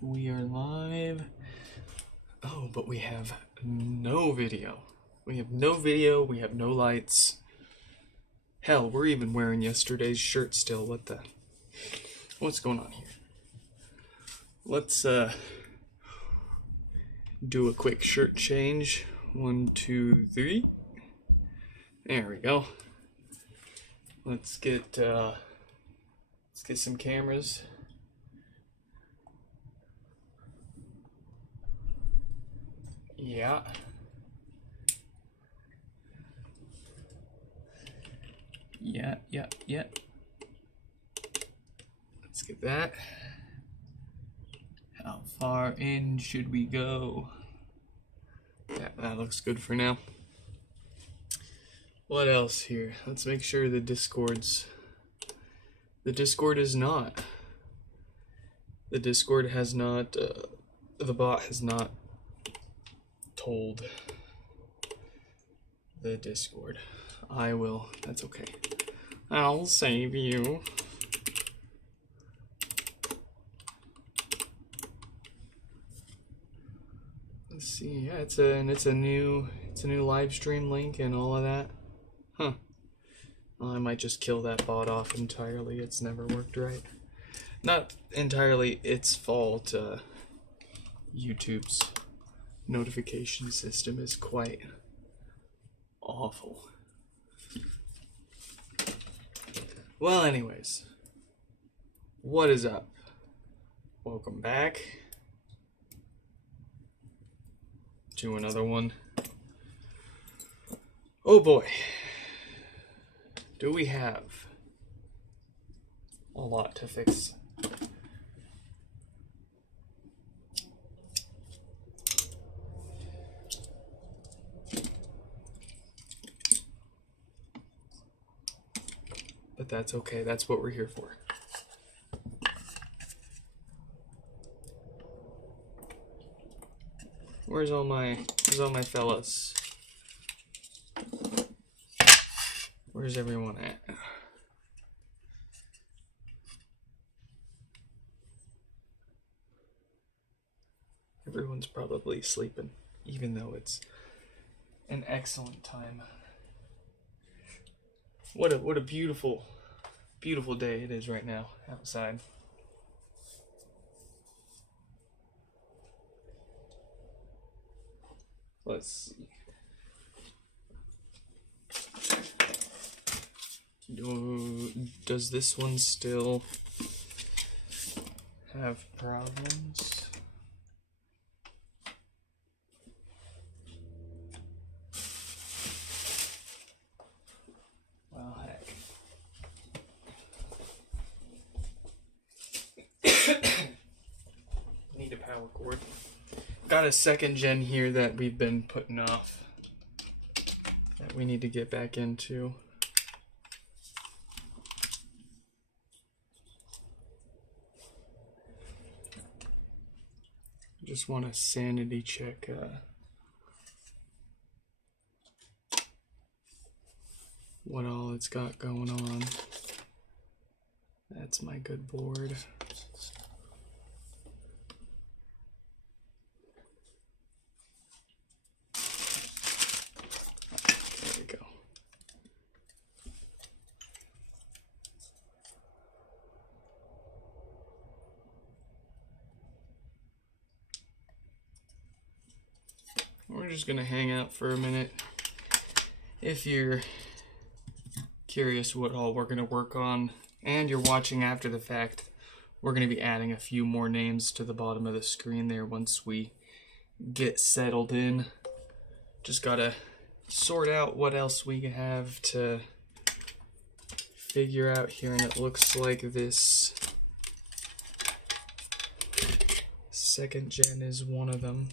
We are live. Oh, but we have no video. We have no video, we have no lights. Hell, we're even wearing yesterday's shirt still. What's going on here? Let's do a quick shirt change. 1, 2, 3. There we go. Let's get some cameras. Yeah. Yeah. Let's get that. How far in should we go? Yeah, that looks good for now. What else here? Let's make sure the Discord is not. The Discord has not, the bot has not told the Discord. I will, that's okay. I'll save you. Let's see, yeah, it's a new live stream link and all of that. Huh. Well, I might just kill that bot off entirely. It's never worked right. Not entirely its fault. YouTube's notification system is quite awful. Well, anyways, what is up? Welcome back to another one. Oh boy, do we have a lot to fix. But that's okay, that's what we're here for. Where's all my fellas? Where's everyone at? Everyone's probably sleeping, even though it's an excellent time. What a beautiful day it is right now outside. Let's see. Does this one still have problems? Well, heck. Need a power cord. Got a second gen here that we've been putting off that we need to get back into. Just want to sanity check what all it's got going on. That's my good board. There we go. We're just gonna hang out for a minute. If you're curious what all we're gonna work on and you're watching after the fact, we're gonna be adding a few more names to the bottom of the screen there once we get settled in. Just gotta sort out what else we have to figure out here, and it looks like this second gen is one of them.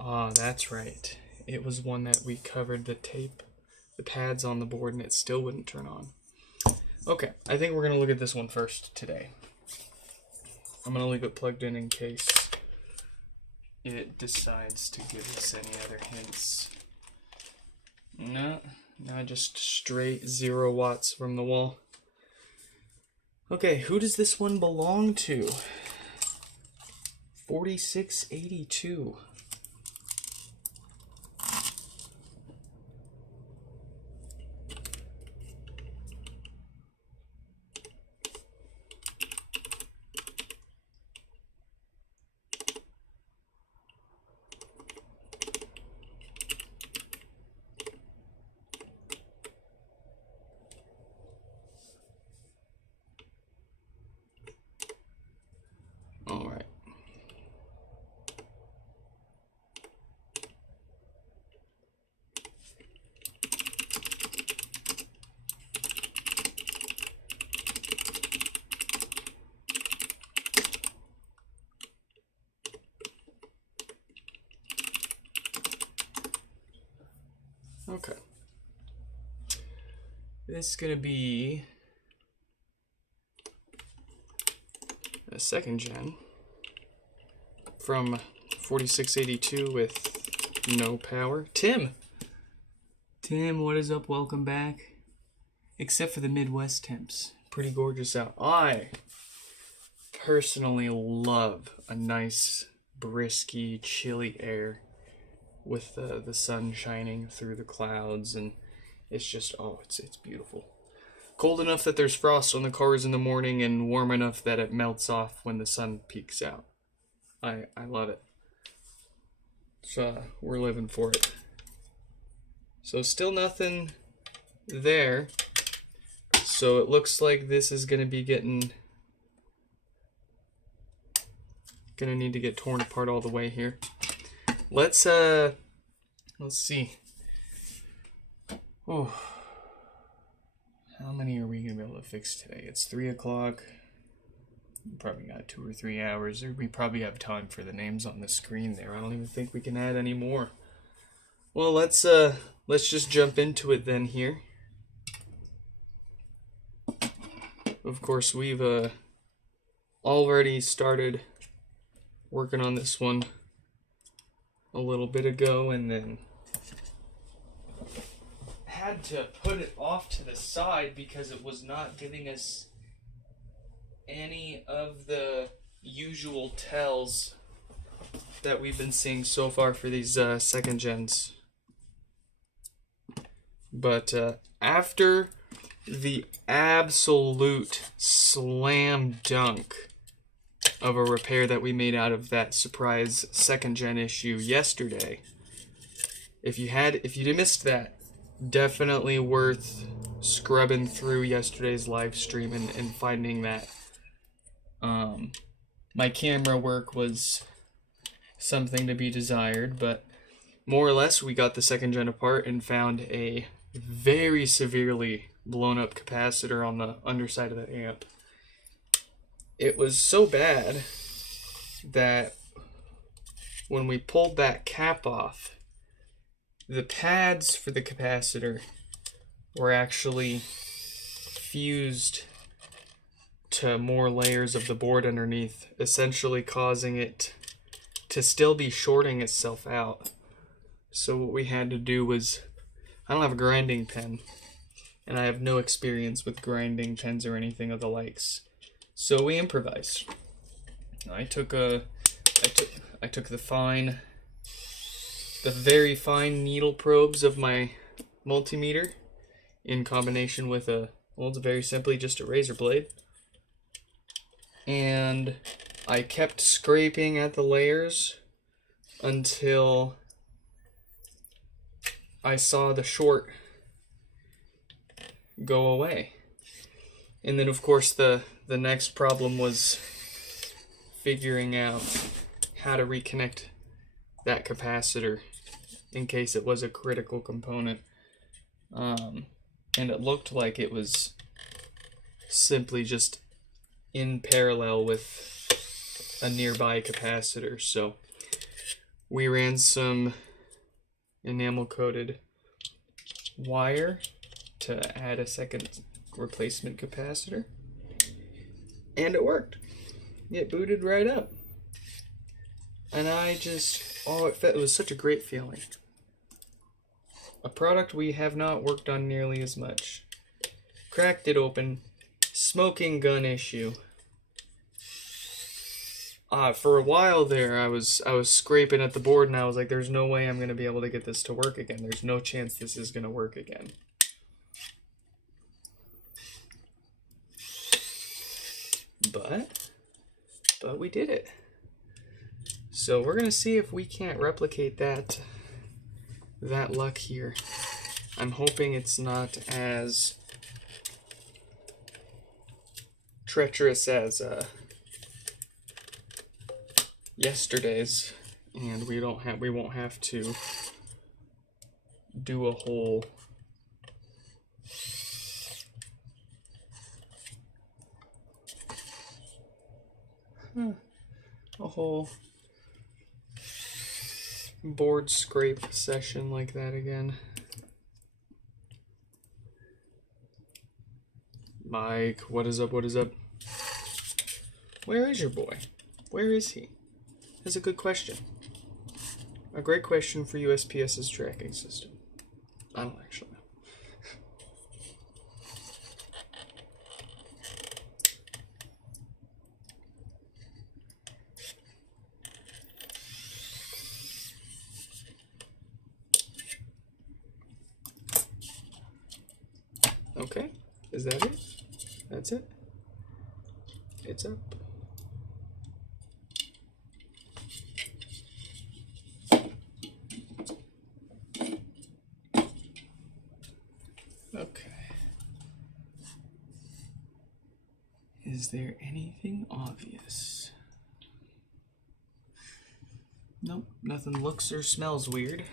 Ah, that's right. It was one that we covered the pads on the board, and it still wouldn't turn on. Okay, I think we're gonna look at this one first today. I'm gonna leave it plugged in case it decides to give us any other hints. No, just straight 0 watts from the wall. Okay, who does this one belong to? 4682. All right. Okay. This is going to be a second gen from 4682 with no power. Tim! Tim, what is up? Welcome back. Except for the Midwest temps. Pretty gorgeous out. I personally love a nice, brisky, chilly air with the sun shining through the clouds, and it's just, oh, it's beautiful. Cold enough that there's frost on the cars in the morning, and warm enough that it melts off when the sun peeks out. I love it. So we're living for it. So still nothing there. So it looks like this is gonna be gonna need to get torn apart all the way here. Let's see. Oh, how many are we gonna be able to fix today? It's 3 o'clock. Probably got 2 or 3 hours. We probably have time for the names on the screen there. I don't even think we can add any more. Well, let's just jump into it then here. Of course, we've already started working on this one a little bit ago, and then had to put it off to the side because it was not giving us any of the usual tells that we've been seeing so far for these second gens. But after the absolute slam dunk of a repair that we made out of that surprise second gen issue yesterday, if you missed that, definitely worth scrubbing through yesterday's live stream and finding that. My camera work was something to be desired, but more or less we got the second gen apart and found a very severely blown up capacitor on the underside of the amp. It was so bad that when we pulled that cap off, the pads for the capacitor were actually fused to more layers of the board underneath, essentially causing it to still be shorting itself out. So what we had to do was, I don't have a grinding pen, and I have no experience with grinding pens or anything of the likes. So we improvised. I took the very fine needle probes of my multimeter in combination with it's very simply just a razor blade. And I kept scraping at the layers until I saw the short go away. And then of course the next problem was figuring out how to reconnect that capacitor in case it was a critical component. And it looked like it was simply just in parallel with a nearby capacitor. So we ran some enamel coated wire to add a second replacement capacitor, and it worked. It booted right up, and I just, it was such a great feeling. A product we have not worked on nearly as much. Cracked it open, smoking gun issue, For a while there, I was scraping at the board, and I was like, "There's no way I'm gonna be able to get this to work again. There's no chance this is gonna work again." But we did it. So we're gonna see if we can't replicate that luck here. I'm hoping it's not as treacherous as yesterday's, and we won't have to do a whole board scrape session like that again. Mike, what is up? What is up? Where is your boy? Where is he? That's a good question. A great question for USPS's tracking system. I don't actually know. Okay, is that it? That's it? It's up. Okay. Is there anything obvious? Nope, nothing looks or smells weird.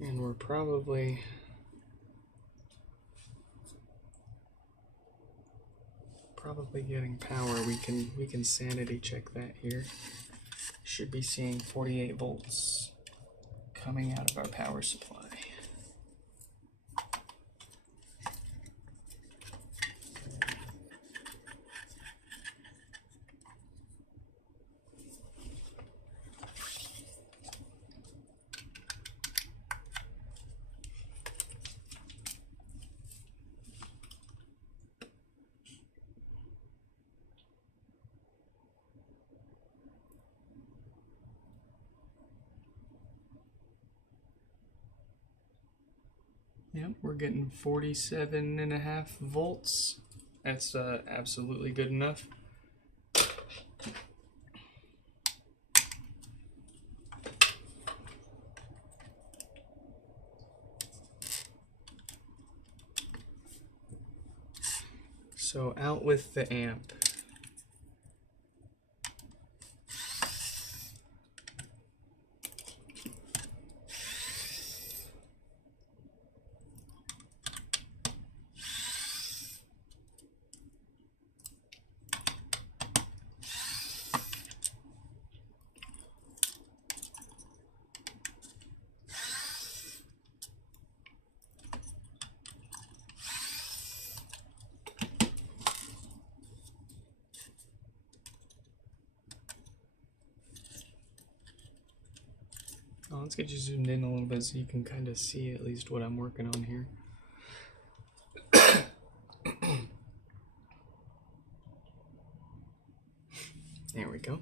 And we're probably getting power. We can sanity check that here. Should be seeing 48 volts coming out of our power supply. Yep, we're getting 47.5 volts. That's absolutely good enough. So out with the amp. Oh, let's get you zoomed in a little bit so you can kind of see at least what I'm working on here. There we go.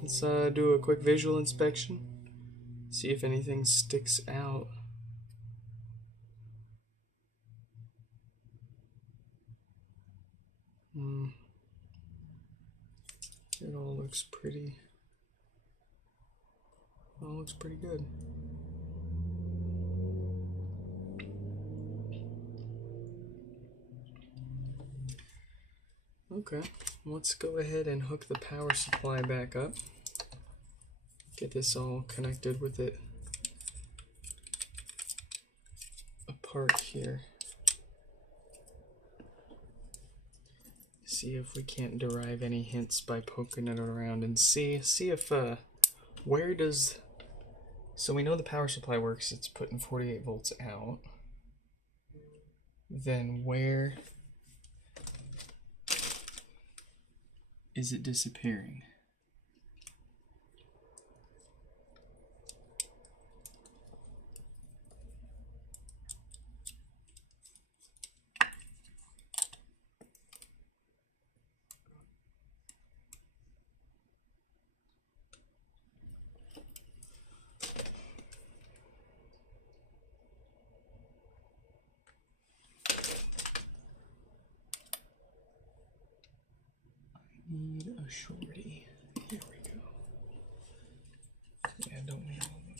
Let's do a quick visual inspection. See if anything sticks out. It all looks pretty good. Okay, let's go ahead and hook the power supply back up. Get this all connected with it apart here. See if we can't derive any hints by poking it around and see if where does, so we know the power supply works, it's putting 48 volts out. Then where is it disappearing? Need a shorty. Here we go. Yeah, don't need all of them.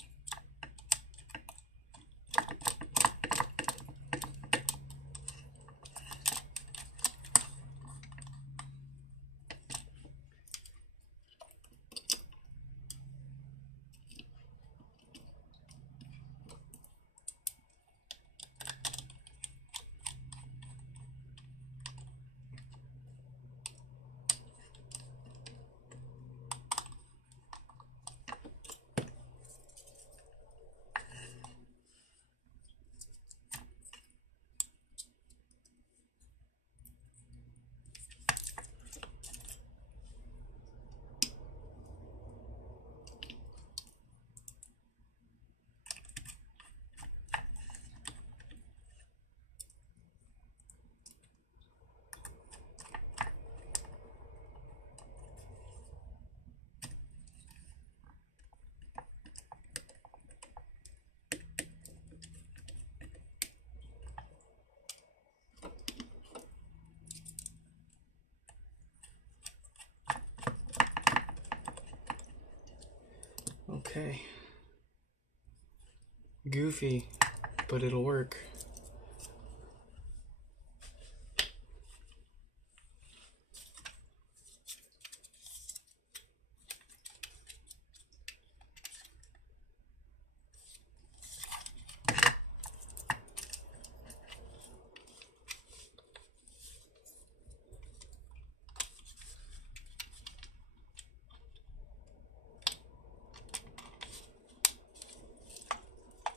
Okay. Goofy, but it'll work.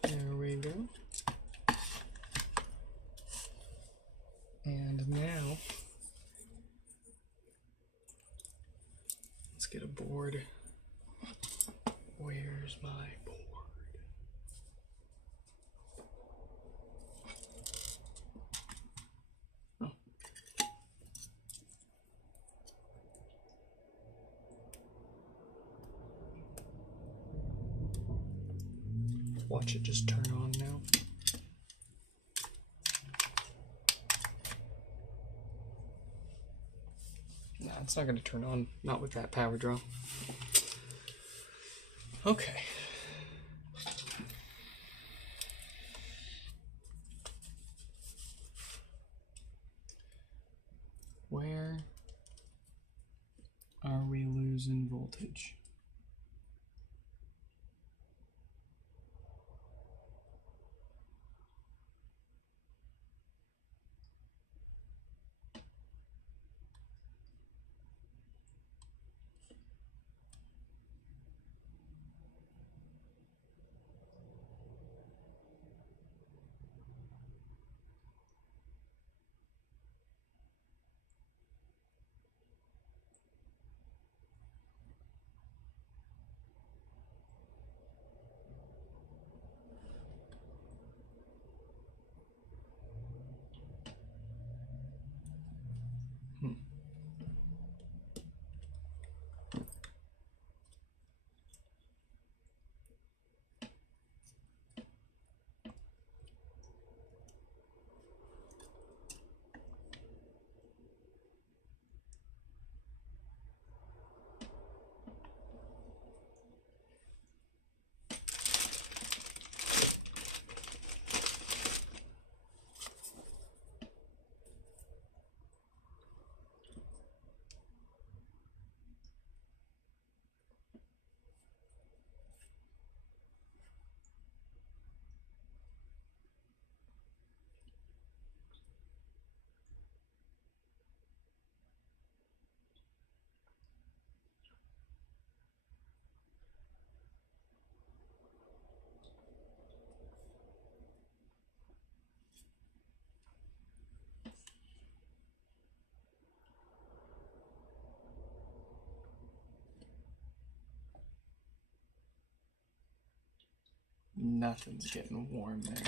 There we go. And now, let's get a board. Where's my board? Oh. Watch it just turn on now. Nah, it's not going to turn on, not with that power draw. Okay. Where are we losing voltage? Nothing's getting warm there.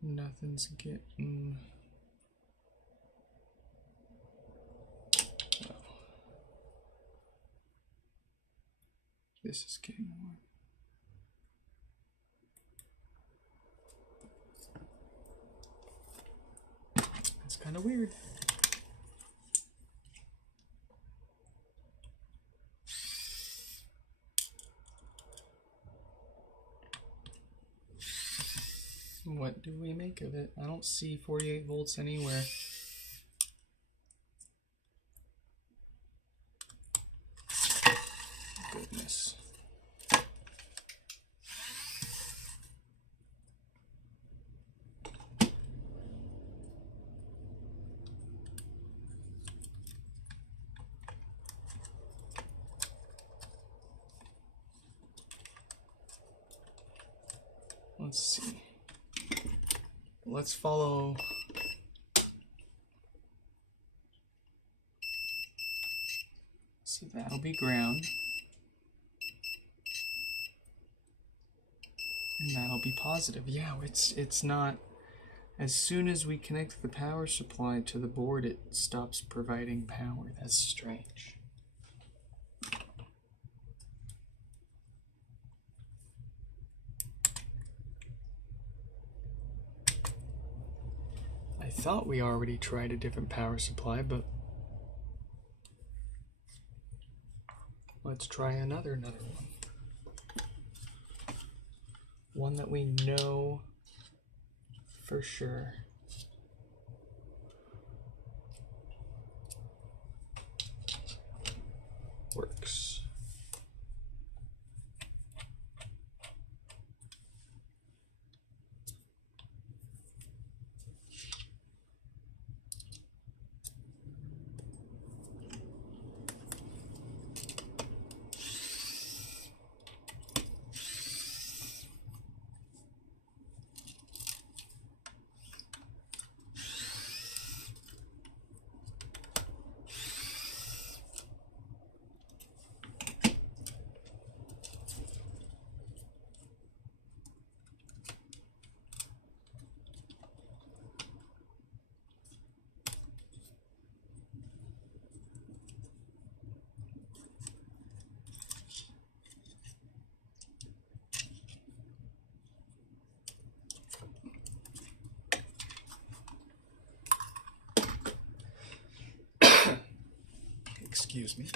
Nothing's getting... Oh. This is getting warm. That's kind of weird. What do we make of it? I don't see 48 volts anywhere. Goodness. Let's see. Let's follow. So that'll be ground. And that'll be positive. Yeah, it's not. As soon as we connect the power supply to the board, it stops providing power. That's strange. I thought we already tried a different power supply, but let's try another one. One that we know for sure. Works. Excuse me.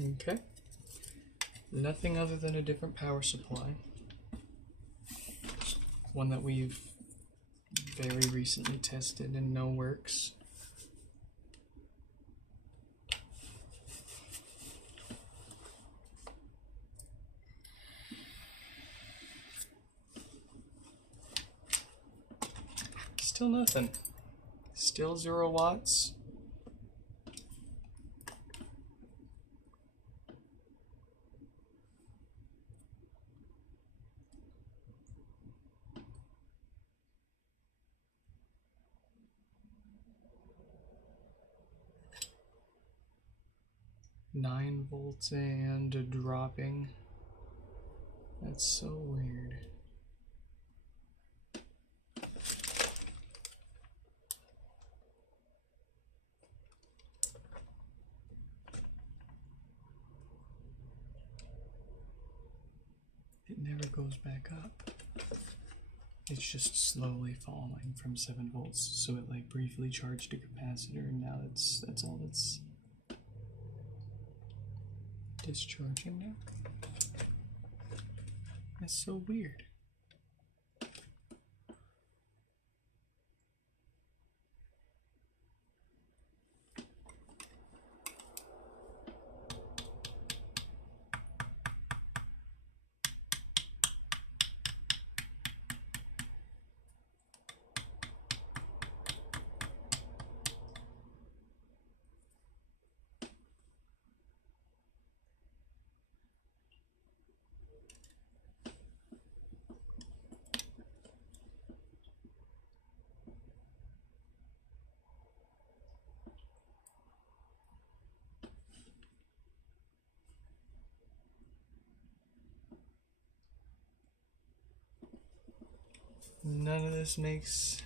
Okay. Nothing other than a different power supply. One that we've very recently tested and know works. Still nothing. Still 0 watts. Nine volts and dropping. That's so weird. It never goes back up. It's just slowly falling from 7 volts. So it like briefly charged a capacitor, and now that's all that's discharging now. That's so weird. None of this makes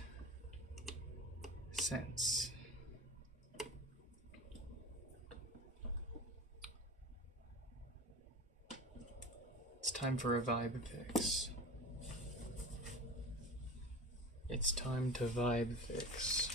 sense. It's time for a vibe fix. It's time to vibe fix.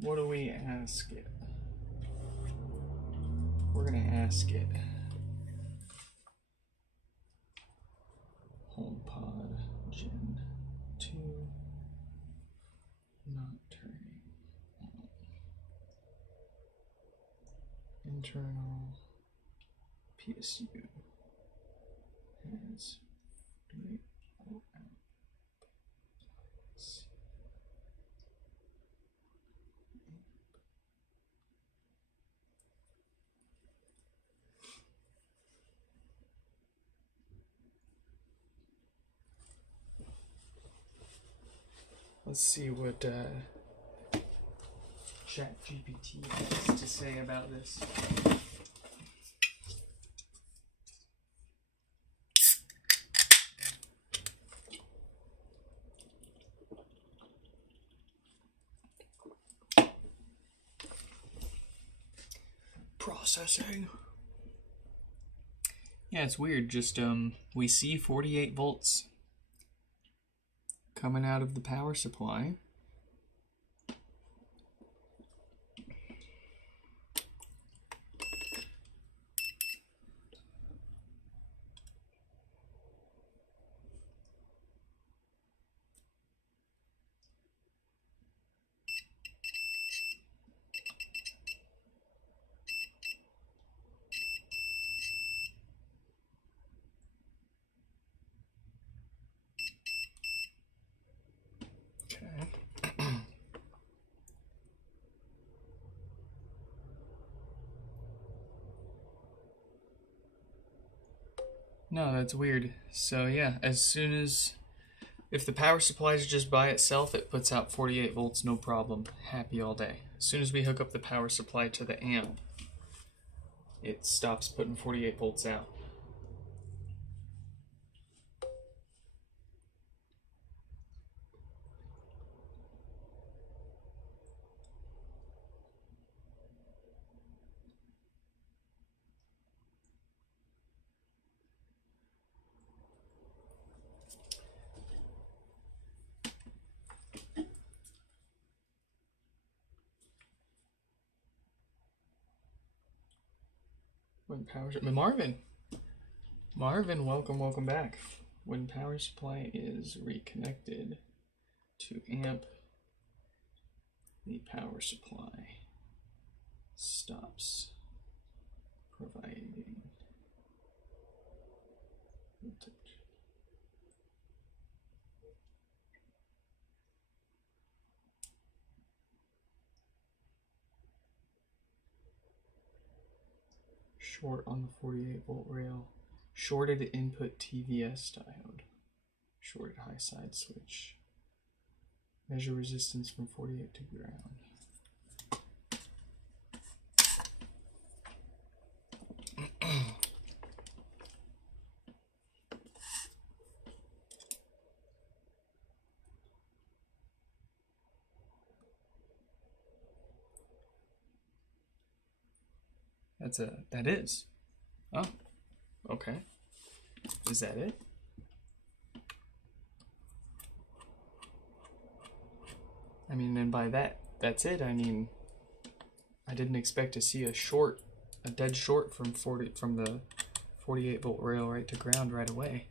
What do we ask it? We're gonna ask it. HomePod Gen 2 not turning on. Internal PSU has 3 out. Let's see what ChatGPT has to say about this. Processing. Yeah, it's weird. Just we see 48 volts coming out of the power supply. No, that's weird. So yeah, if the power supply is just by itself, it puts out 48 volts, no problem. Happy all day. As soon as we hook up the power supply to the amp, it stops putting 48 volts out. Wind power. Marvin, welcome back. When power supply is reconnected to amp, the power supply stops providing voltage. Short on the 48-volt rail. Shorted input TVS diode. Shorted high side switch. Measure resistance from 48 to ground. That is. Oh, okay. Is that it? I mean, and by that's it. I mean, I didn't expect to see a dead short from the 48-volt rail right to ground right away.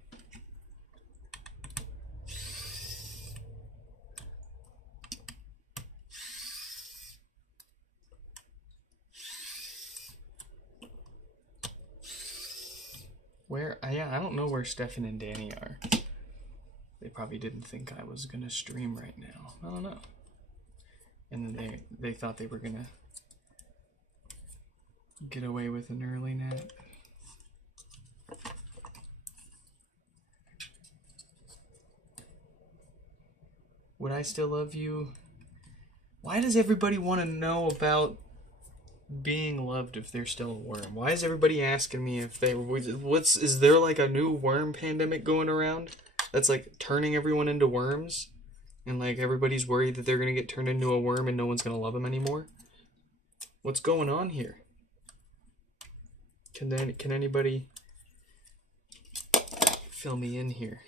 I don't know where Stefan and Danny are. They probably didn't think I was gonna stream right now. I don't know. And then they thought they were gonna get away with an early nap. Would I still love you? Why does everybody want to know about being loved if they're still a worm? Why is everybody asking me if they is there like a new worm pandemic going around that's like turning everyone into worms, and like everybody's worried that they're gonna get turned into a worm and no one's gonna love them anymore? What's going on here? Can anybody fill me in here?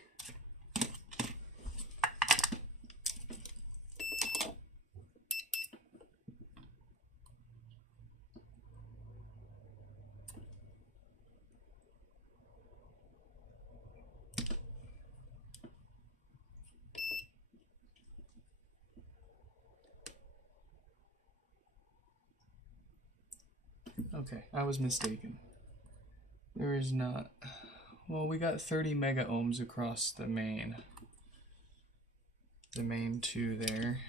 Okay, I was mistaken. There is not. Well, we got 30 mega ohms across the main 2 there.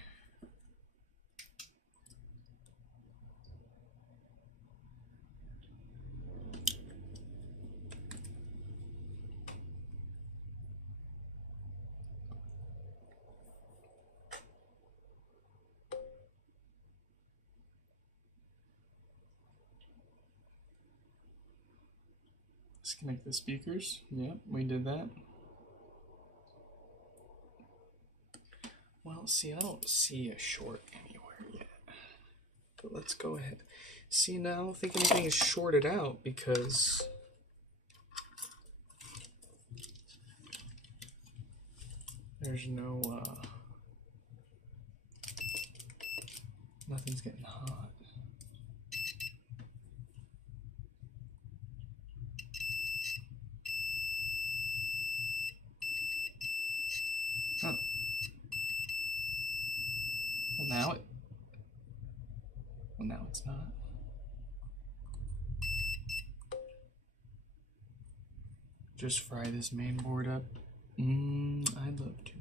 Disconnect the speakers. Yep, we did that. Well, see, I don't see a short anywhere yet. But let's go ahead. See, now I don't think anything is shorted out because there's no, nothing's getting hot. Oh. Well, now it's not. Just fry this main board up. I'd love to.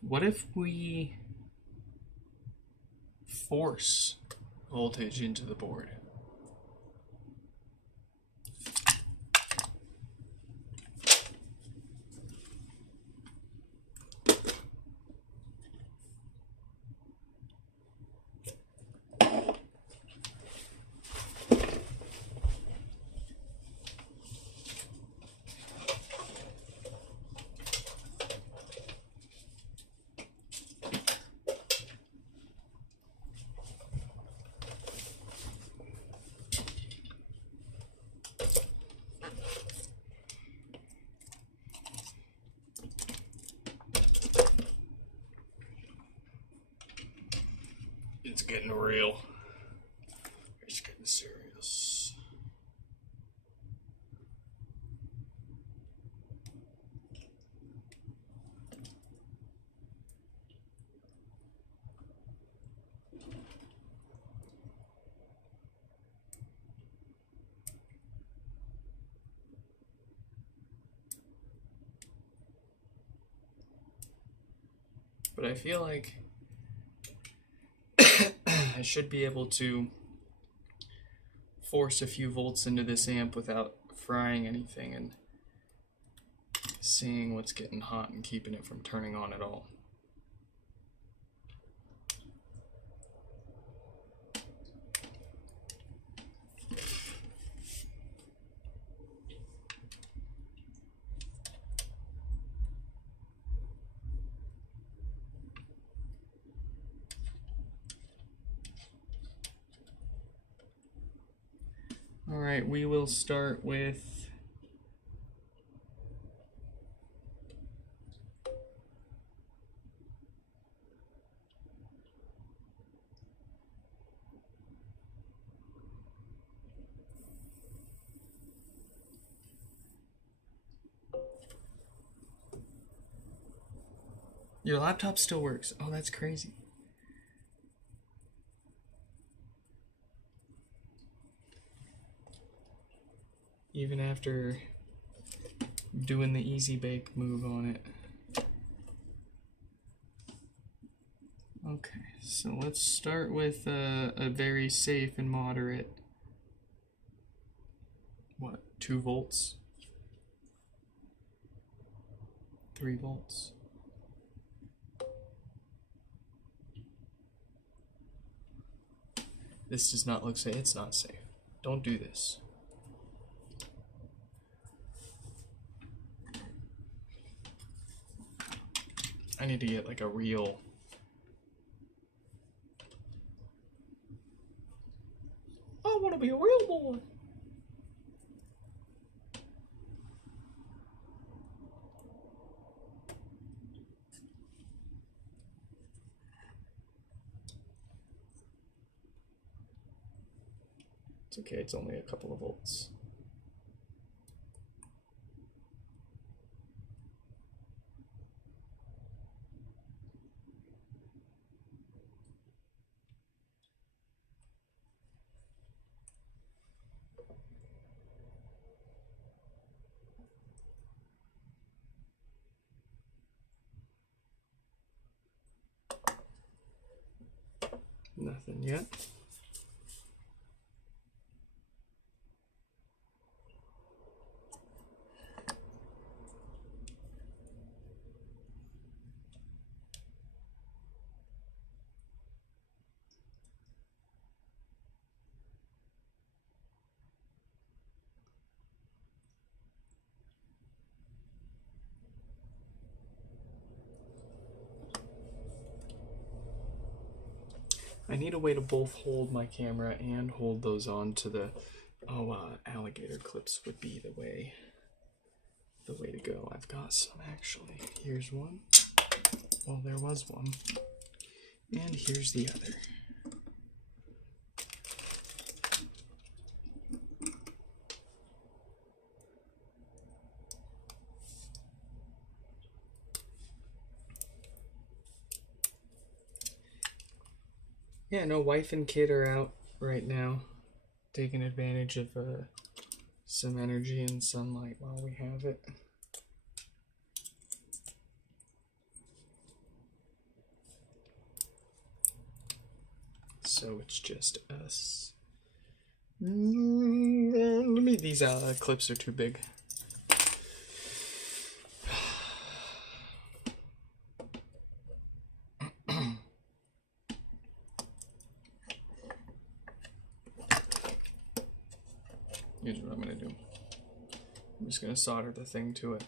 What if we force voltage into the board? getting real. It's getting serious. But I feel like I should be able to force a few volts into this amp without frying anything and seeing what's getting hot and keeping it from turning on at all. All right, we will start with your laptop still works. Oh, that's crazy. Even after doing the easy bake move on it. Okay, so let's start with a very safe and moderate, 2 volts? 3 volts? This does not look safe. It's not safe. Don't do this. I need to get like a real... I want to be a real boy. It's okay, it's only a couple of volts. Nothing yet. I need a way to both hold my camera and hold those on to the alligator clips would be the way to go. I've got some actually. Here's one. Well, there was one. And here's the other. Yeah, no, wife and kid are out right now, taking advantage of some energy and sunlight while we have it. So it's just us. Maybe these clips are too big. Here's what I'm gonna do. I'm just gonna solder the thing to it.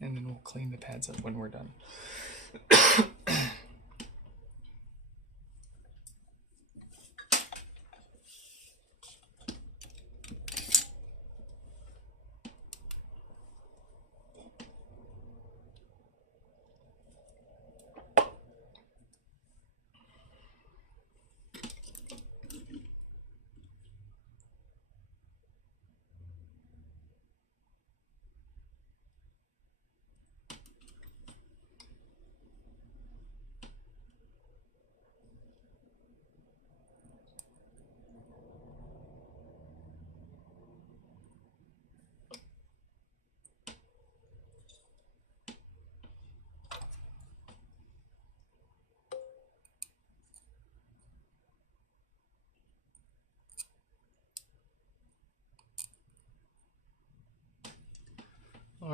And then we'll clean the pads up when we're done.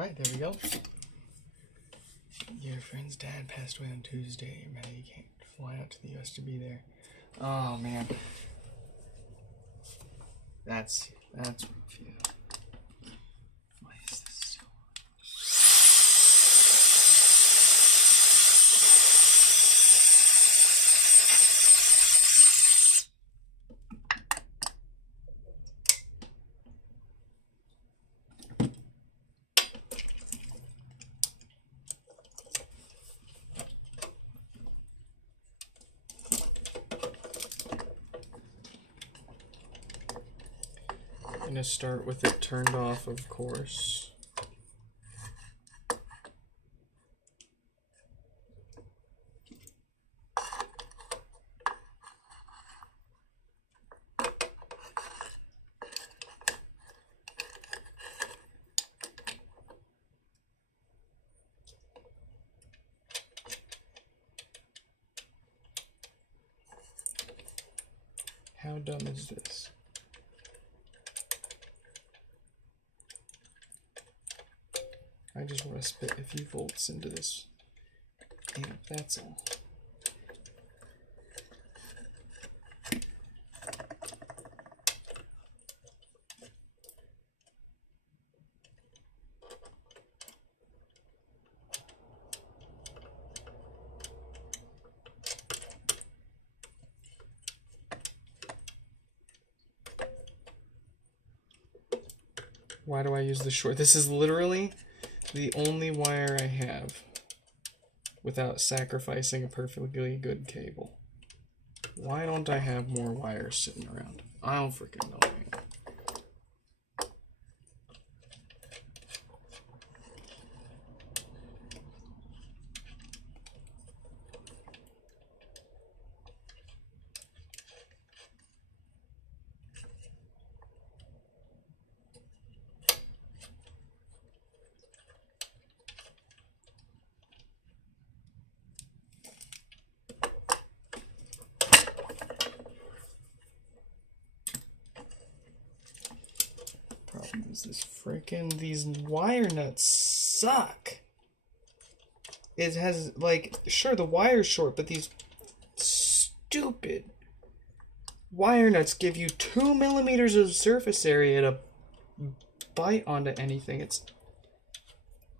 Alright, there we go. Your friend's dad passed away on Tuesday. Man, you can't fly out to the US to be there. Oh, man. That's rough, yeah. Why is this still I'm gonna start with it turned off, of course. How dumb is this? I just want to spit a few volts into this amp, that's all. Why do I use the short? This is literally the only wire I have without sacrificing a perfectly good cable. Why don't I have more wires sitting around? I don't freaking know, man. This freaking, these wire nuts suck. It has, like, sure, the wire's short, but these stupid wire nuts give you 2 millimeters of surface area to bite onto anything. It's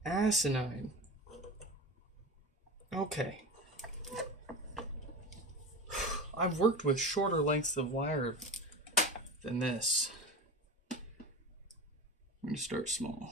asinine. Okay. I've worked with shorter lengths of wire than this. I'm going to start small.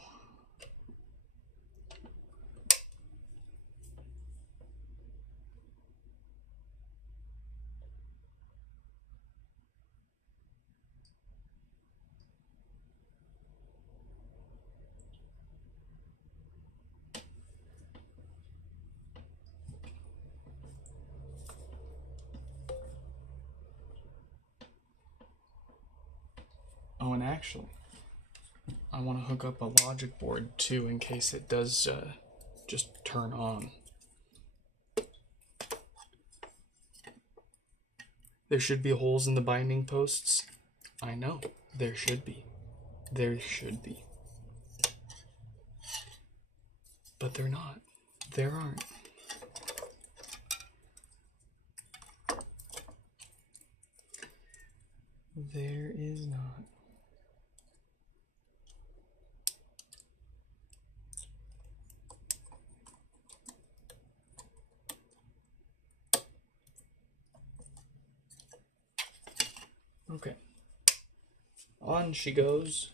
Oh, and actually, I want to hook up a logic board too in case it does just turn on. There should be holes in the binding posts. I know, there should be. There should be. But they're not. There aren't. There is not. Okay. On she goes.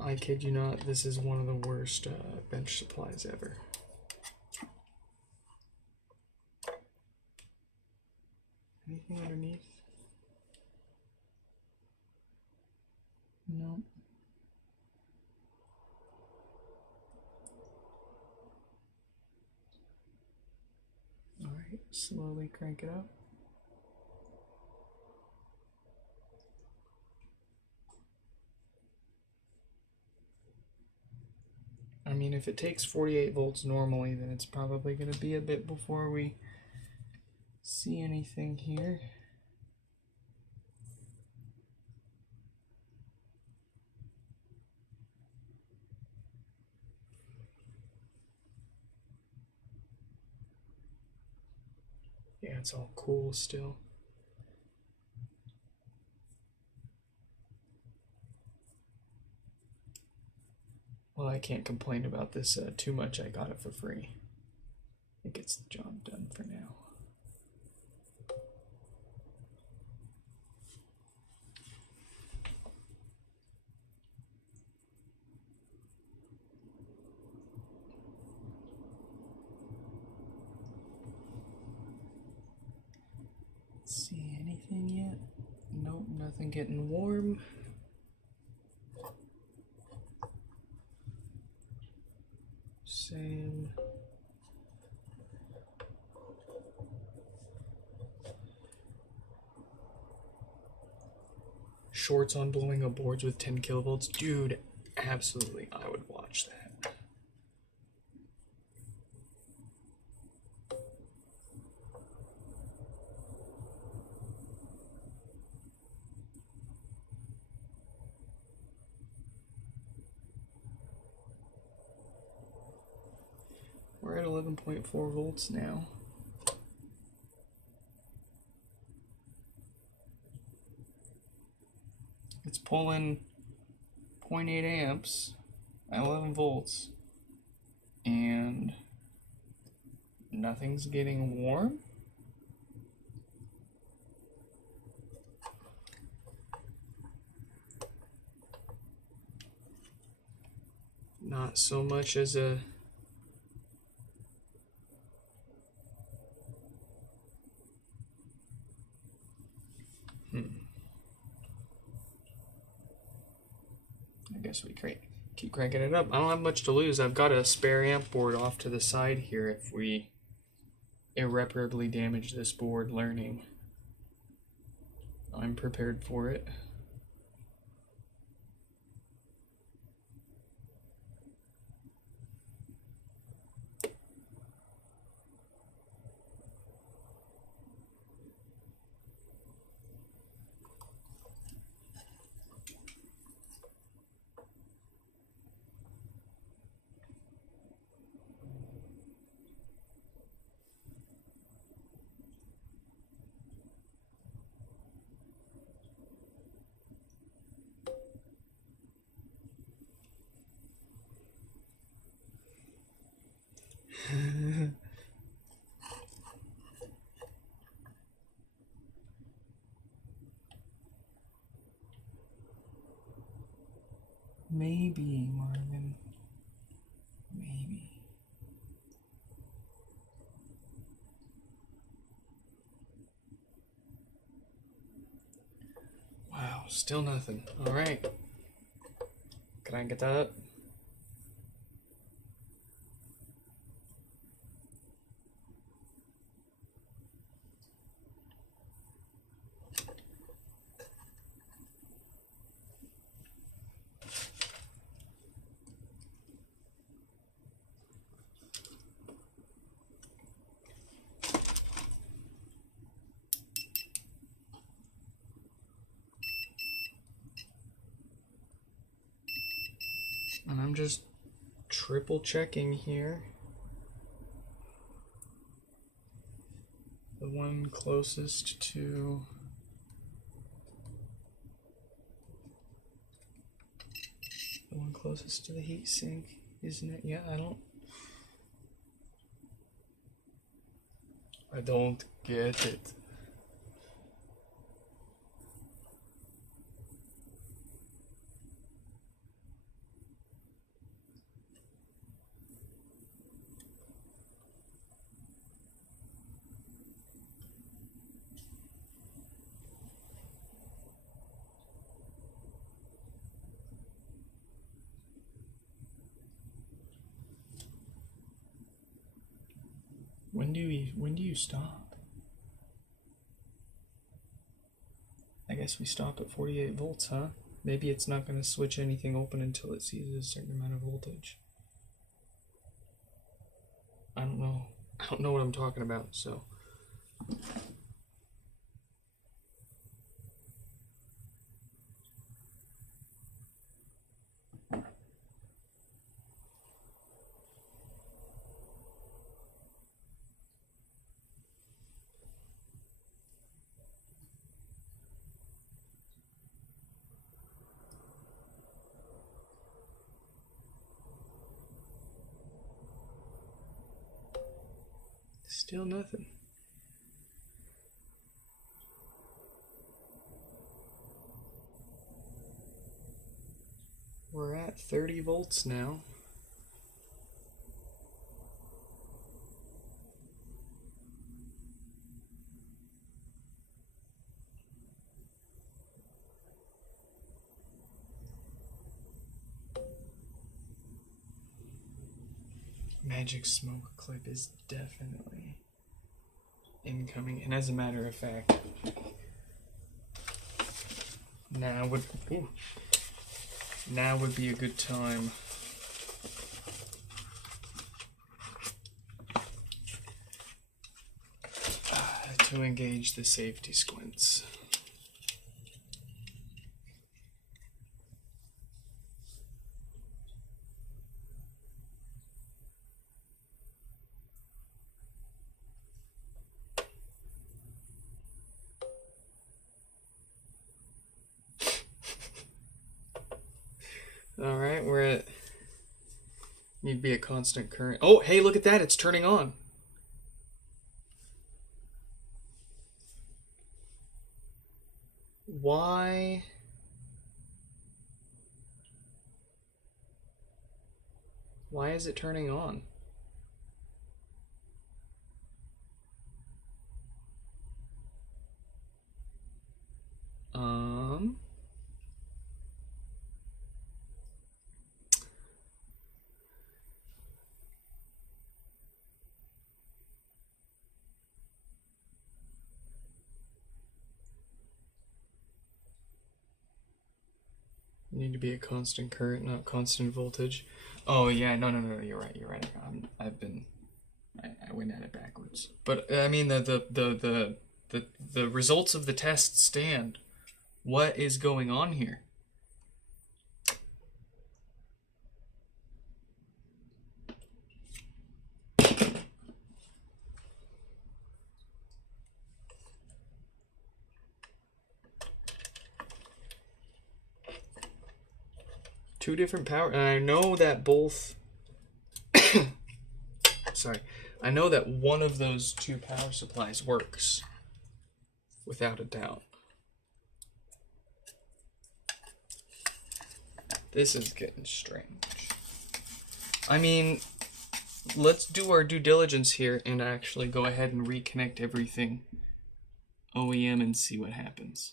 I kid you not, this is one of the worst bench supplies ever. Anything underneath? No. All right, slowly crank it up. I mean, if it takes 48 volts normally, then it's probably going to be a bit before we see anything here. Yeah, it's all cool still. Well, I can't complain about this too much. I got it for free. It gets the job done for now. See anything yet? Nope, nothing getting warm. Same. Shorts on blowing up boards with 10 kilovolts. Dude, absolutely, I would watch that. We're at 11.4 volts now. It's pulling 0.8 amps at 11 volts, and nothing's getting warm. Not so much as a I guess we keep cranking it up. I don't have much to lose. I've got a spare amp board off to the side here if we irreparably damage this board learning. I'm prepared for it. Maybe, Marvin. Maybe. Wow, still nothing. All right. Can I get that? And I'm just triple checking here. The one closest to the heat sink, isn't it? Yeah, I don't get it. When do you stop? I guess we stop at 48 volts, huh? Maybe it's not going to switch anything open until it sees a certain amount of voltage. I don't know. I don't know what I'm talking about, so. Still nothing. We're at 30 volts now. Magic smoke clip is definitely incoming, and as a matter of fact, now would be a good time to engage the safety squints. All right, we're at, need to be a constant current. Oh, hey, look at that, it's turning on. Why? Why is it turning on? Need to be a constant current, not constant voltage. Oh yeah, no, you're right. I went at it backwards. But I mean the results of the test stand. What is going on here? Two different power, and I know that both sorry, I know that one of those two power supplies works without a doubt. This is getting strange. I mean, let's do our due diligence here and actually go ahead and reconnect everything OEM and see what happens.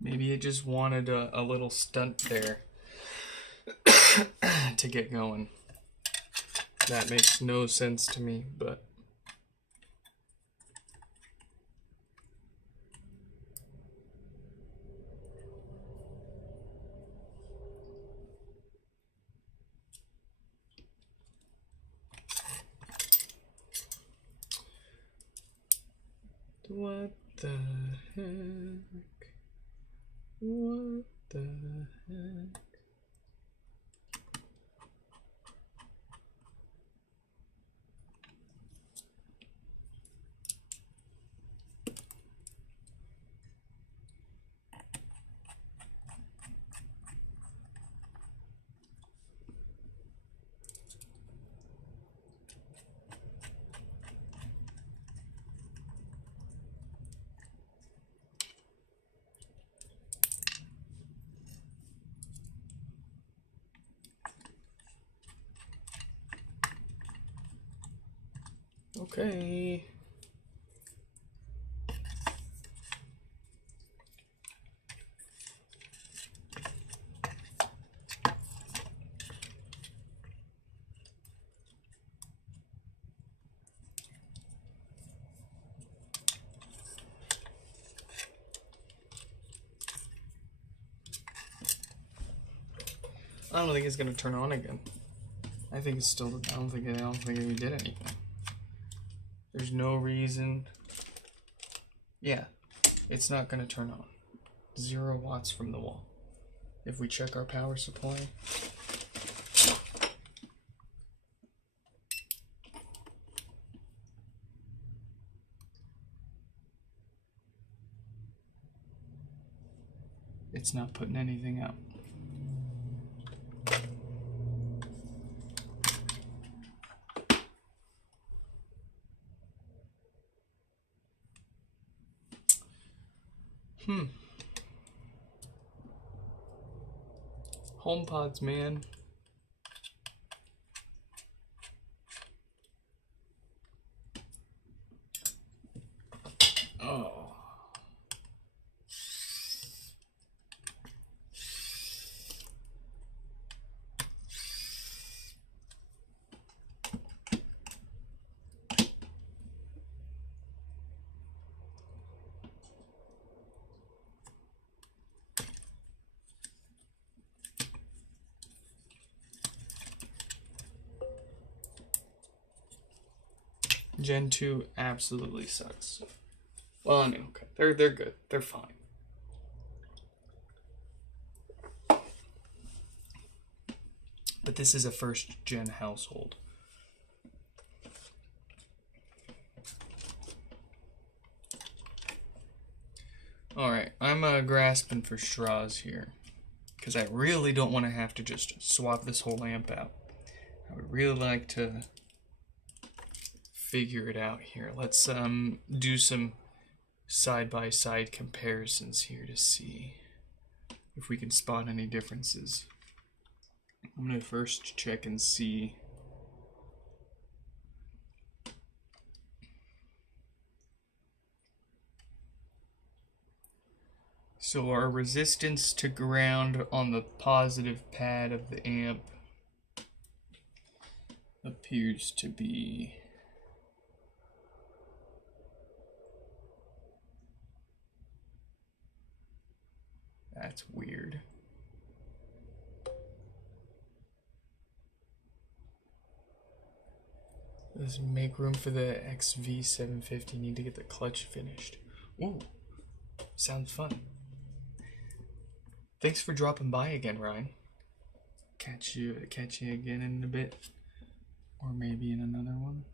Maybe it just wanted a little stunt there to get going. That makes no sense to me, but... What the heck? What the heck? Okay. I don't think it's gonna turn on again. I think it's still. I don't think it did anything. There's no reason. Yeah, it's not gonna turn on. 0 watts from the wall. If we check our power supply. It's not putting anything out. HomePods, man. Oh. Gen 2 absolutely sucks. Well, I mean, okay, they're good. They're fine. But this is a first gen household. Alright, I'm grasping for straws here. Because I really don't want to have to just swap this whole lamp out. I would really like to figure it out here. Let's do some side-by-side comparisons here to see if we can spot any differences. I'm going to first check and see. So our resistance to ground on the positive pad of the amp appears to be that's weird. Let's make room for the XV750. Need to get the clutch finished. Ooh, sounds fun. Thanks for dropping by again, Ryan. Catch you again in a bit, or maybe in another one.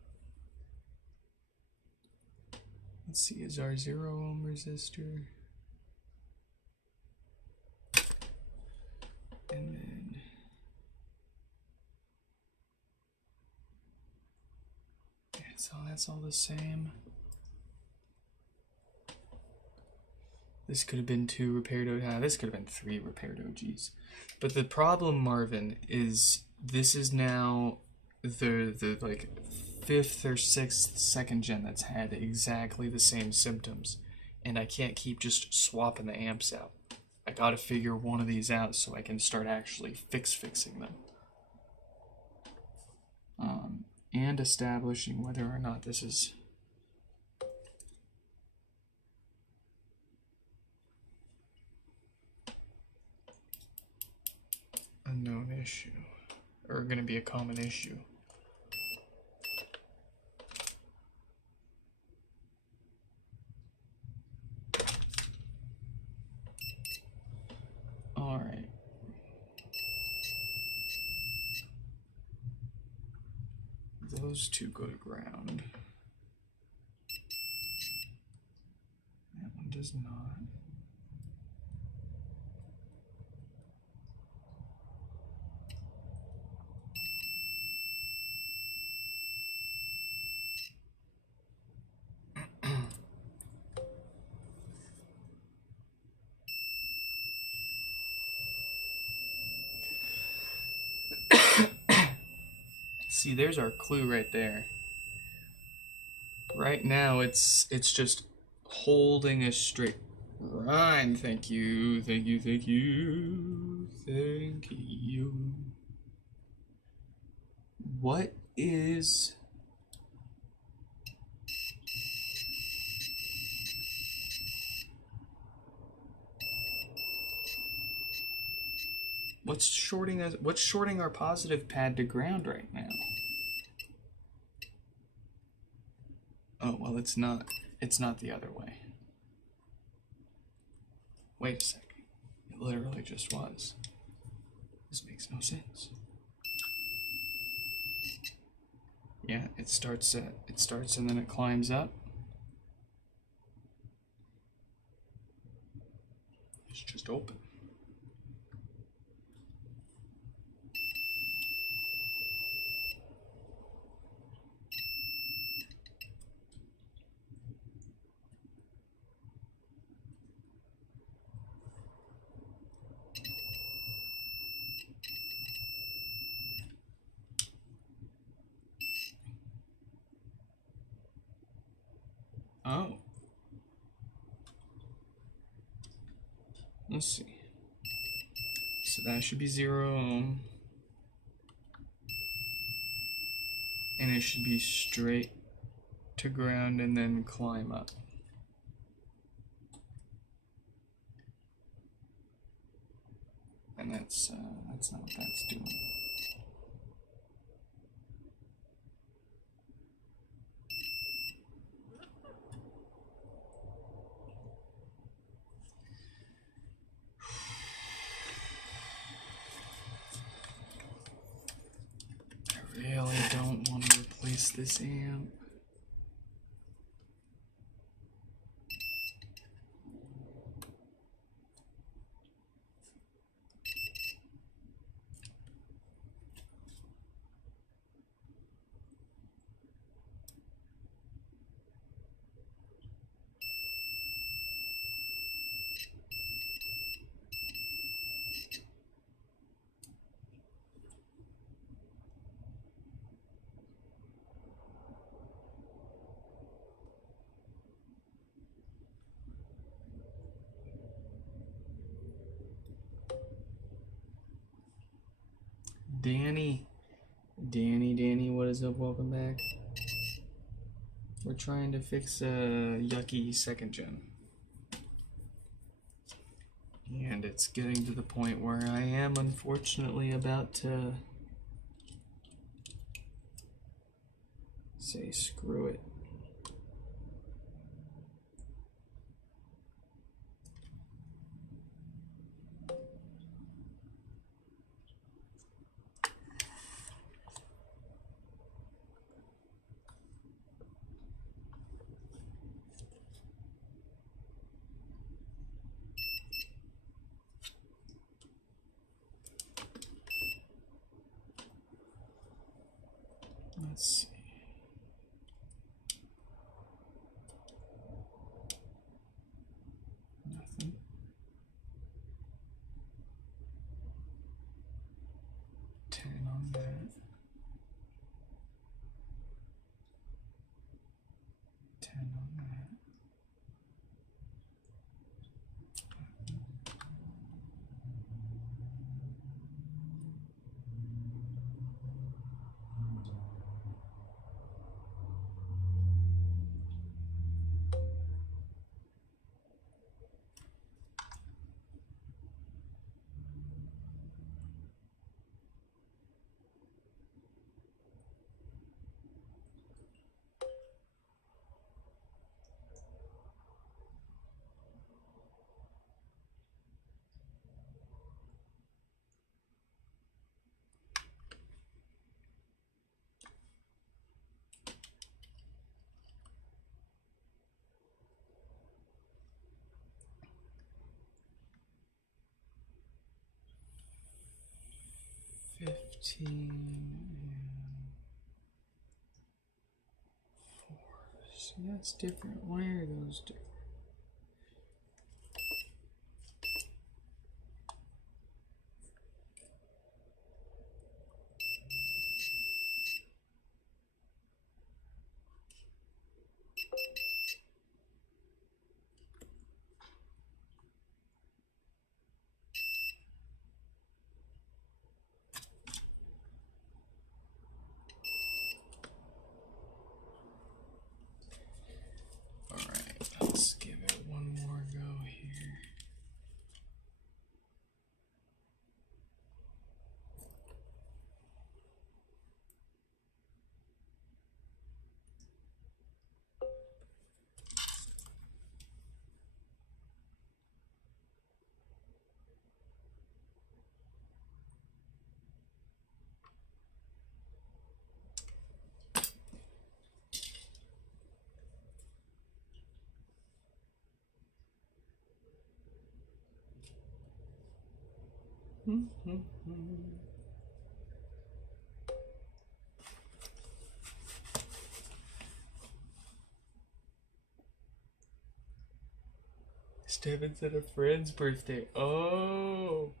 Let's see, is our 0 ohm resistor, and then so that's all the same. This could have been 2 repaired OGs. This could have been 3 repaired OGs. But the problem, Marvin, is this is now the like 5th or 6th second gen that's had exactly the same symptoms, and I can't keep just swapping the amps out. I gotta figure one of these out so I can start actually fixing them. And establishing whether or not this is a known issue, or going to be a common issue. All right. Those 2 go to ground. That one does not. See, there's our clue right there. Right now, it's just holding a straight line. Thank you, thank you, thank you, thank you. What is... What's shorting our positive pad to ground right now? Oh, well, it's not. It's not the other way. Wait a second. It literally just was. This makes no sense. Yeah, it starts and then it climbs up. It's just open. Oh. Let's see. So that should be 0 ohm. And it should be straight to ground and then climb up. And that's not what that's doing. I really don't want to replace this amp. Danny, what is up? Welcome back. We're trying to fix a yucky second gen. And it's getting to the point where I am unfortunately about to say screw it. Let's see. Nothing. Ten on that. 10 on that. See, that's different. Why are those different? Alright, let's Steven's at a friend's birthday. Oh.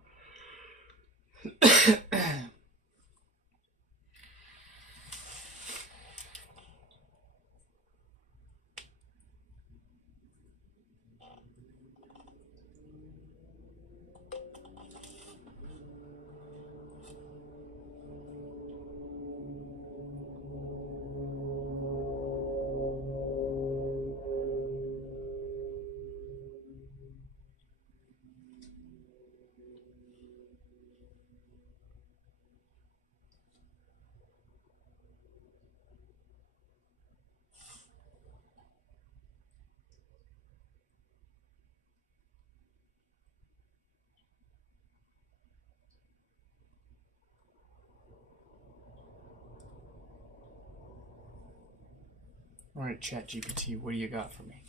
Alright, ChatGPT, what do you got for me?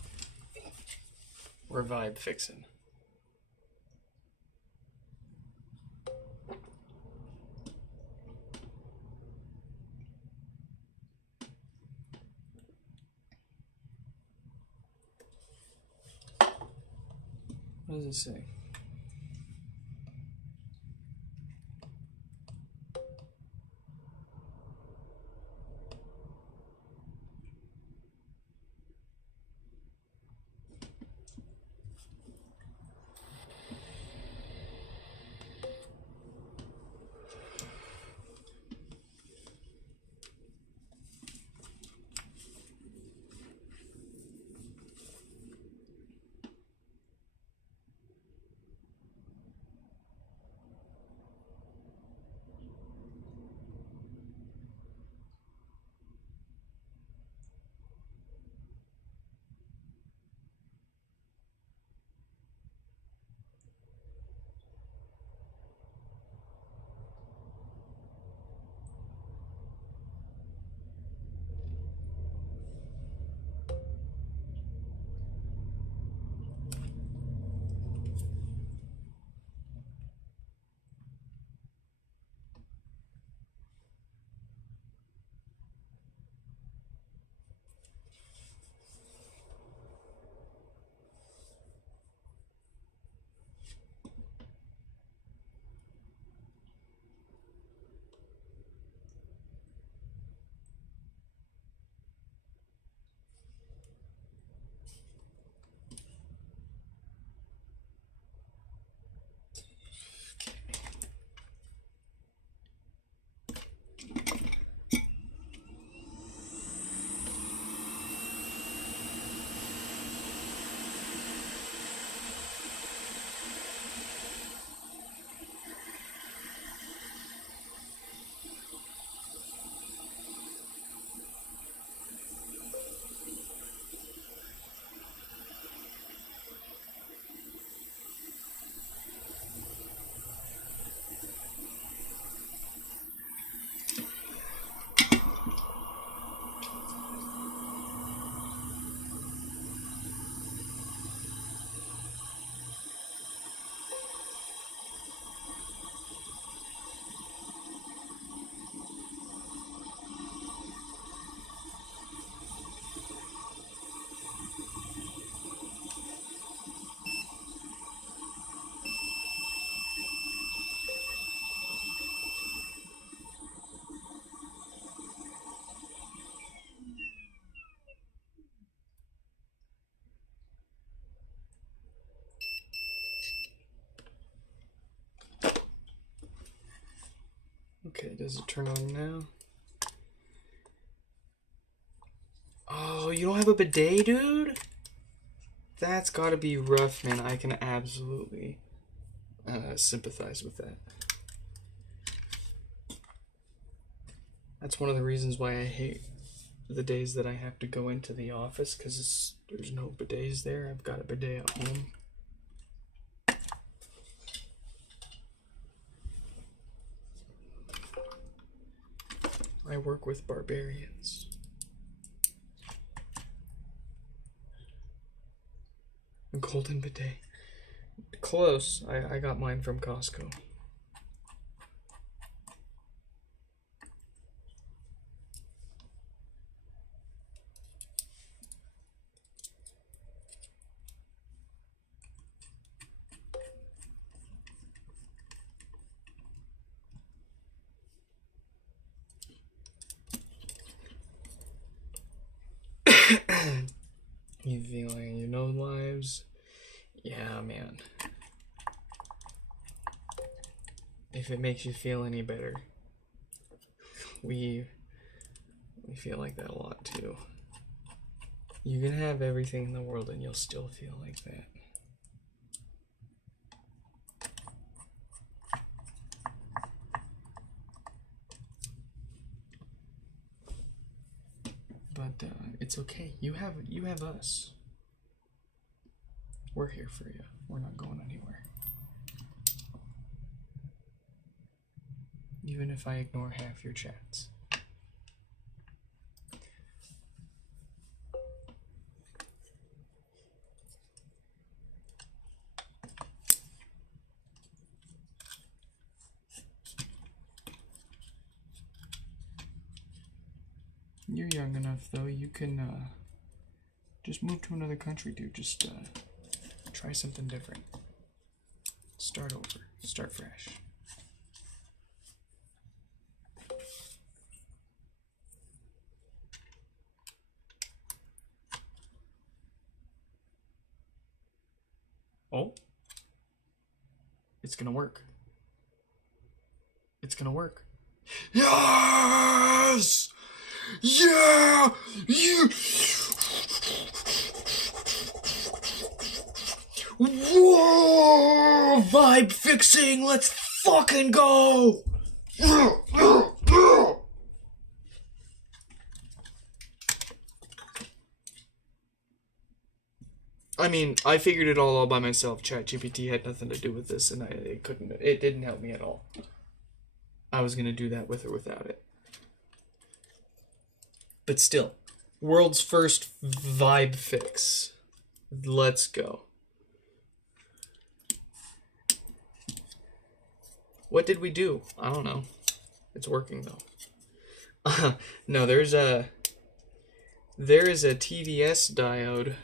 We're vibe fixing. What does it say? Okay, does it turn on now? Oh, you don't have a bidet, dude? That's gotta be rough, man. I can absolutely sympathize with that. That's one of the reasons why I hate the days that I have to go into the office, because there's no bidets there. I've got a bidet at home. I work with barbarians. A golden bidet. Close. I got mine from Costco. You feeling you know lives? Yeah, man. If it makes you feel any better, we feel like that a lot too. You can have everything in the world and you'll still feel like that. But it's okay. You have us. We're here for you. We're not going anywhere. Even if I ignore half your chats. You're young enough, though. You can just move to another country, dude. Just try something different. Start over. Start fresh. Oh. It's gonna work. It's gonna work. Yes! Yeah! You... Whoa! Vibe fixing! Let's fucking go! I mean, I figured it all out by myself. ChatGPT had nothing to do with this, and it didn't help me at all. I was gonna do that with or without it. But still, world's first vibe fix. Let's go. What did we do? I don't know. It's working though. No, there is a TVS diode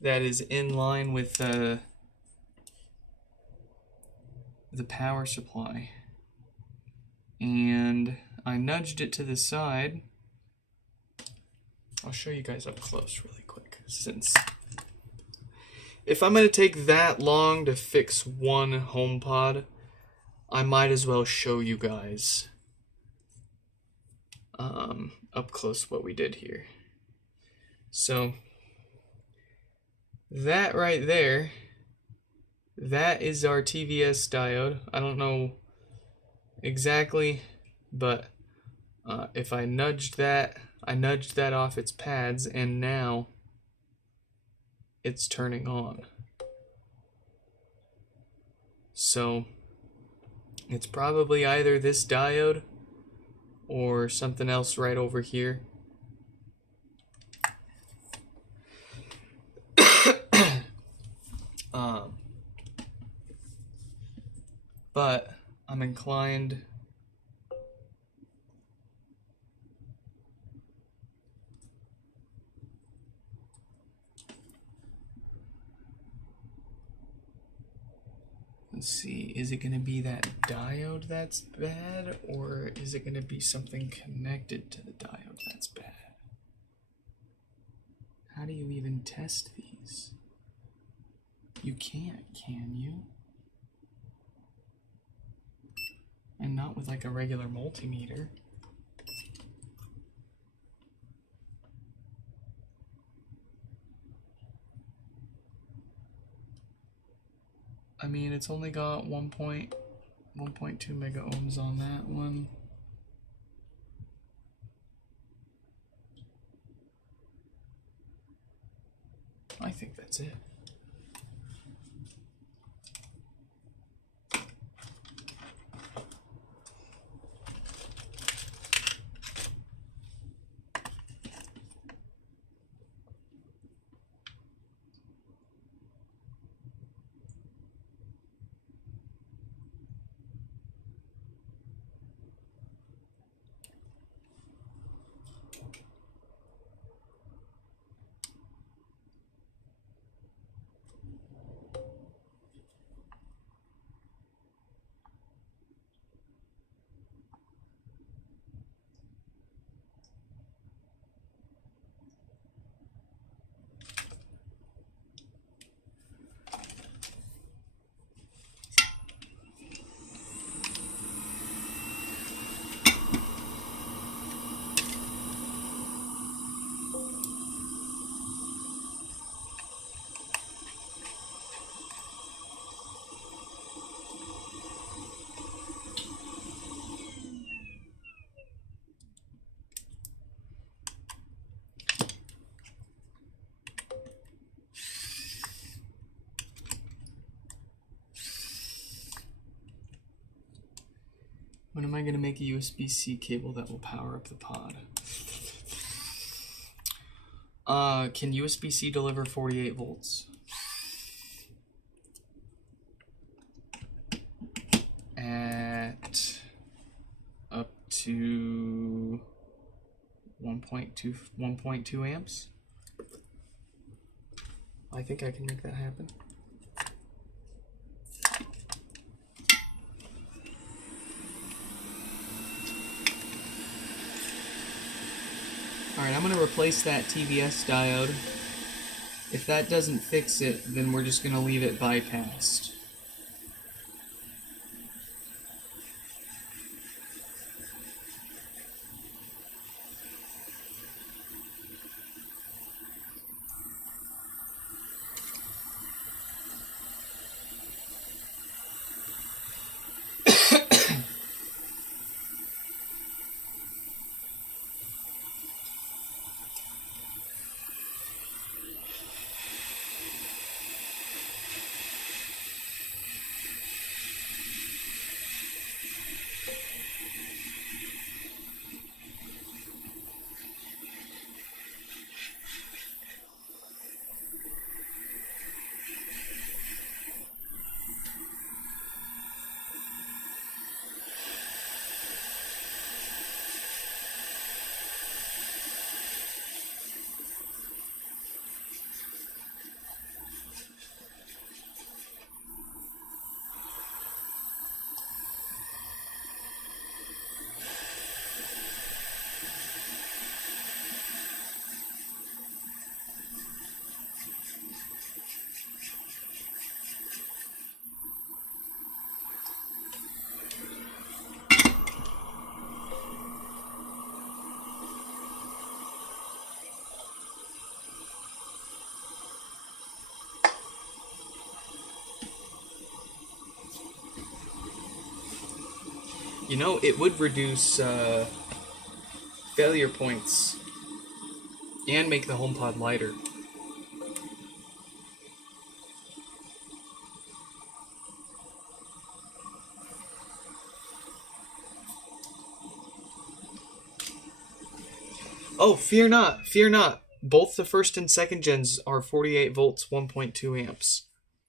that is in line with the power supply, and I nudged it to the side. I'll show you guys up close really quick, since if I'm going to take that long to fix one HomePod, I might as well show you guys up close what we did here. So that right there, that is our TVS diode. I don't know exactly, but if I nudged that off its pads, and now it's turning on. So it's probably either this diode or something else right over here. But I'm inclined let's see, is it going to be that diode that's bad, or is it going to be something connected to the diode that's bad? How do you even test these? You can't, can you? And not with like a regular multimeter. I mean, it's only got 1.2 mega ohms on that one. I think that's it. When am I going to make a USB-C cable that will power up the pod? Can USB-C deliver 48 volts? At up to 1.2 amps? I think I can make that happen. Alright, I'm going to replace that TVS diode. If that doesn't fix it, then we're just going to leave it bypassed. You know, it would reduce failure points and make the HomePod lighter. Oh, fear not, fear not. Both the first and second gens are 48 volts, 1.2 amps.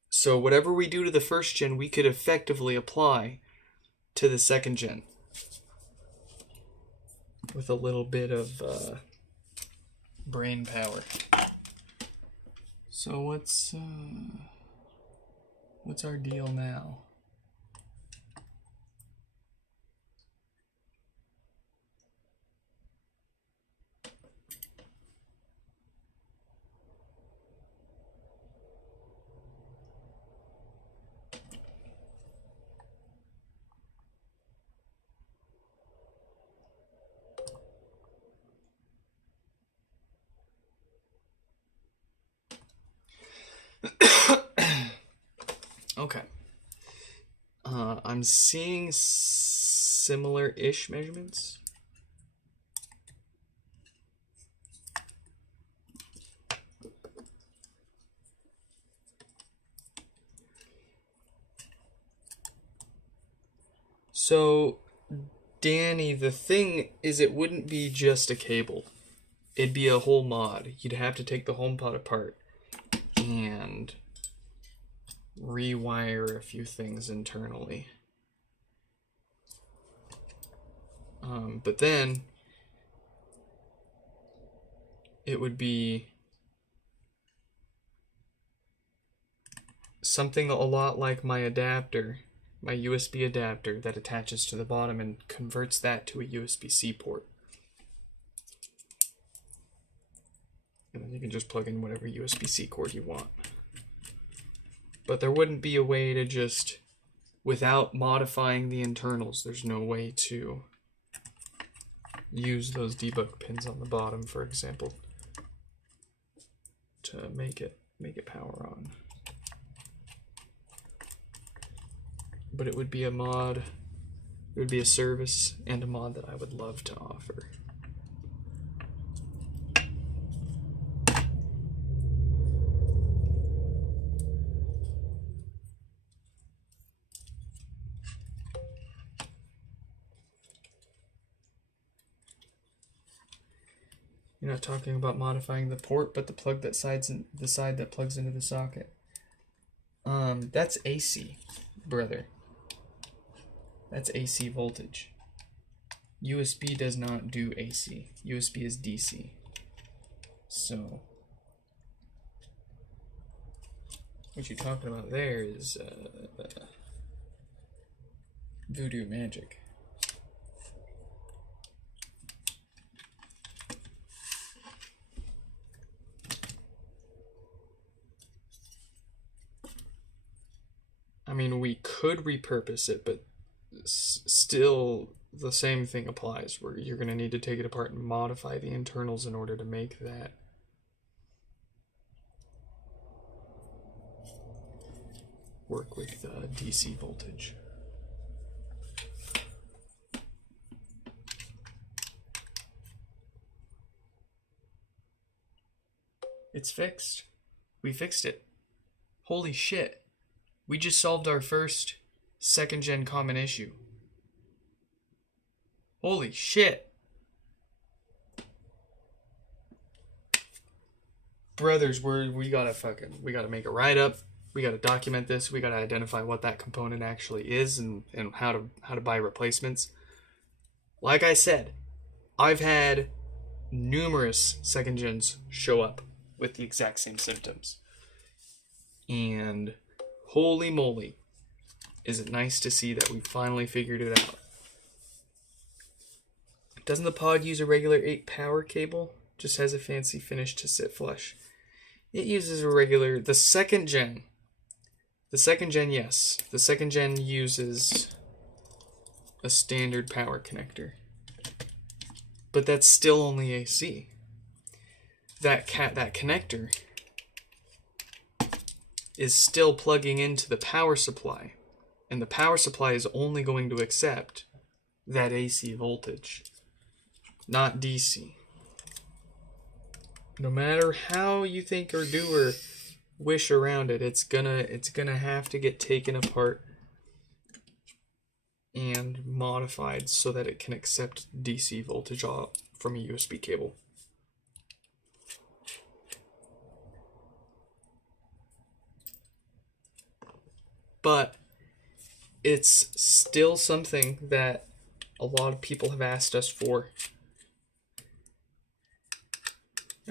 So whatever we do to the first gen, we could effectively apply to the second gen with a little bit of brain power. So what's our deal now? Okay. I'm seeing similar-ish measurements. So, Danny, the thing is it wouldn't be just a cable. It'd be a whole mod. You'd have to take the HomePod apart and rewire a few things internally. But then it would be something a lot like my adapter, my USB adapter that attaches to the bottom and converts that to a USB-C port. And then you can just plug in whatever USB-C cord you want. But there wouldn't be a way to just, without modifying the internals, there's no way to use those debug pins on the bottom, for example, to make it power on. But it would be a mod, it would be a service and a mod that I would love to offer. You're not talking about modifying the port, but the plug that the side that plugs into the socket. That's AC, brother. That's AC voltage. USB does not do AC. USB is DC. So, what you're talking about there is voodoo magic. I mean, we could repurpose it, but still the same thing applies, where you're going to need to take it apart and modify the internals in order to make that work with DC voltage. It's fixed. We fixed it. Holy shit. We just solved our first second gen common issue. Holy shit. Brothers, we gotta make a write-up. We gotta document this. We gotta identify what that component actually is and how to buy replacements. Like I said, I've had numerous second gens show up with the exact same symptoms. And holy moly, is it nice to see that we finally figured it out. Doesn't the pod use a regular 8 power cable? Just has a fancy finish to sit flush. It uses a regular, the second gen, yes. The second gen uses a standard power connector. But that's still only AC. That connector is still plugging into the power supply, and the power supply is only going to accept that AC voltage, not DC. No matter how you think or do or wish around it, it's gonna have to get taken apart and modified so that it can accept DC voltage from a USB cable. But it's still something that a lot of people have asked us for.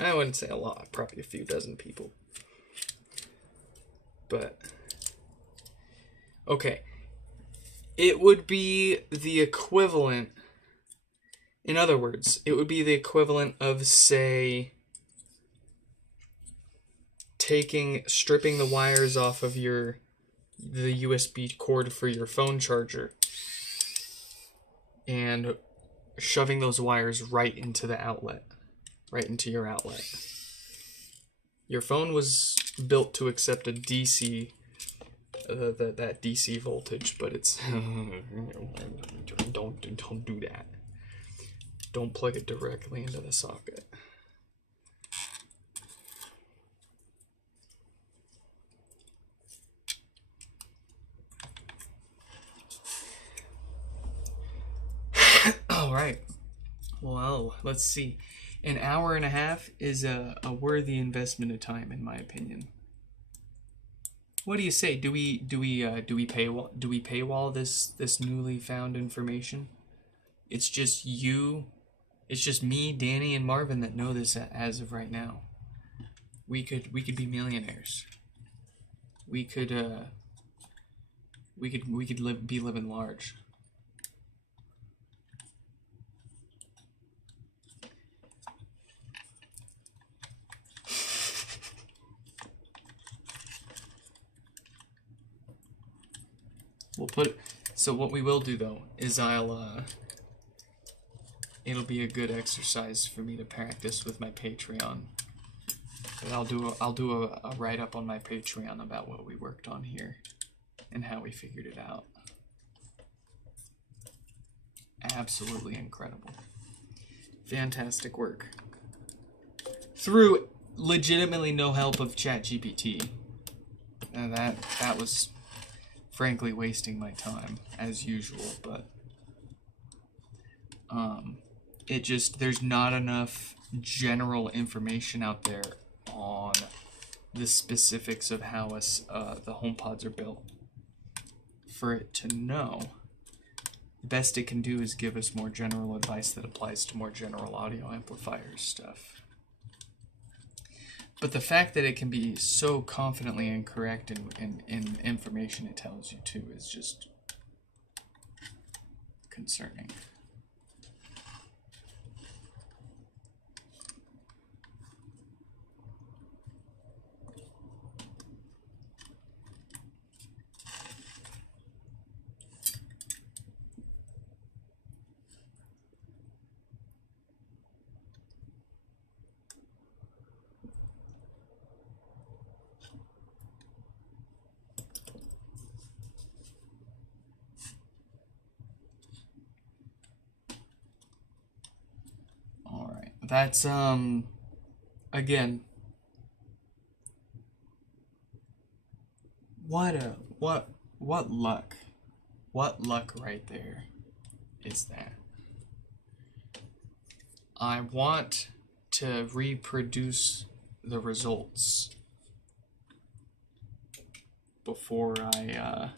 I wouldn't say a lot, probably a few dozen people. But, okay. It would be the equivalent, in other words, it would be the equivalent of, say, stripping the wires off of the USB cord for your phone charger and shoving those wires right into the outlet, right into your outlet. Your phone was built to accept a DC, that DC voltage, but it's don't do that. Don't plug it directly into the socket. All right. Well, let's see. An hour and a half is a worthy investment of time, in my opinion. What do you say? Do we paywall this newly found information? It's just you. It's just me, Danny, and Marvin that know this as of right now. We could be millionaires. We could be living large. So what we will do though is it'll be a good exercise for me to practice with my Patreon. But I'll do a write-up on my Patreon about what we worked on here and how we figured it out. Absolutely incredible. Fantastic work. Through legitimately no help of ChatGPT. And that was frankly wasting my time as usual, but there's not enough general information out there on the specifics of how the HomePods are built for it to know. The best it can do is give us more general advice that applies to more general audio amplifier stuff. But the fact that it can be so confidently incorrect in information it tells you too is just concerning. That's again, what luck right there is that. I want to reproduce the results before I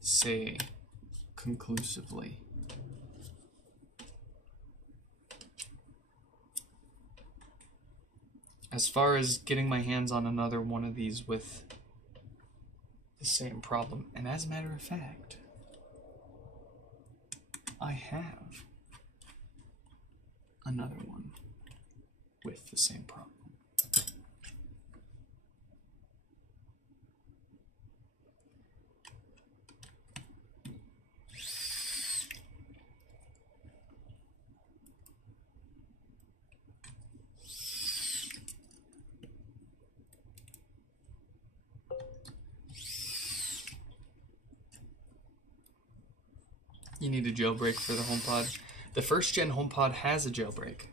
say conclusively. As far as getting my hands on another one of these with the same problem, and as a matter of fact, I have another one with the same problem. You need a jailbreak for the HomePod. The first gen HomePod has a jailbreak.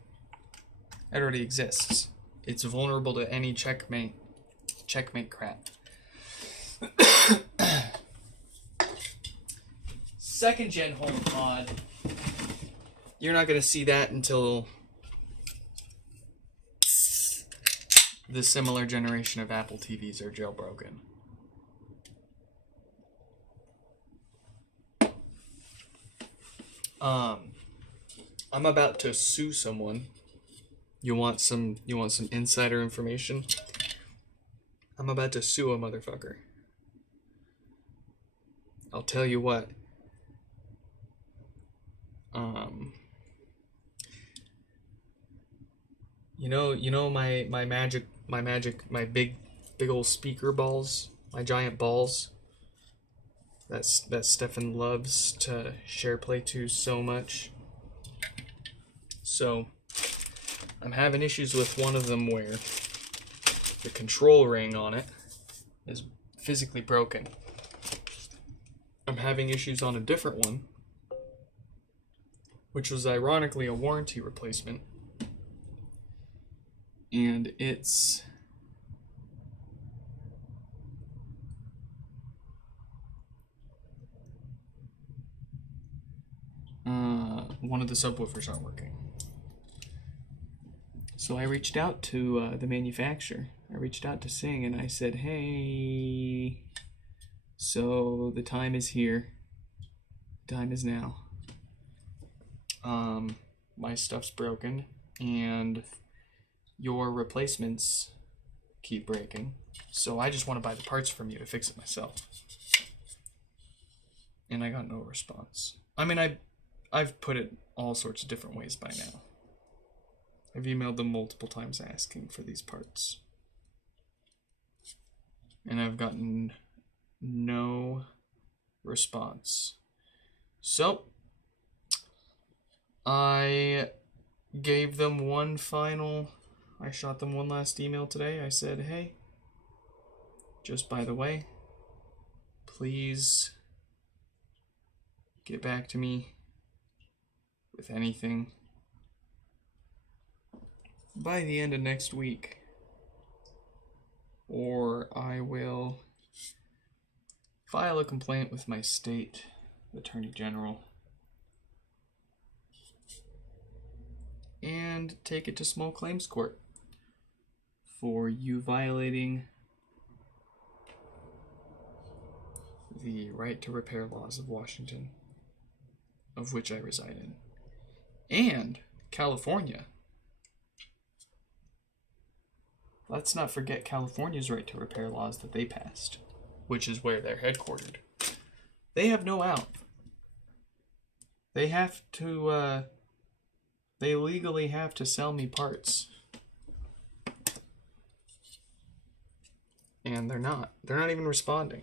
It already exists. It's vulnerable to any checkmate crap. Second gen HomePod, you're not going to see that until the similar generation of Apple TVs are jailbroken. I'm about to sue someone. You want some insider information? I'm about to sue a motherfucker. I'll tell you what. You know my big old speaker balls, my giant balls. That Stefan loves to share play to so much. So I'm having issues with one of them where the control ring on it is physically broken. I'm having issues on a different one, which was ironically a warranty replacement. And it's one of the subwoofers aren't working. So I reached out to the manufacturer. I reached out to Sing and I said, hey, so the time is here. The time is now. My stuff's broken and your replacements keep breaking. So I just want to buy the parts from you to fix it myself. And I got no response. I mean, I've put it all sorts of different ways by now. I've emailed them multiple times asking for these parts. And I've gotten no response. So, I gave them I shot them one last email today. I said, hey, just by the way, please get back to me with anything by the end of next week, or I will file a complaint with my state attorney general. And and take it to small claims court for you violating the right to repair laws of Washington, of which I reside in, and California. Let's not forget California's right to repair laws that they passed, which is where they're headquartered. They have no out. They have to, they legally have to sell me parts. And they're not. They're not even responding.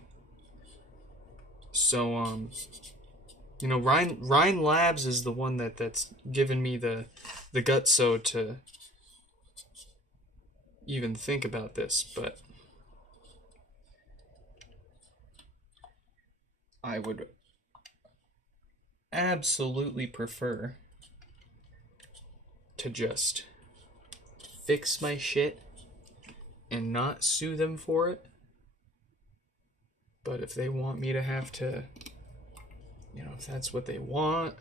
So, you know, Rhine Labs is the one that's given me the gutso to even think about this, but I would absolutely prefer to just fix my shit and not sue them for it. But if they want me to have to, you know, if that's what they want,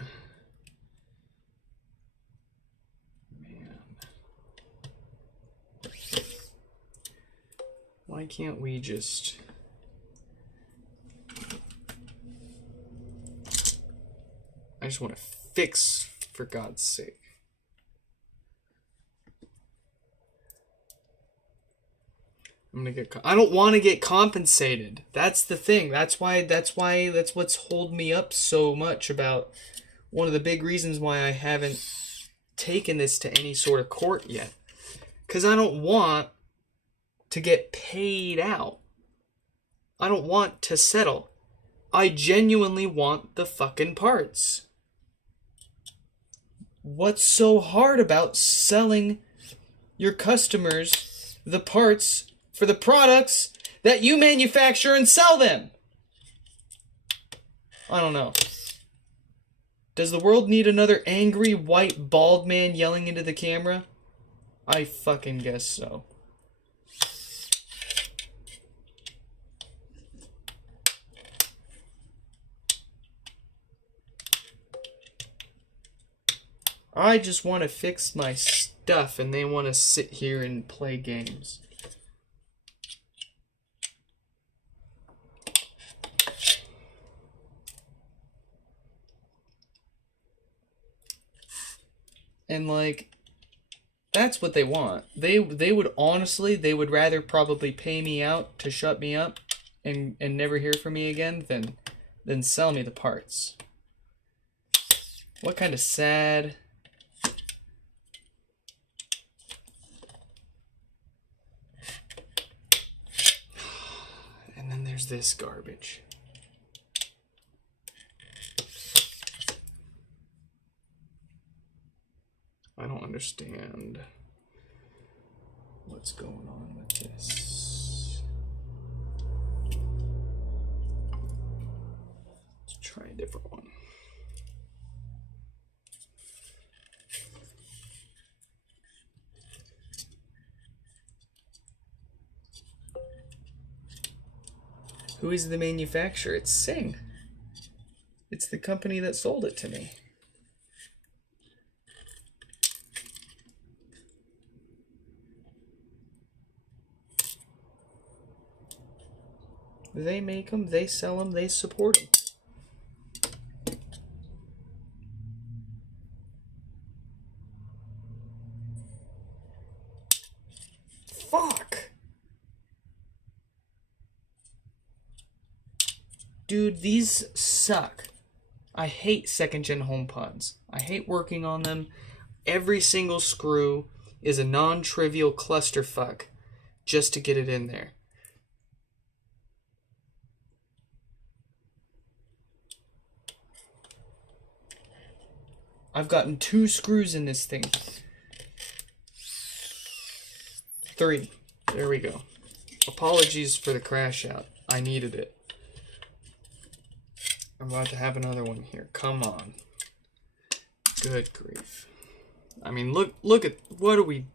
man, why can't we just... I just want to fix, for God's sake. I'm gonna get. I don't want to get compensated. That's the thing. That's what's holding me up so much about one of the big reasons why I haven't taken this to any sort of court yet. Because I don't want to get paid out. I don't want to settle. I genuinely want the fucking parts. What's so hard about selling your customers the parts for the products that you manufacture and sell them? I don't know. Does the world need another angry, white, bald man yelling into the camera? I fucking guess so. I just want to fix my stuff and they want to sit here and play games. And like, that's what they want. They would honestly, they would rather probably pay me out to shut me up and never hear from me again than sell me the parts. What kind of sad... And then there's this garbage. I don't understand what's going on with this. Let's try a different one. Who is the manufacturer? It's Sing. It's the company that sold it to me. They make them, they sell them, they support them. Fuck! Dude, these suck. I hate second-gen HomePods. I hate working on them. Every single screw is a non-trivial clusterfuck just to get it in there. I've gotten 2 screws in this thing. 3. There we go. Apologies for the crash out. I needed it. I'm about to have another one here. Come on. Good grief. I mean, look at, what are we...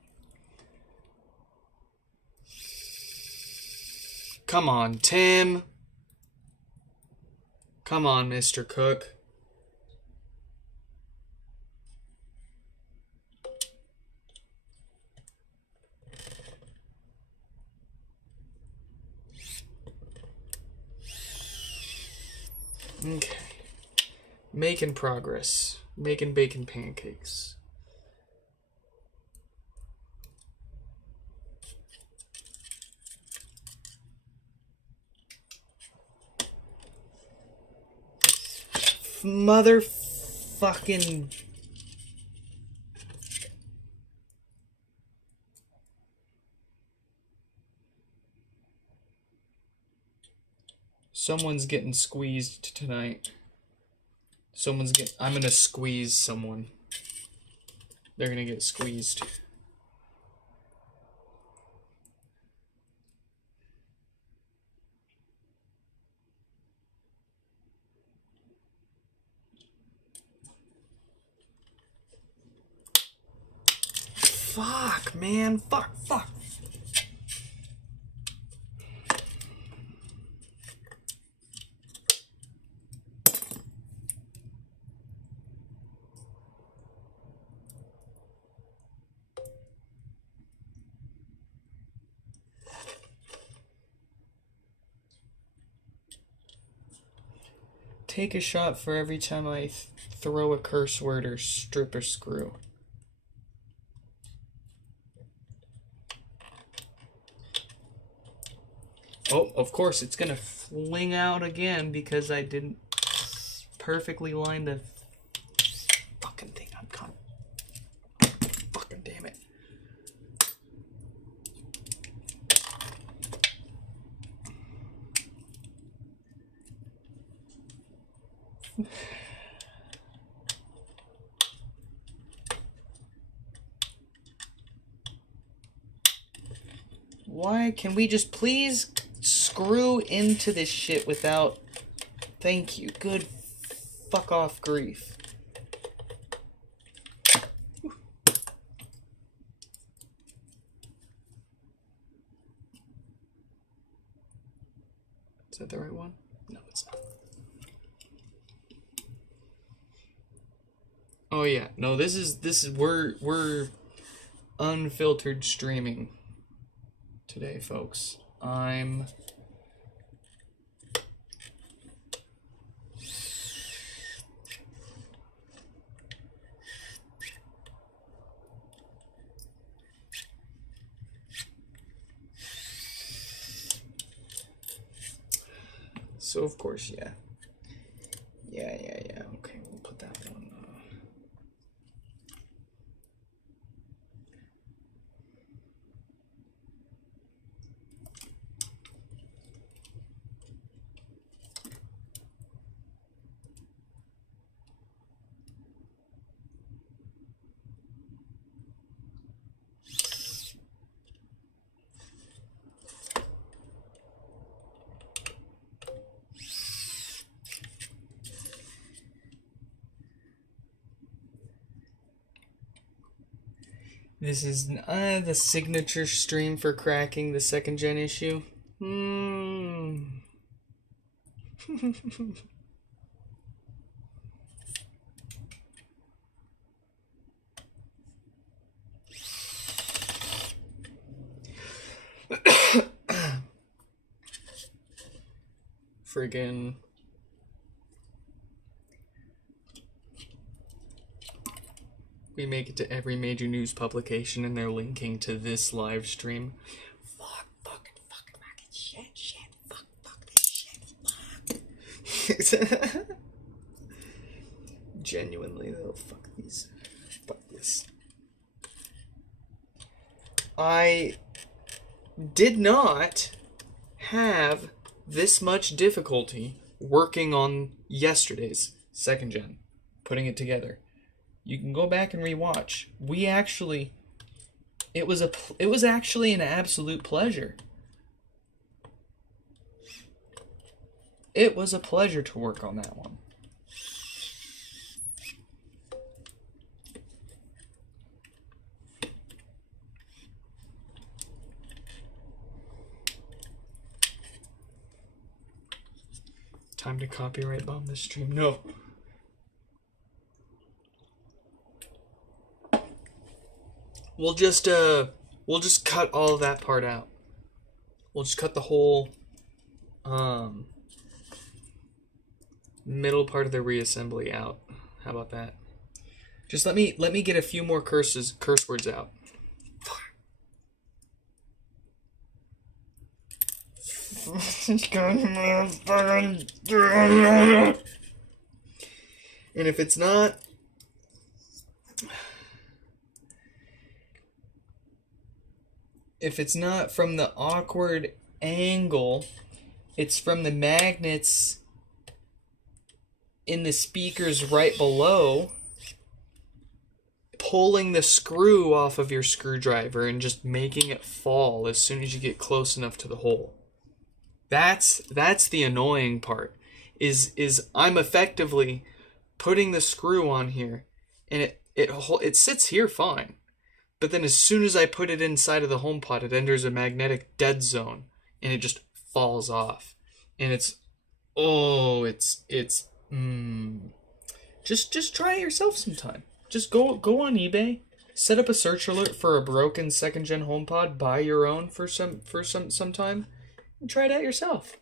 Come on, Tim. Come on, Mr. Cook. Okay. Making progress. Making bacon pancakes. Motherfucking... Someone's getting squeezed tonight. I'm gonna squeeze someone. They're gonna get squeezed. Fuck, man. Fuck. Take a shot for every time I throw a curse word or strip or screw. Oh, of course, it's gonna fling out again because I didn't perfectly line the fucking thing up. God. Fucking damn it. Why can we just please screw into this shit without... Thank you. Good fuck off grief. Is that the right one? No, it's not. Oh yeah, no, this is we're unfiltered streaming today, folks. So of course, yeah. Okay, we'll put that one. This is the signature stream for cracking the 2nd gen issue. Friggin' we make it to every major news publication and they're linking to this live stream. Fuck, shit, fuck this shit. Genuinely though, fuck this. I did not have this much difficulty working on yesterday's 2nd gen, putting it together. You can go back and rewatch. It was actually an absolute pleasure. It was a pleasure to work on that one. Time to copyright bomb this stream. No. We'll just cut all of that part out. We'll just cut the whole middle part of the reassembly out. How about that? Just let me get a few more curse words out. And if it's not, from the awkward angle, it's from the magnets in the speakers right below, pulling the screw off of your screwdriver and just making it fall as soon as you get close enough to the hole. That's the annoying part. Is I'm effectively putting the screw on here, and it sits here fine, but then as soon as I put it inside of the HomePod, it enters a magnetic dead zone, and it just falls off, and just try it yourself sometime. Just go on eBay, set up a search alert for a broken second gen HomePod, buy your own for some time, and try it out yourself.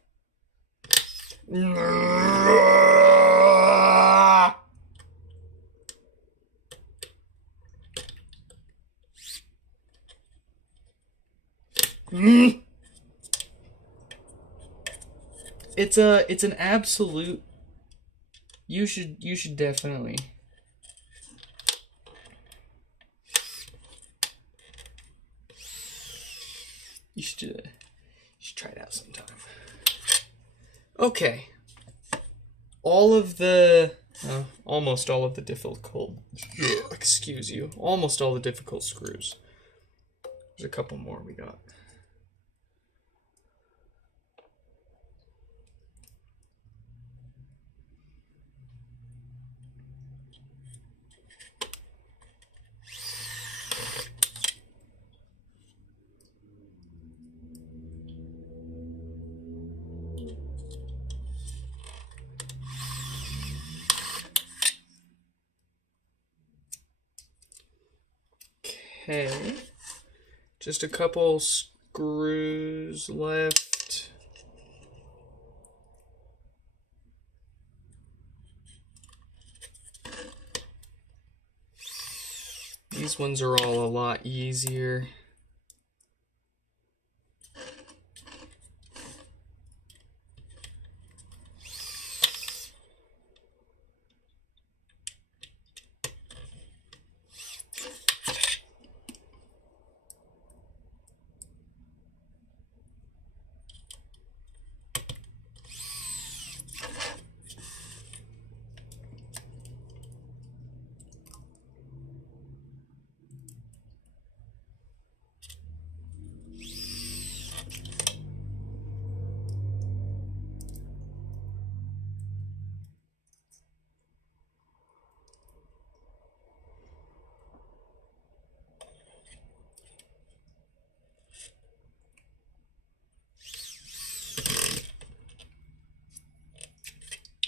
It's an absolute. You should definitely. You should try it out sometime. Okay. Almost all of the difficult. Excuse you. Almost all the difficult screws. There's a couple more we got. Okay, just a couple screws left. These ones are all a lot easier.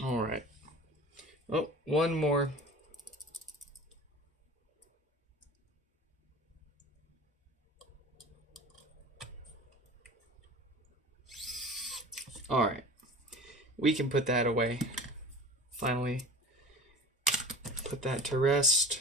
All right. Oh, one more. All right. We can put that away. Finally, put that to rest.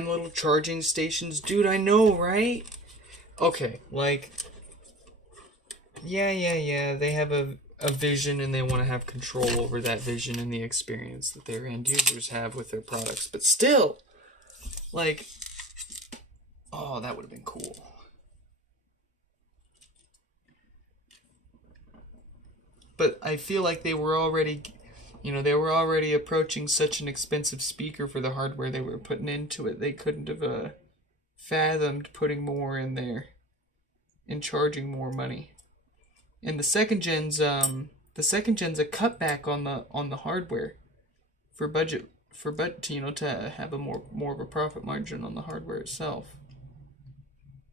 and little charging stations. Dude, I know, right? Okay, like, yeah, they have a vision and they want to have control over that vision and the experience that their end users have with their products. But still, like, oh, that would have been cool. But I feel like they were already, they were already approaching such an expensive speaker for the hardware they were putting into it. They couldn't have fathomed putting more in there and charging more money. And the second gen's a cutback on the hardware for budget to have a more of a profit margin on the hardware itself.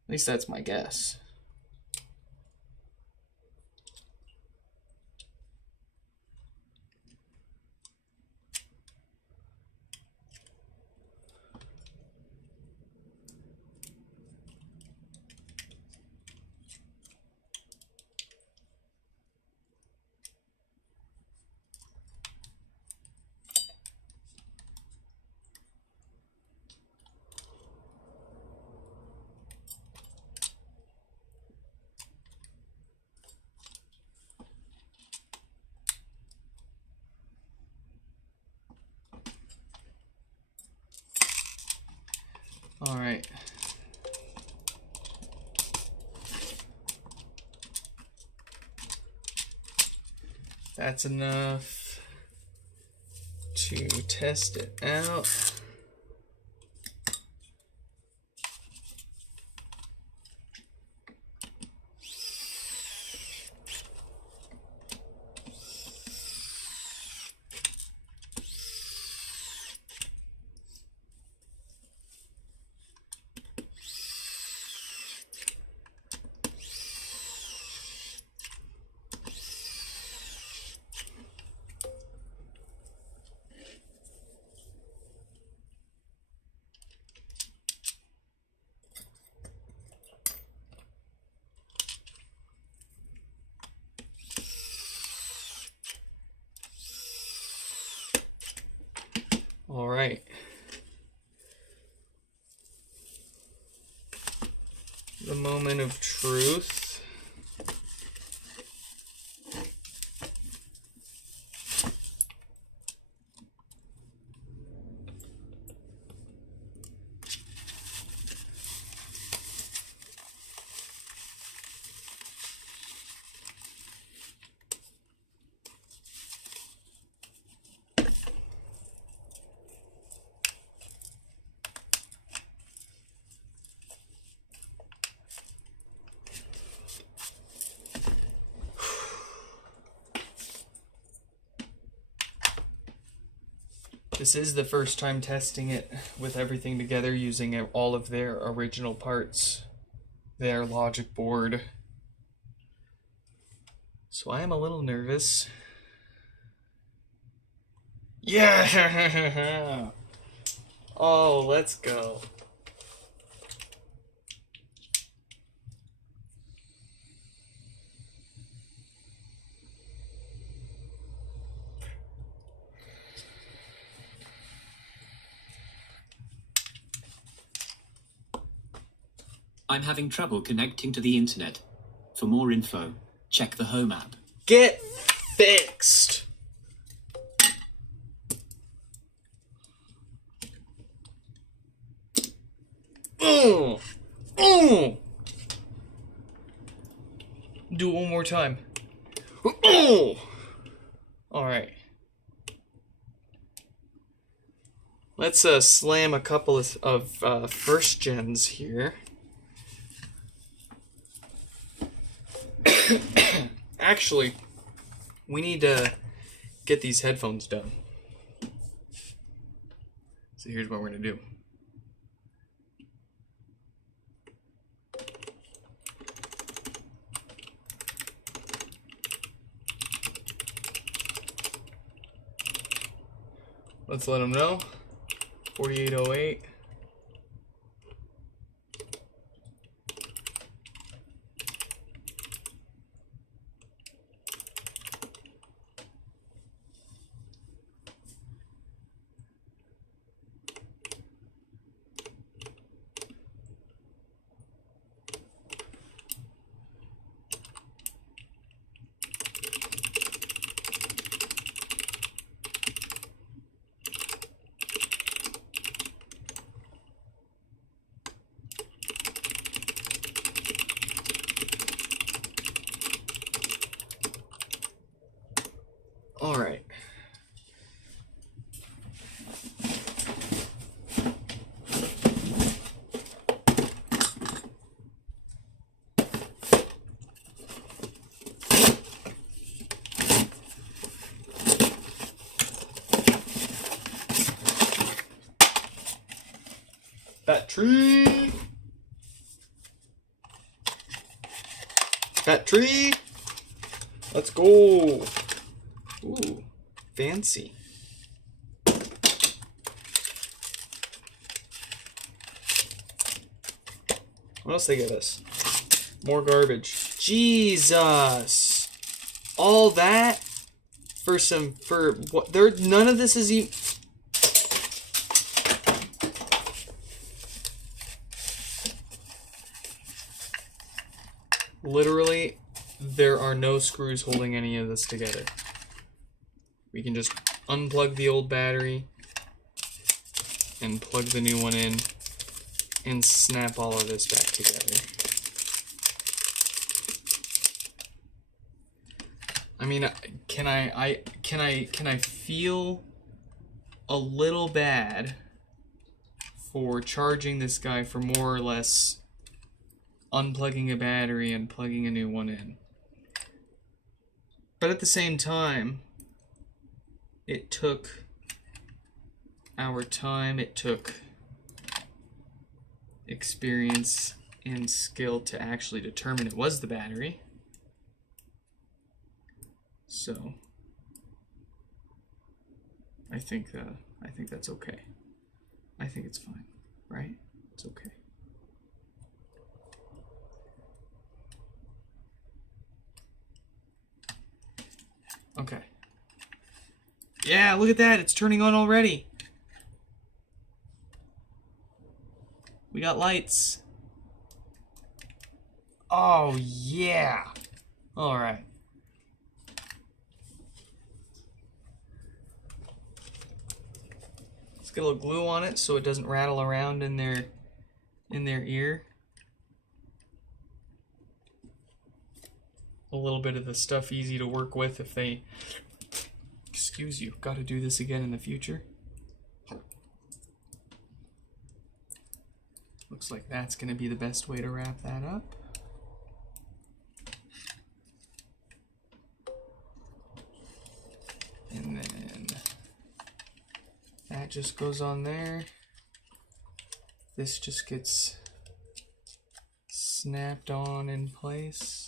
At least that's my guess. All right. That's enough to test it out. All right. The moment of truth. This is the first time testing it with everything together using all of their original parts, their logic board. So I am a little nervous. Yeah! Oh, let's go. I'm having trouble connecting to the internet. For more info, check the Home app. Get fixed! Oh! Oh! Do it one more time. Oh! Alright. Let's slam a couple of first gens here. Actually, we need to get these headphones done. So here's what we're going to do. Let's let them know. 4808. All right. Battery! Battery! Let's go! Ooh, fancy. What else they give us? More garbage. Jesus! All that for what? None of this is even. Literally, there are no screws holding any of this together. We can just unplug the old battery and plug the new one in and snap all of this back together. I mean, can I feel a little bad for charging this guy for more or less unplugging a battery and plugging a new one in? But at the same time, it took our time, it took experience and skill to actually determine it was the battery. So I think that's okay. I think it's fine, right? It's okay. Okay. Yeah, look at that. It's turning on already. We got lights. Oh, yeah. All right. Let's get a little glue on it so it doesn't rattle around in their ear. A little bit of the stuff easy to work with if they, excuse you, got to do this again in the future. Looks like that's going to be the best way to wrap that up. And then that just goes on there. This just gets snapped on in place.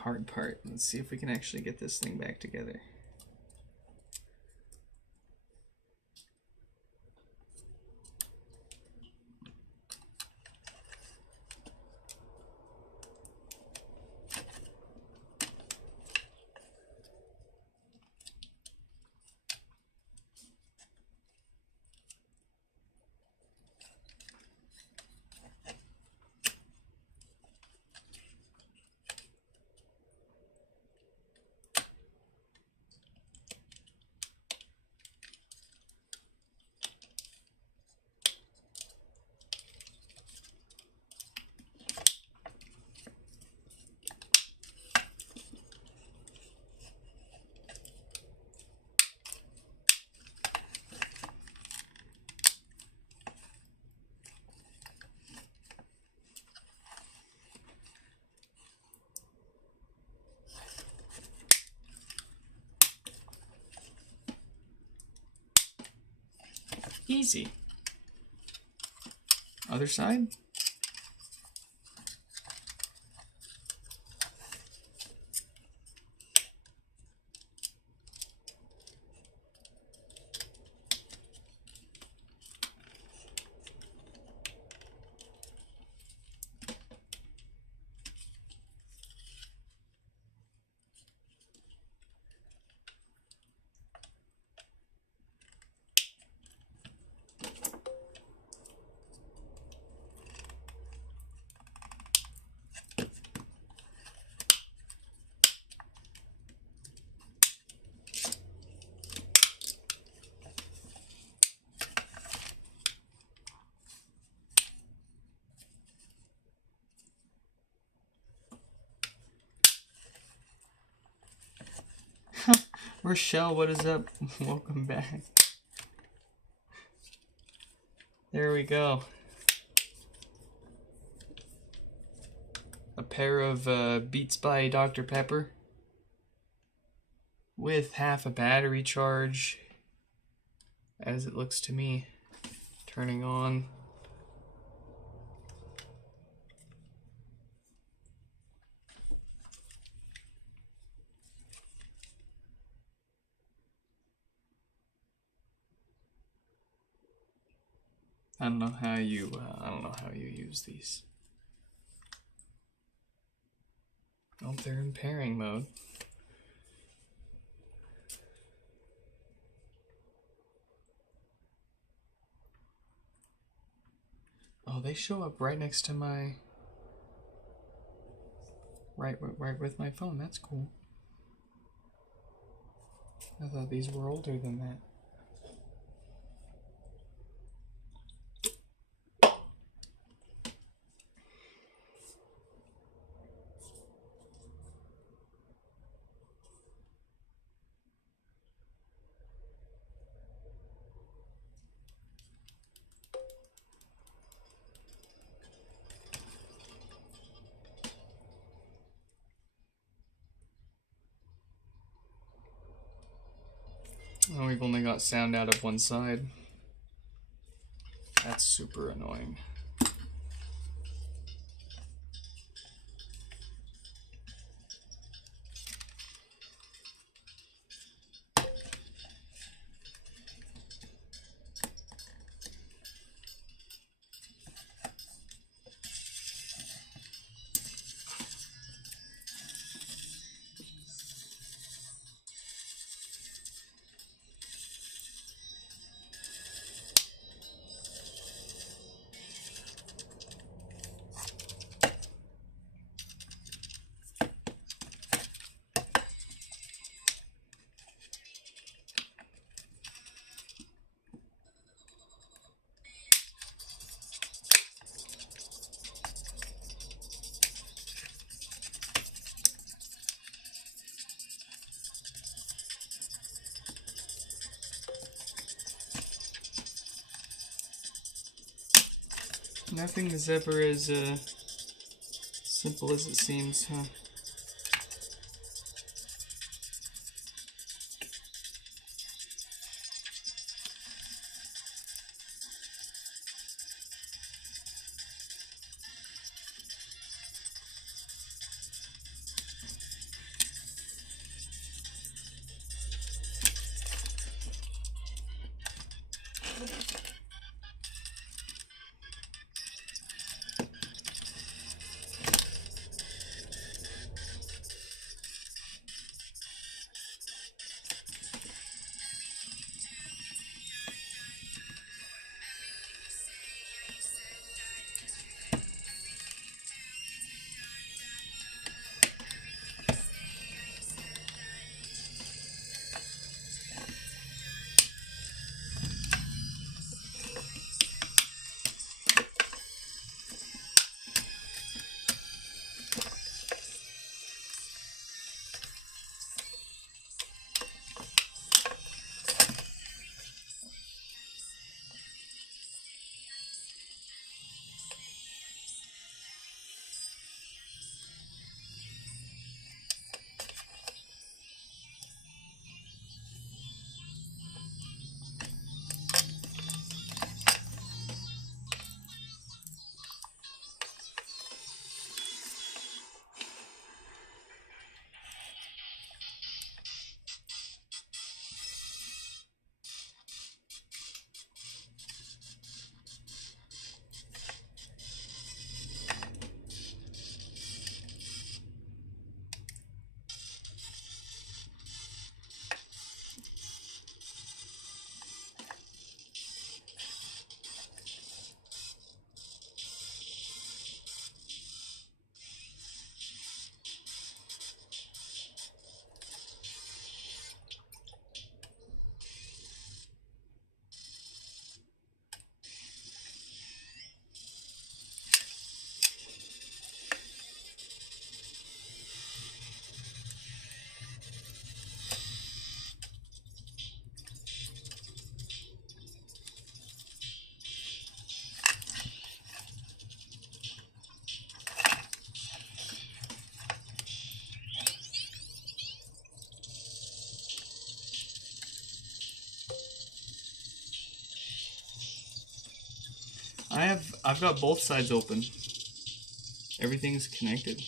Hard part. Let's see if we can actually get this thing back together. Easy. Other side. Rochelle, what is up? Welcome back. There we go. A pair of Beats by Dr. Pepper with half a battery charge, as it looks to me. Turning on. I don't know how you use these. Oh, they're in pairing mode. Oh, they show up right next to my right with my phone. That's cool. I thought these were older than that. Oh, we've only got sound out of one side. That's super annoying. Nothing is ever as simple as it seems, huh? I've got both sides open. Everything's connected.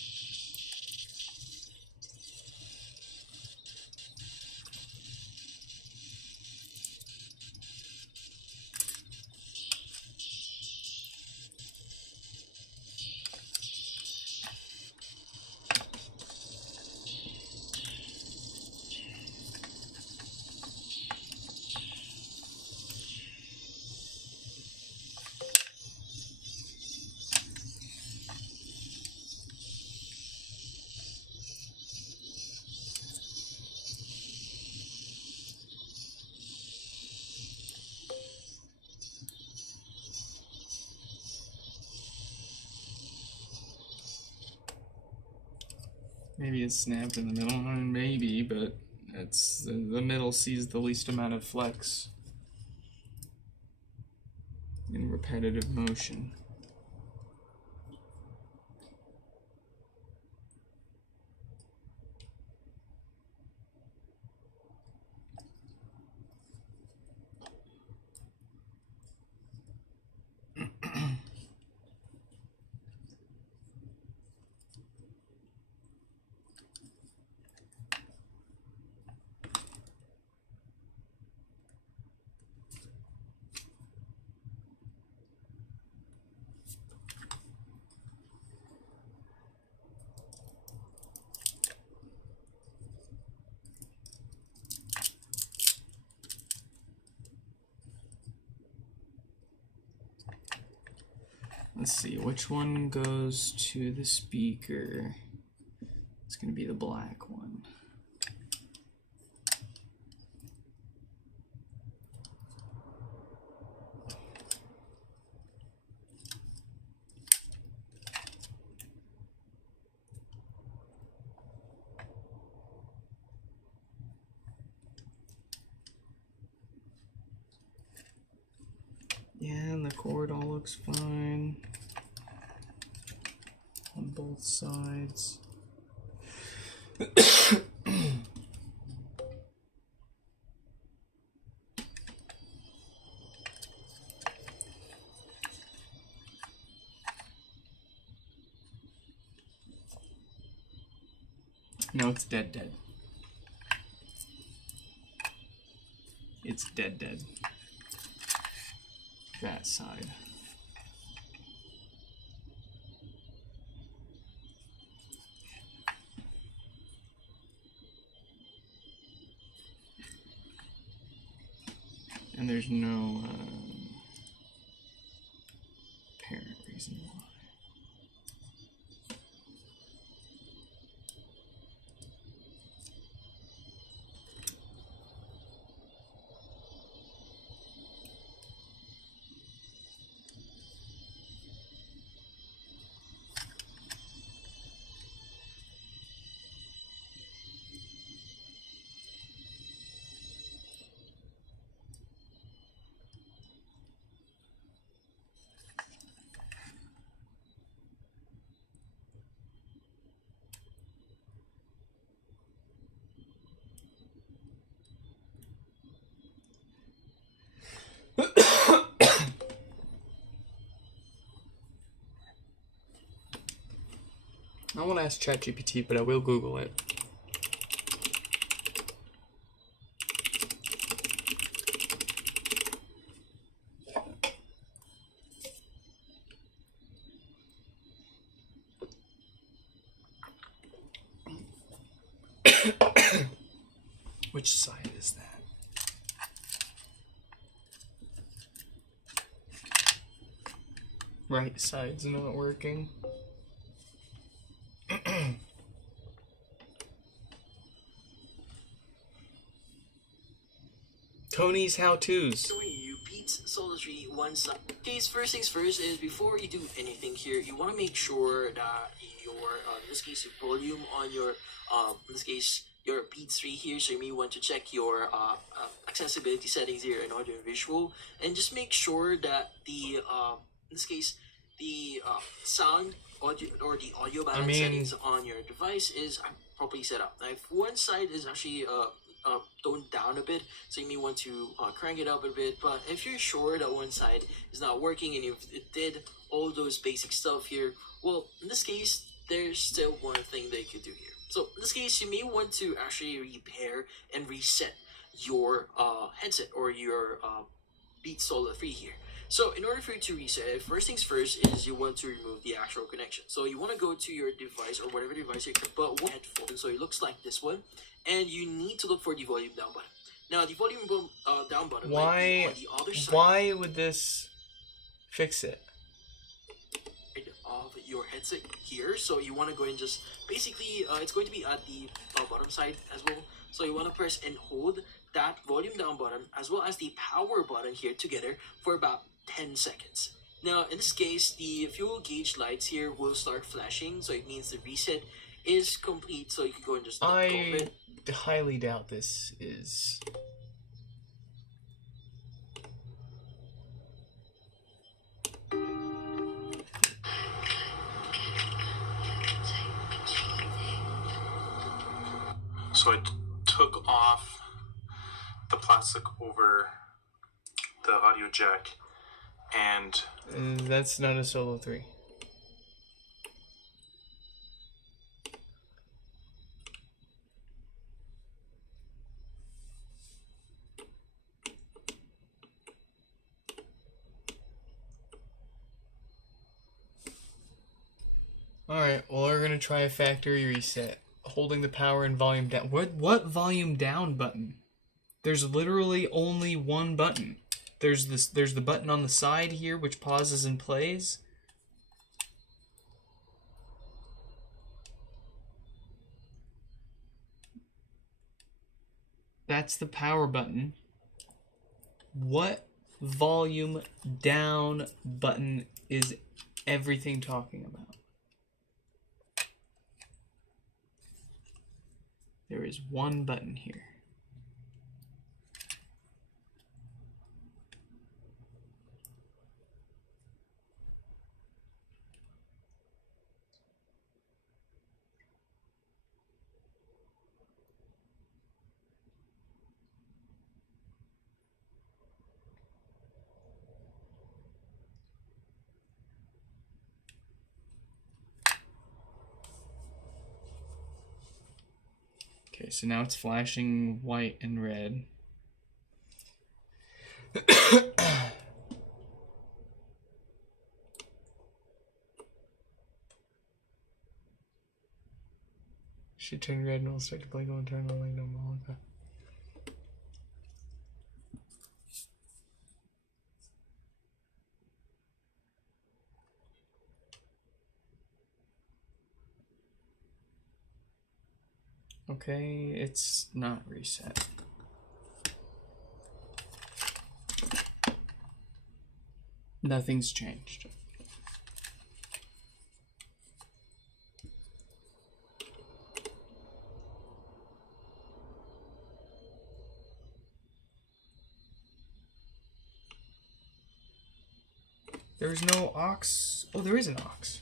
Maybe it's snapped in the middle. Maybe, but it's the middle sees the least amount of flex in repetitive motion. Let's see, which one goes to the speaker? It's going to be the black one. Yeah, and the cord all looks fine on both sides. No, it's dead. It's dead. That side. And there's no apparent reason why. I want to ask ChatGPT, but I will Google it. Which side is that? Right side's not working. Tony's how-tos. So you beat Solo 3 one side. Okay, first things first is before you do anything here, you want to make sure that your, in this case, your volume on your, in this case, your Beats 3 here, so you may want to check your accessibility settings here in audio and visual, and just make sure that the, in this case, the sound audio or the audio balance settings on your device is properly set up. Now, if one side is actually toned down a bit, so you may want to crank it up a bit. But if you're sure that one side is not working and if it did all those basic stuff here, well, in this case, there's still one thing that you could do here. So in this case, you may want to actually repair and reset your headset or your Beats Solid 3 here. So in order for you to reset it, first things first is you want to remove the actual connection. So you want to go to your device or whatever device you can put one headphone. So it looks like this one, and you need to look for the volume down button. Now the volume down button might be on the other side. Why would this fix it? Of your headset here, so you want to go and just basically it's going to be at the bottom side as well. So you want to press and hold that volume down button as well as the power button here together for about 10 seconds. Now in this case, the fuel gauge lights here will start flashing, so it means the reset is complete. So you can go and just let go of it. I highly doubt this is. So I took off the plastic over the audio jack, and That's not a Solo 3. Alright, well we're gonna try a factory reset. Holding the power and volume down. What volume down button? There's literally only one button. There's the button on the side here which pauses and plays. That's the power button. What volume down button is everything talking about? There is one button here. Okay, so now it's flashing white and red. Should turn red and we'll start to blink and turn on like normal. Okay. Okay, it's not reset. Nothing's changed. There's no aux. Oh, there is an aux.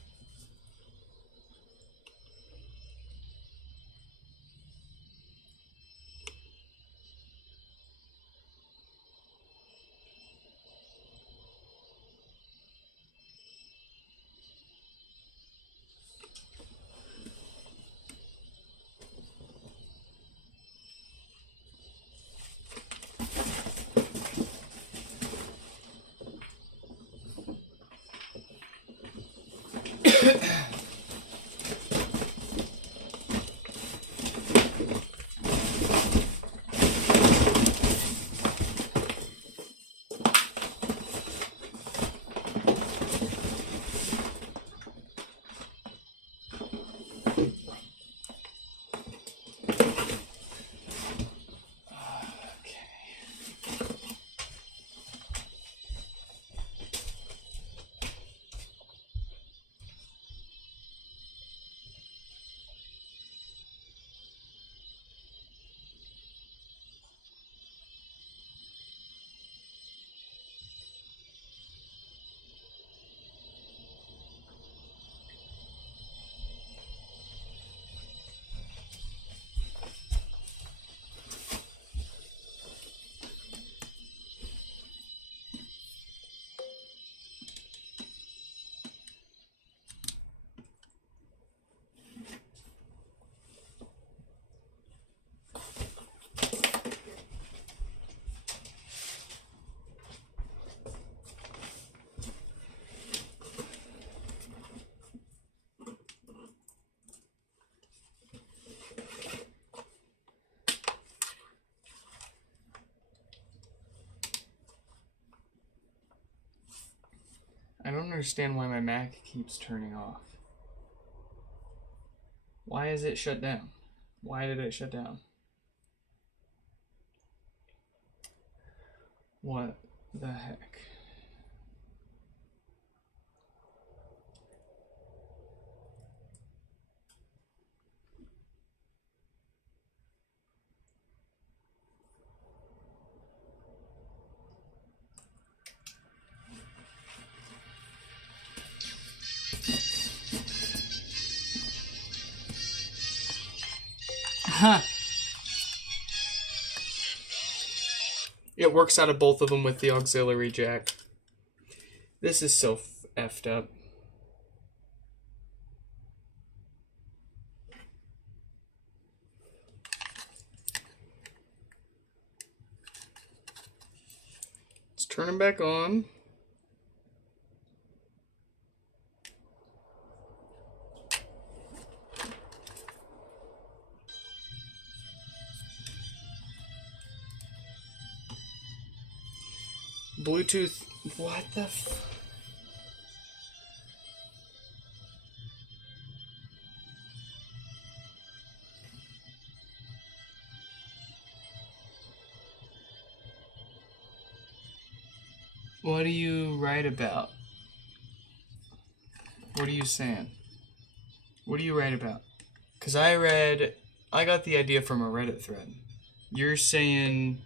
understand why my Mac keeps turning off. Why is it shut down? Why did it shut down? What the heck? Huh. It works out of both of them with the auxiliary jack. This is so effed up. Let's turn them back on. Bluetooth, what the f... What do you write about? What are you saying? What do you write about? Because I got the idea from a Reddit thread. You're saying...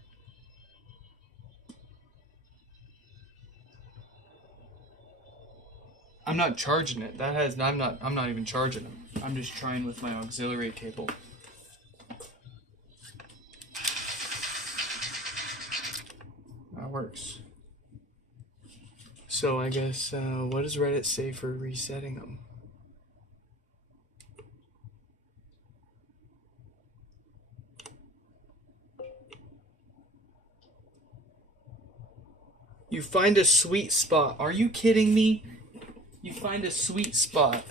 I'm not charging it. I'm not even charging them. I'm just trying with my auxiliary cable. That works. So I guess, what does Reddit say for resetting them? You find a sweet spot. Are you kidding me? You find a sweet spot.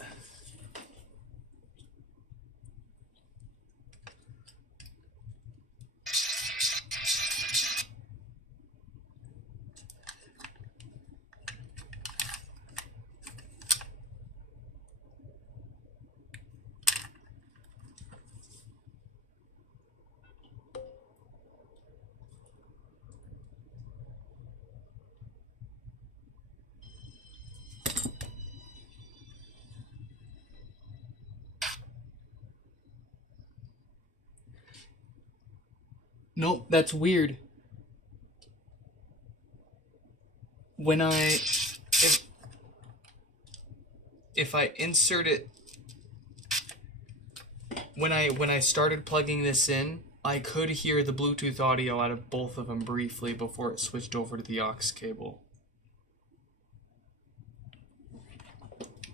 Nope, that's weird. When if I insert it, when I started plugging this in, I could hear the Bluetooth audio out of both of them briefly before it switched over to the aux cable.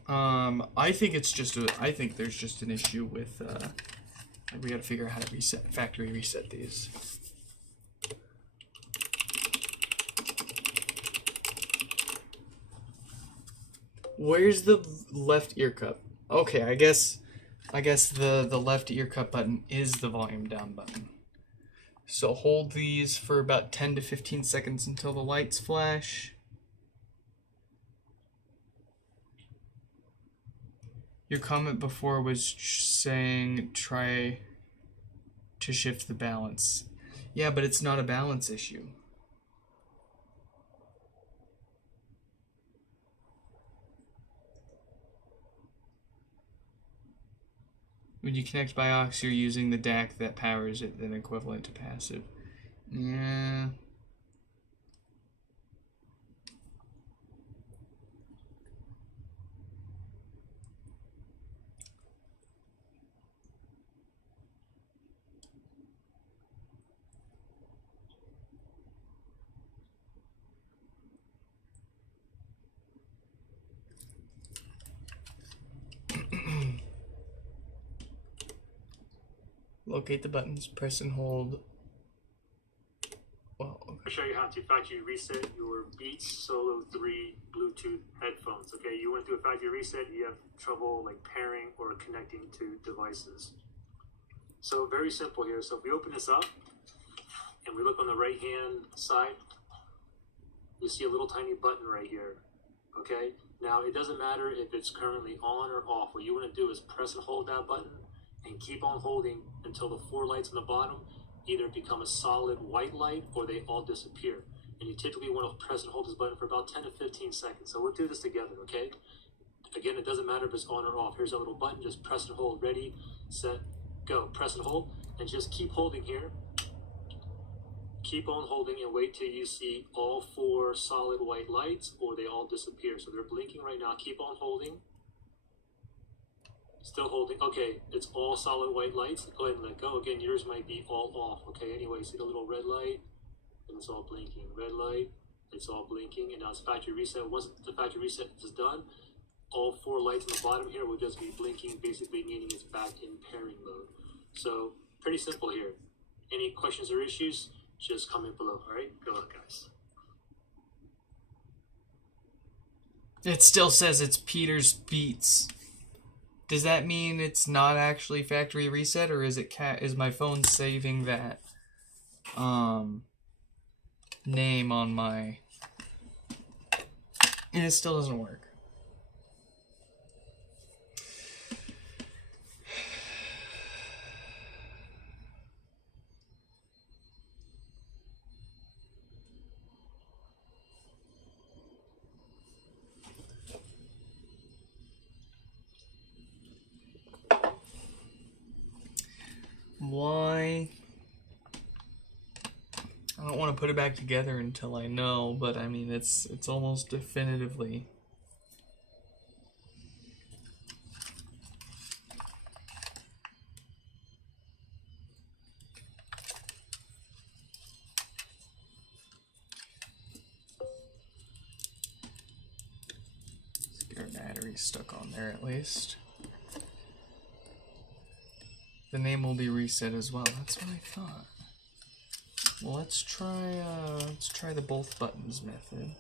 I think I think there's just an issue with we gotta figure out how to factory reset these. Where's the left ear cup? Okay, I guess the left ear cup button is the volume down button. So hold these for about 10 to 15 seconds until the lights flash. Your comment before was saying try to shift the balance. Yeah, but it's not a balance issue. When you connect by aux, you're using the DAC that powers it, then equivalent to passive. Yeah. Locate the buttons, press and hold. Well, okay. I'll show you how to factory reset your Beats Solo 3 Bluetooth headphones. Okay, you went through a factory reset, you have trouble like pairing or connecting to devices. So very simple here. So if we open this up and we look on the right hand side, you see a little tiny button right here. Okay, Now, it doesn't matter if it's currently on or off. What you want to do is press and hold that button and keep on holding until the 4 lights on the bottom either become a solid white light or they all disappear. And you typically want to press and hold this button for about 10 to 15 seconds. So we'll do this together, okay? Again, it doesn't matter if it's on or off. Here's a little button. Just press and hold. Ready, set, go. Press and hold. And just keep holding here. Keep on holding and wait till you see all 4 solid white lights or they all disappear. So they're blinking right now. Keep on holding. Still holding. Okay, it's all solid white lights. Go ahead and let go. Again, yours might be all off. Okay, anyway, see the little red light? And it's all blinking. Red light, it's all blinking. And now it's factory reset. Once the factory reset is done, all 4 lights on the bottom here will just be blinking, basically meaning it's back in pairing mode. So, pretty simple here. Any questions or issues? Just comment below. Alright, good luck, guys. It still says it's Peter's Beats. Does that mean it's not actually factory reset, or is it is my phone saving that name on my... And it still doesn't work. Why? I don't want to put it back together until I know, but I mean it's almost definitively. Let's get our battery stuck on there at least. The name will be reset as well. That's what I thought. Well, let's try the both buttons method.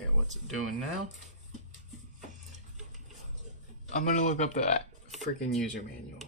Okay, what's it doing now? I'm gonna look up the freaking user manual.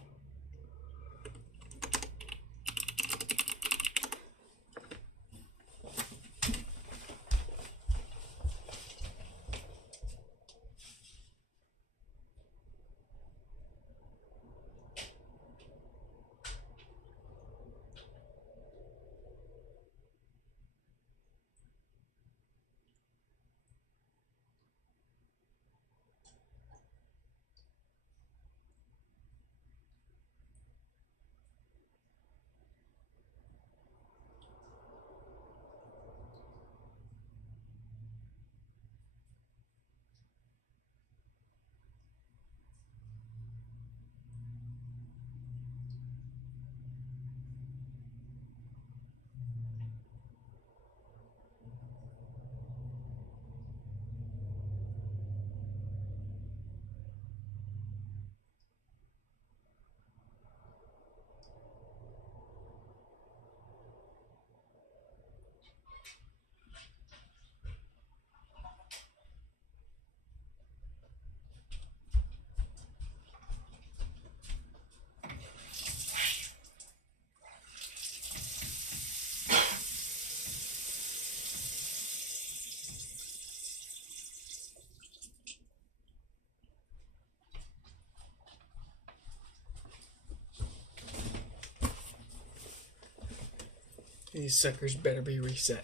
These suckers better be reset.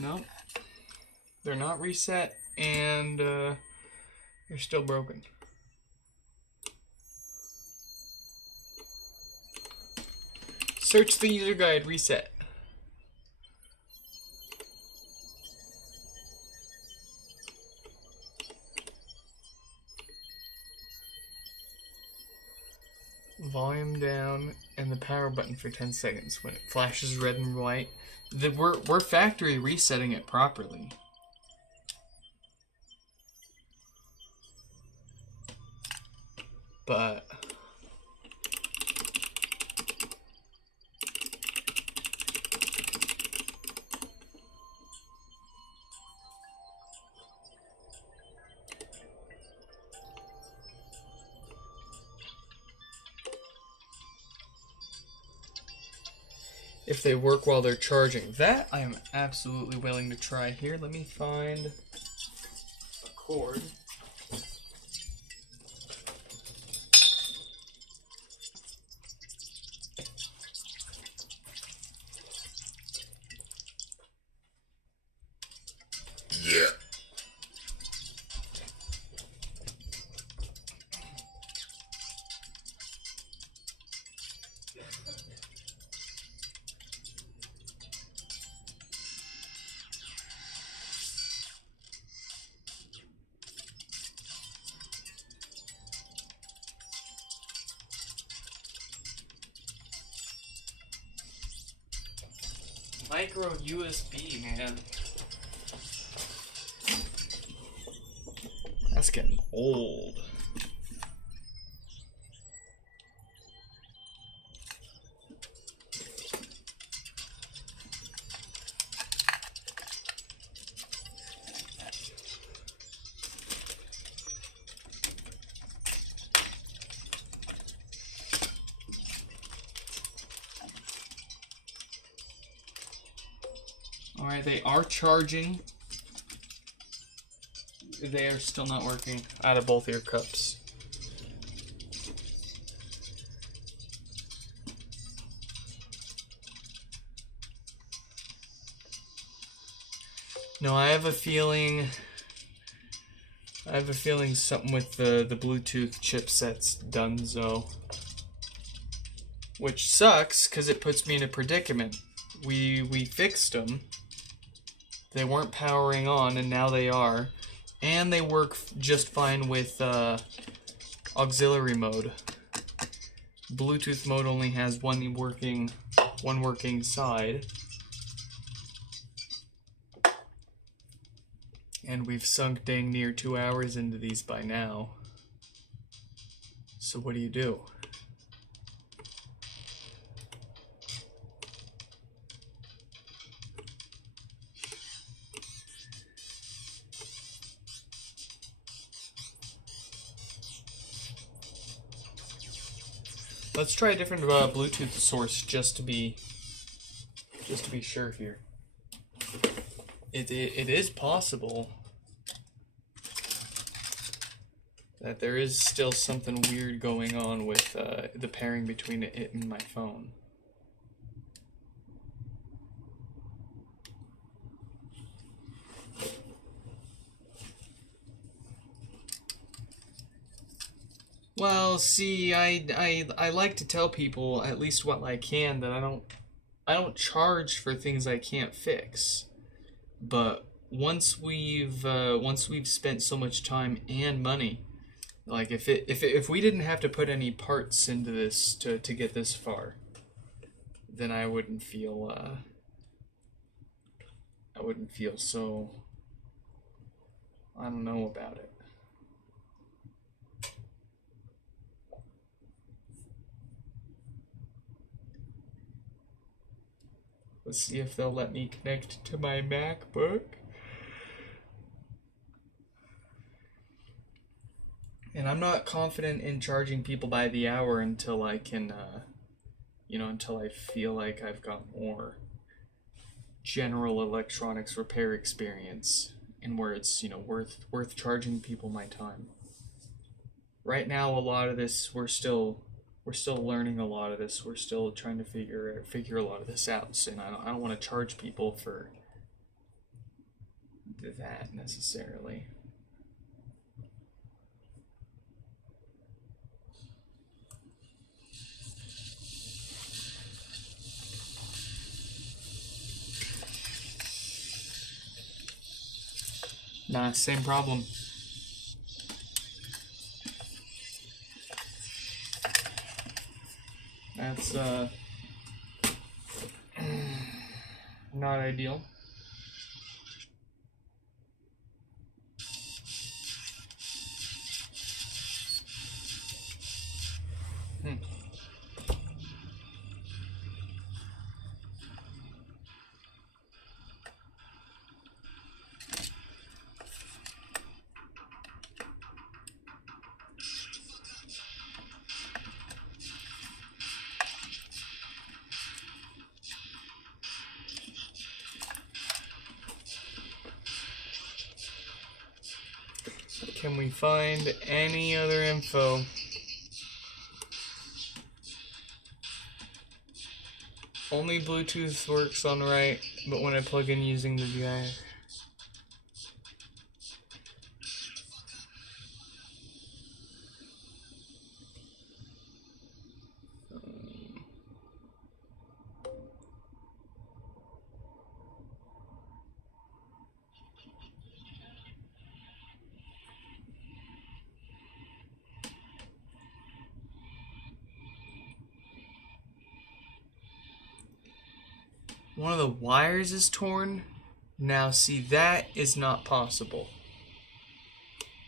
No, they're not reset, and they're still broken. Search the user guide, reset. Volume down and the power button for 10 seconds. When it flashes red and white, we're factory resetting it properly. But if they work while they're charging, that I am absolutely willing to try. Here, let me find a cord. Micro USB, man. That's getting old. Alright, they are charging. They are still not working out of both ear cups. No, I have a feeling something with the Bluetooth chipset's donezo. Which sucks, because it puts me in a predicament. We fixed them. They weren't powering on, and now they are. And they work just fine with auxiliary mode. Bluetooth mode only has one working side. And we've sunk dang near 2 hours into these by now. So what do? Let's try a different Bluetooth source just to be sure here. It is possible that there is still something weird going on with the pairing between it and my phone. Well, see, I like to tell people, at least while I can, that I don't charge for things I can't fix. But once we've spent so much time and money, like if we didn't have to put any parts into this to get this far, then I wouldn't feel so, I don't know about it. Let's see if they'll let me connect to my MacBook. And I'm not confident in charging people by the hour until I can, until I feel like I've got more general electronics repair experience and where it's, worth charging people my time. Right now, a lot of this, we're still learning a lot of this. We're still trying to figure a lot of this out. And I don't want to charge people for that necessarily. Nah, same problem. That's not ideal. Can we find any other info? Only Bluetooth works on right, but when I plug in using the jack. One of the wires is torn. Now see, that is not possible.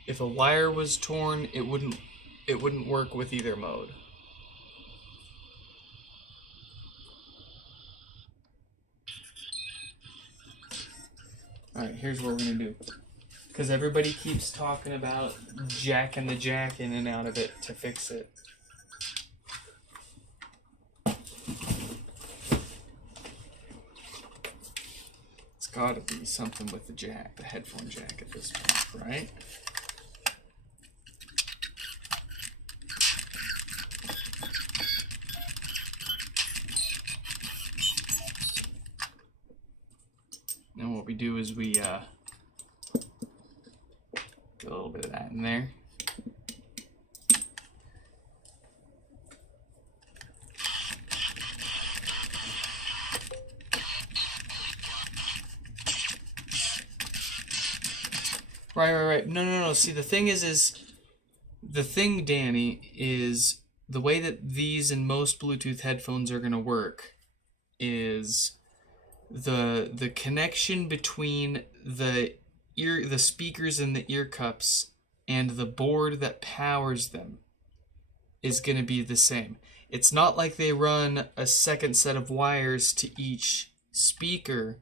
If a wire was torn, it wouldn't work with either mode. Alright, here's what we're gonna do. Because everybody keeps talking about jacking the jack in and out of it to fix it. It's gotta be something with the jack, the headphone jack at this point, right? And what we do is we get a little bit of that in there. Right. No. See, the thing is the thing, Danny, is the way that these and most Bluetooth headphones are going to work is the connection between the speakers and the ear cups and the board that powers them is going to be the same. It's not like they run a second set of wires to each speaker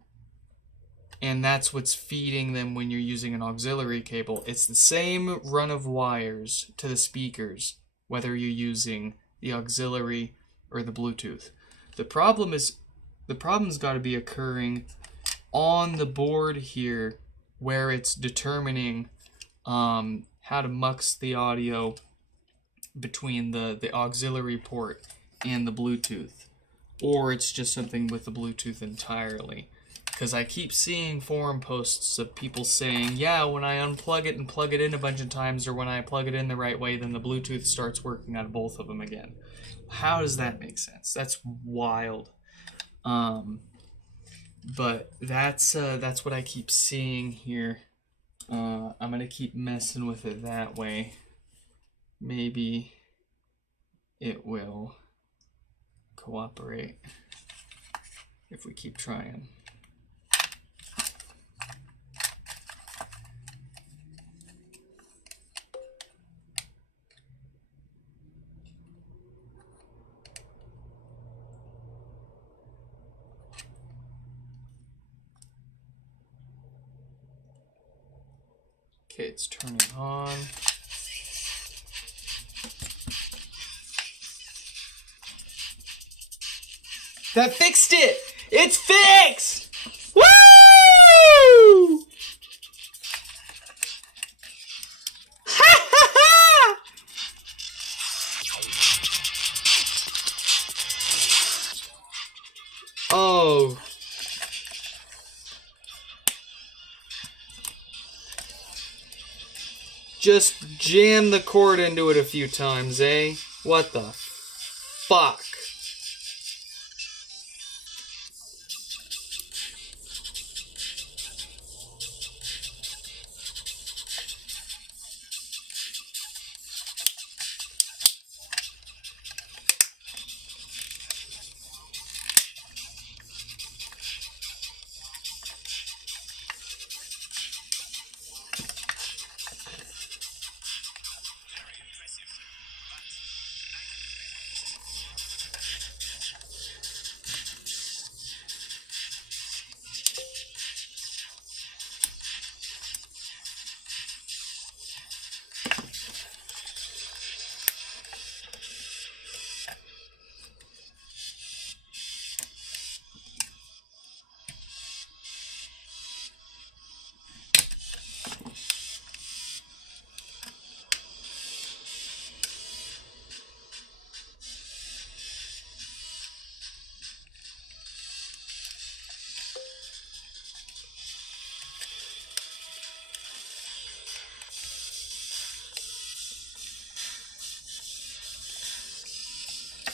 and that's what's feeding them when you're using an auxiliary cable. It's the same run of wires to the speakers, whether you're using the auxiliary or the Bluetooth. The problem's got to be occurring on the board here, where it's determining how to mux the audio between the auxiliary port and the Bluetooth, or it's just something with the Bluetooth entirely. Because I keep seeing forum posts of people saying, yeah, when I unplug it and plug it in a bunch of times, or when I plug it in the right way, then the Bluetooth starts working on both of them again. How does that make sense? That's wild. But that's what I keep seeing here. I'm gonna keep messing with it that way. Maybe it will cooperate if we keep trying. Okay, it's turning on. That fixed it! It's fixed! Woo! Ha ha ha! Oh. Just jam the cord into it a few times, eh? What the fuck?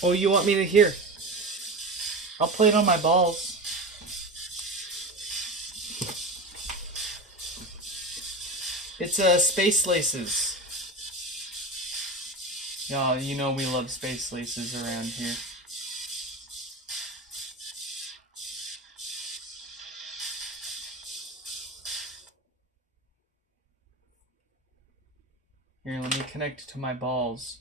Oh, you want me to hear? I'll play it on my balls. It's space laces. Y'all, you know we love space laces around here. Here, let me connect to my balls.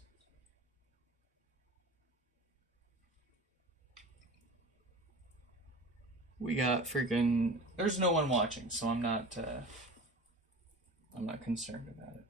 We got freaking... There's no one watching, so I'm not concerned about it.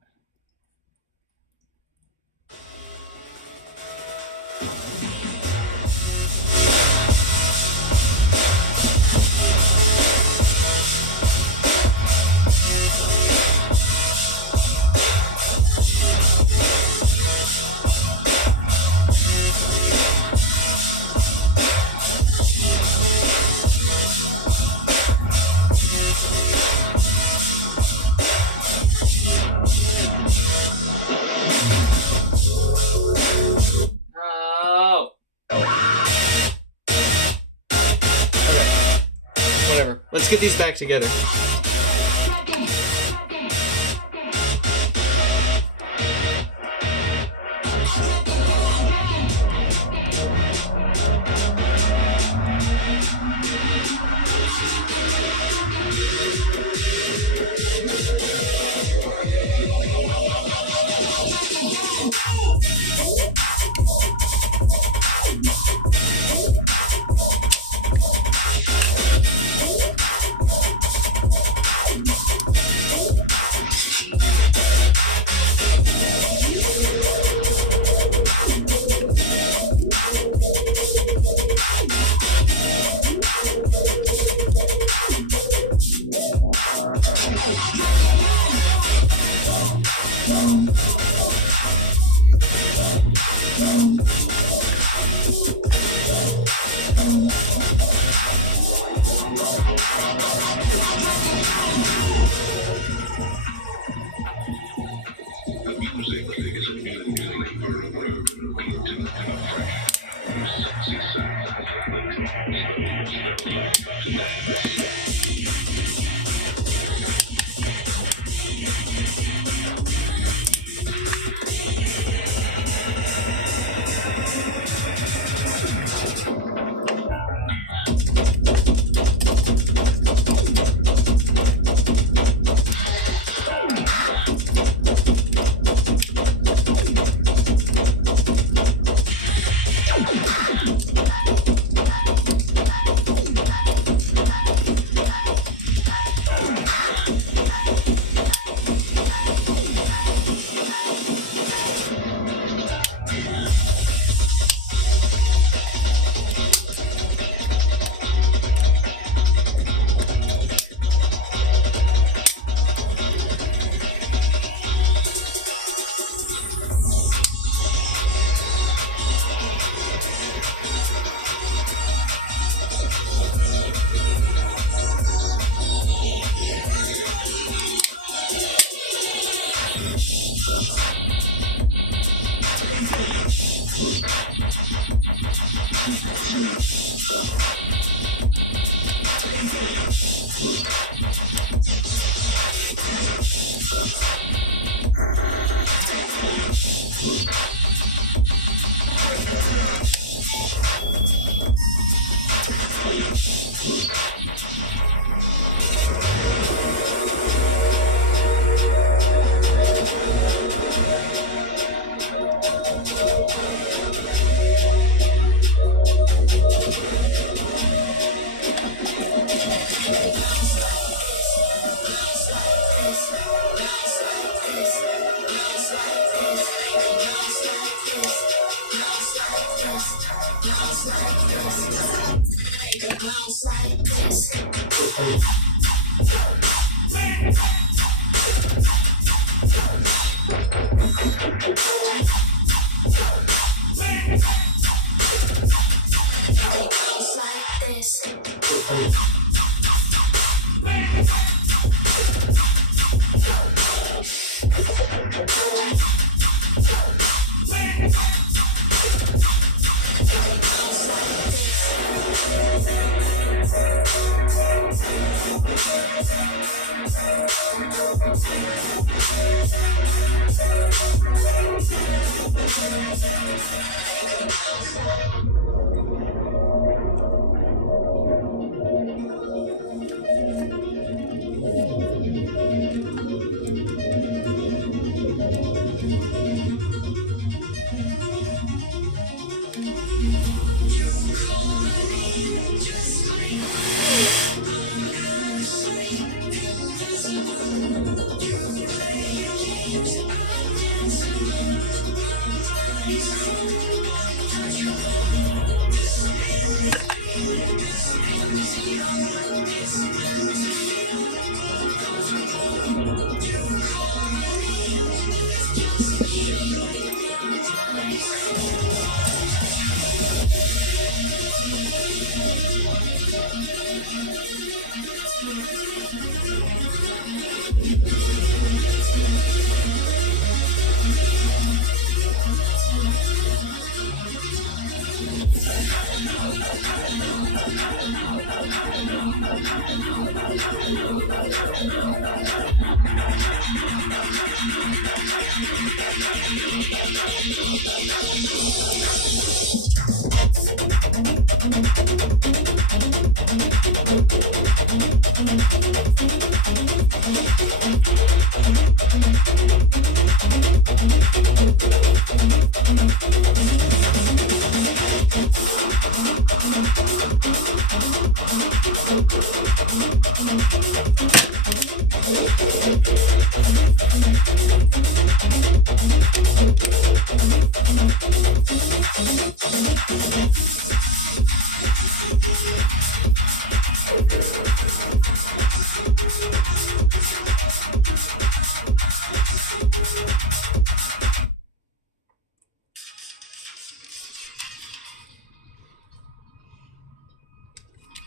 Let's get these back together.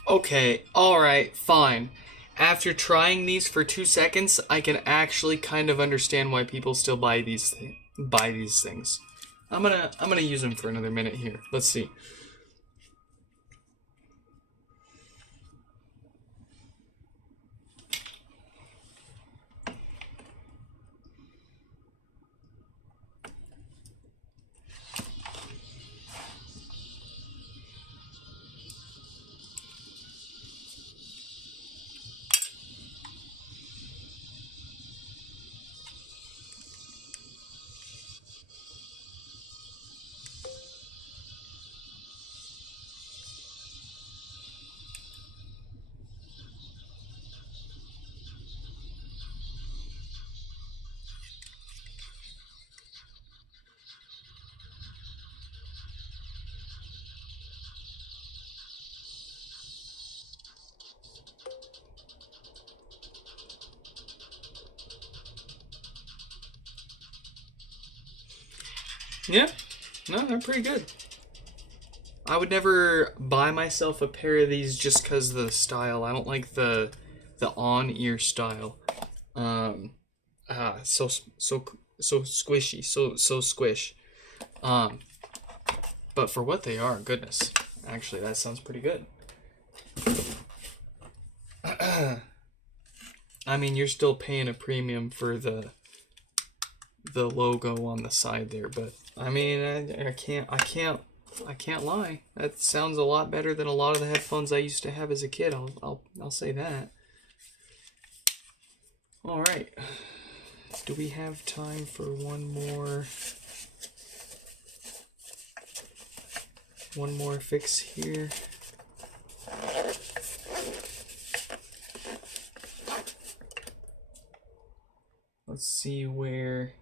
Okay, alright, fine. After trying these for 2 seconds, I can actually kind of understand why people still buy these things. I'm gonna use them for another minute here. Let's see. Yeah, no, they're pretty good. I would never buy myself a pair of these just because of the style. I don't like the on-ear style. So squishy, so squish. But for what they are, goodness, actually, that sounds pretty good. I mean, you're still paying a premium for the logo on the side there, but I mean, I can't lie. That sounds a lot better than a lot of the headphones I used to have as a kid. I'll say that. All right. Do we have time for one more fix here? Let's see where,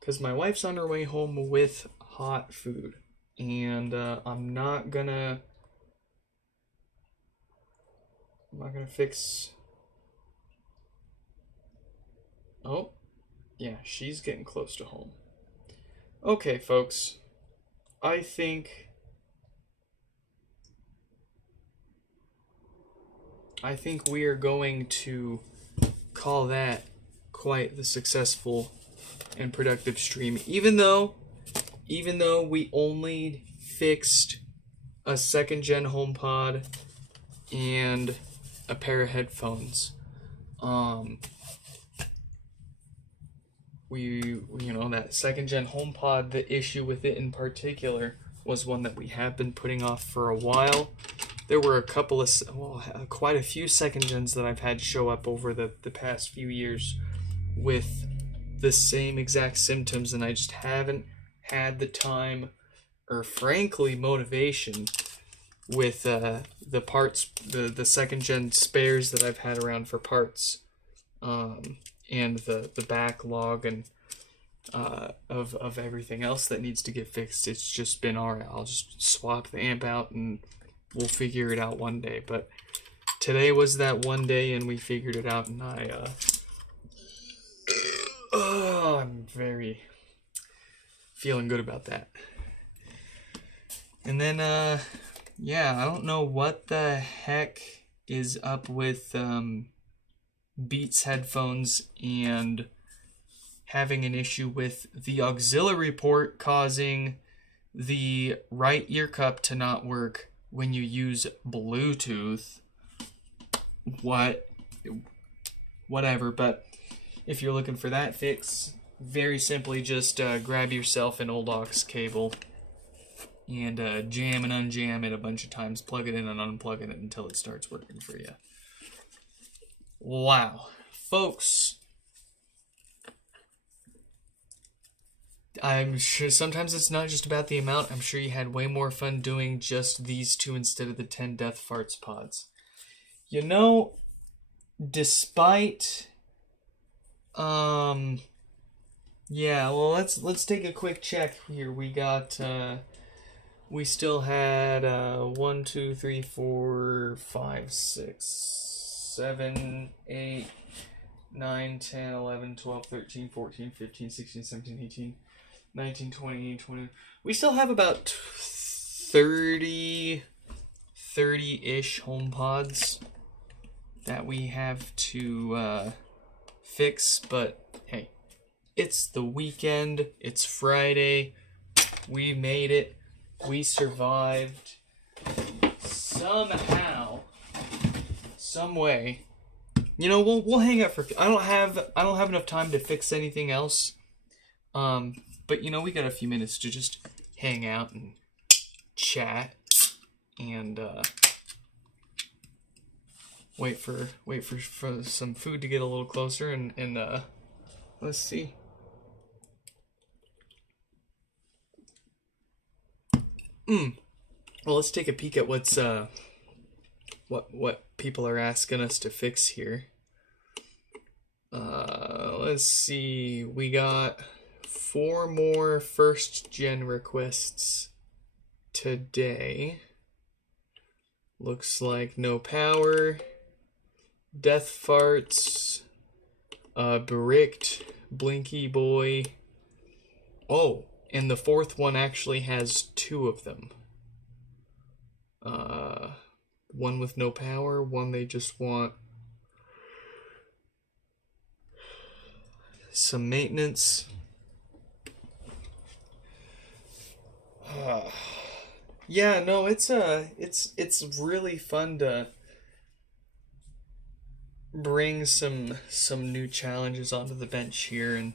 because my wife's on her way home with hot food, and I'm not gonna fix. Oh, yeah, she's getting close to home. Okay, folks, I think we are going to call that quite the successful and productive stream, even though we only fixed a 2nd gen HomePod and a pair of headphones. That second gen HomePod, the issue with it in particular was one that we have been putting off for a while. There were quite a few second gens that I've had show up over the past few years with the same exact symptoms, and I just haven't had the time or frankly motivation with the parts, the second gen spares that I've had around for parts, and the backlog and of everything else that needs to get fixed. It's just been alright, I'll just swap the amp out and we'll figure it out one day. But today was that one day and we figured it out, and I'm very feeling good about that. And then I don't know what the heck is up with Beats headphones and having an issue with the auxiliary port causing the right ear cup to not work when you use Bluetooth. Whatever, but if you're looking for that fix, very simply just grab yourself an old aux cable and jam and unjam it a bunch of times, plug it in and unplug it until it starts working for you. Wow. Folks, I'm sure sometimes it's not just about the amount. I'm sure you had way more fun doing just these two instead of the 10 Death Farts pods. You know, despite... let's take a quick check here. We got... we still had 1, 2, 3, 4, 5, 6, 7, 8, 9, 10, 11, 12, 13, 14, 15, 16, 17, 18, 19, 20, 20. We still have about 30-ish HomePods that we have to fix, but hey, it's the weekend, it's Friday, we made it, we survived somehow, some way. You know, we'll hang out for. I don't have enough time to fix anything else. But you know, we got a few minutes to just hang out and chat and wait for some food to get a little closer and let's see. Well, let's take a peek at what's what people are asking us to fix here. Let's see. We got 4 more first gen requests today. Looks like no power, Death Farts, Bricked, Blinky Boy. Oh, and the 4th one actually has 2 of them. One with no power, one they just want some maintenance. Yeah, no, it's really fun to bring some new challenges onto the bench here, and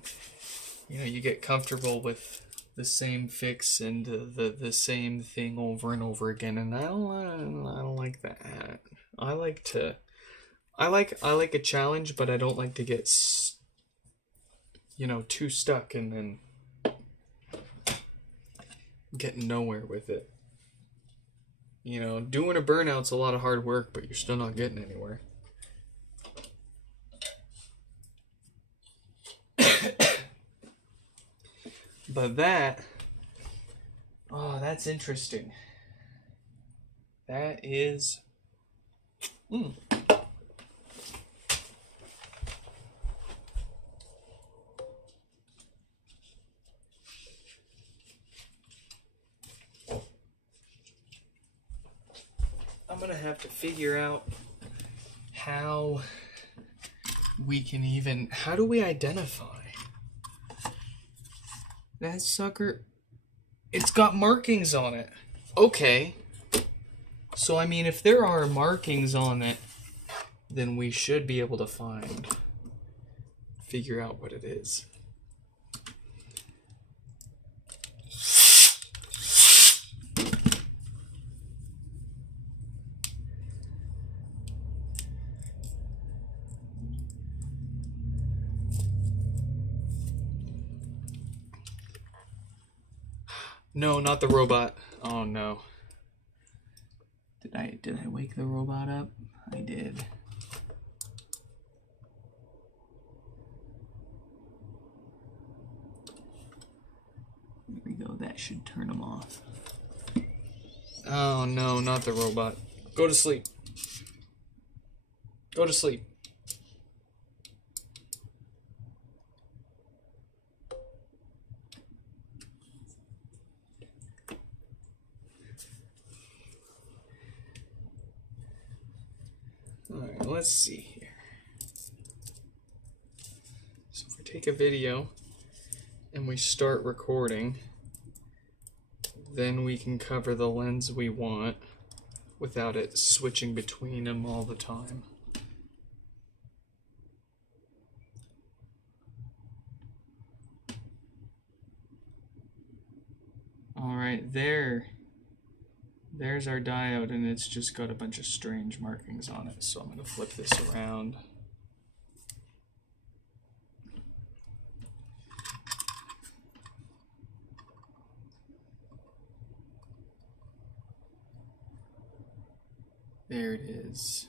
you know, you get comfortable with the same fix and the same thing over and over again, and I don't like that. I like a challenge, but I don't like to get too stuck and then getting nowhere with it. You know, doing a burnout's a lot of hard work, but you're still not getting anywhere. But that's interesting. That is... I'm gonna have to figure out how we can how do we identify that sucker? It's got markings on it. Okay. So, I mean, if there are markings on it, then we should be able to figure out what it is. No, not the robot. Oh no. Did I wake the robot up? I did. There we go. That should turn him off. Oh no, not the robot. Go to sleep. Go to sleep. Alright, let's see here. So if we take a video and we start recording, then we can cover the lens we want without it switching between them all the time. Alright, there's our diode, and it's just got a bunch of strange markings on it. So I'm going to flip this around. There it is.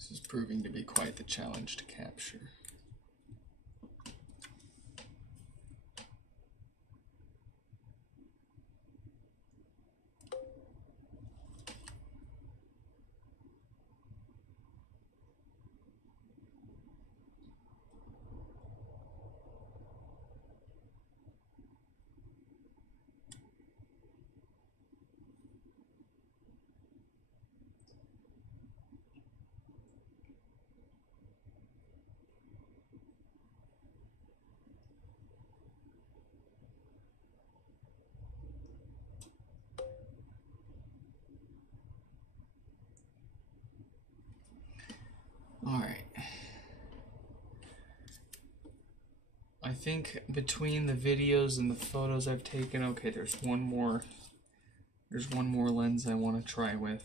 This is proving to be quite the challenge to capture. All right. I think between the videos and the photos I've taken, okay, there's one more lens I want to try with.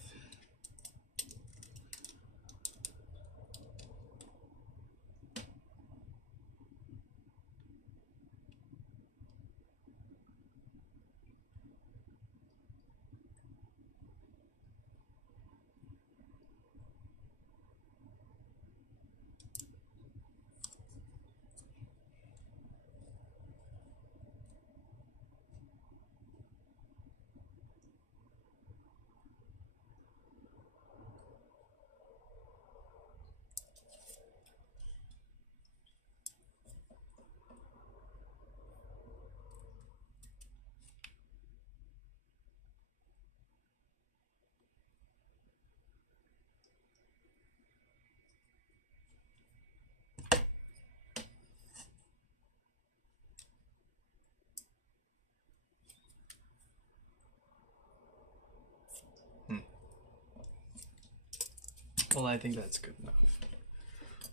Well, I think that's good enough.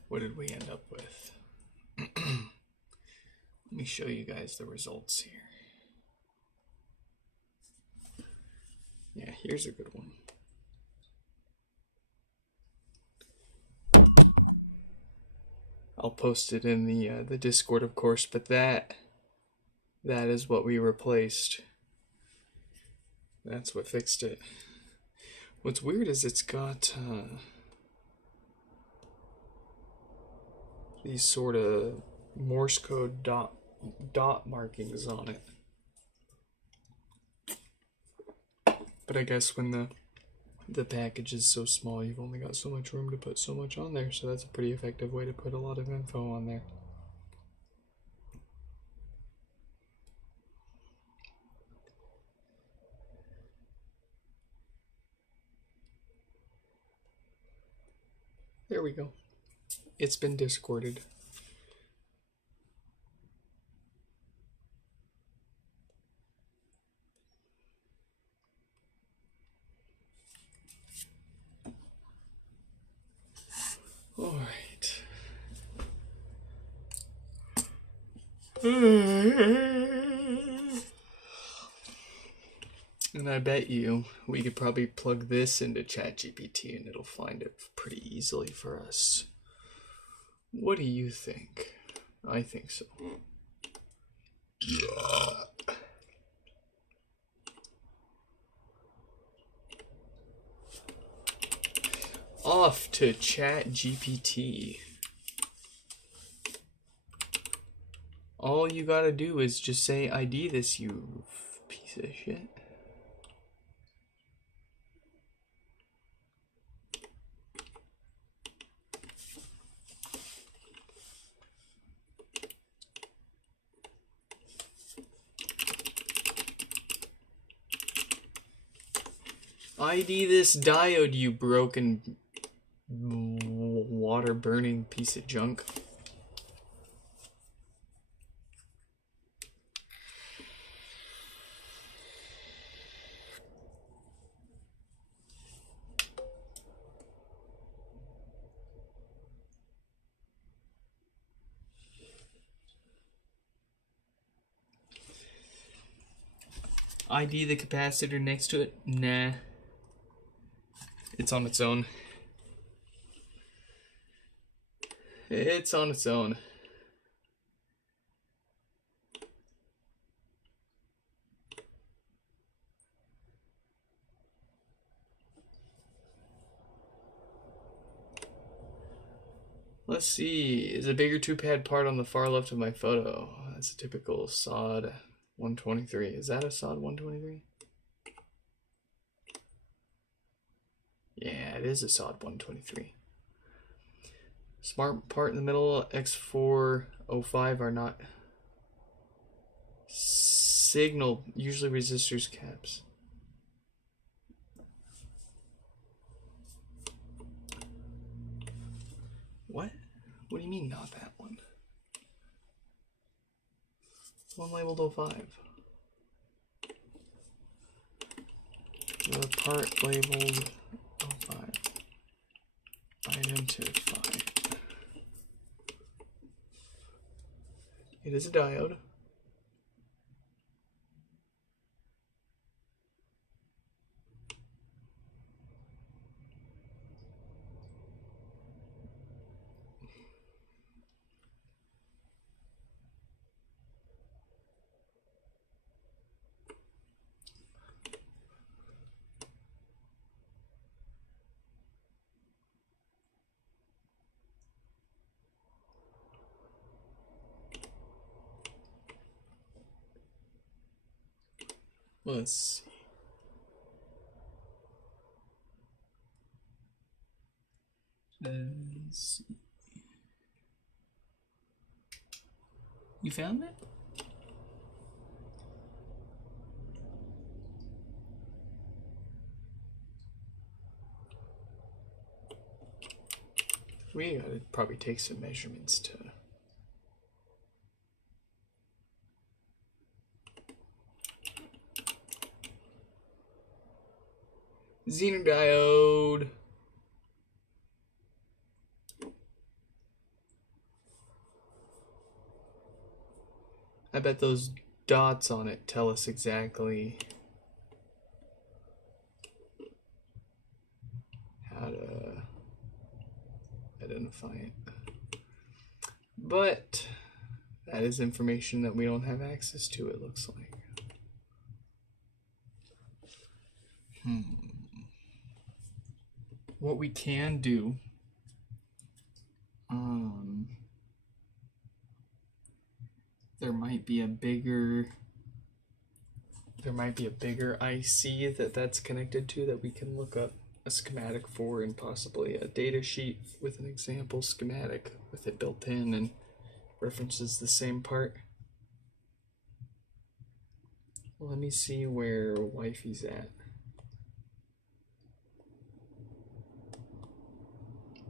What did we end up with? Let me show you guys the results here. Yeah, here's a good one. I'll post it in the Discord, of course, but that is what we replaced. That's what fixed it. What's weird is it's got these sort of Morse code dot markings on it. But I guess when the package is so small, you've only got so much room to put so much on there, so that's a pretty effective way to put a lot of info on there. There we go. It's been discorded. All right. And I bet you we could probably plug this into ChatGPT and it'll find it pretty easily for us. What do you think? I think so. Off to ChatGPT. All you gotta do is just say ID this, you piece of shit. ID this diode, you broken water burning piece of junk. ID the capacitor next to it? Nah. It's on its own. It's on its own. Let's see. Is a bigger 2-pad part on the far left of my photo? That's a typical SOD 123. Is that a SOD 123? Yeah, it is a SOD 123. Smart part in the middle, X405 are not signal, usually resistors caps. What? What do you mean not that one? One labeled 05. The part labeled 05. Identify. It is a diode. Let's see. Let's see. You found it? We gotta probably take some measurements to. Xenodiode. bet those dots on it tell us exactly how to identify it. But that is information that we don't have access to, it looks like. What we can do, there might be a bigger IC that's connected to that we can look up a schematic for, and possibly a data sheet with an example schematic with it built in and references the same part. Let me see where wifey's at.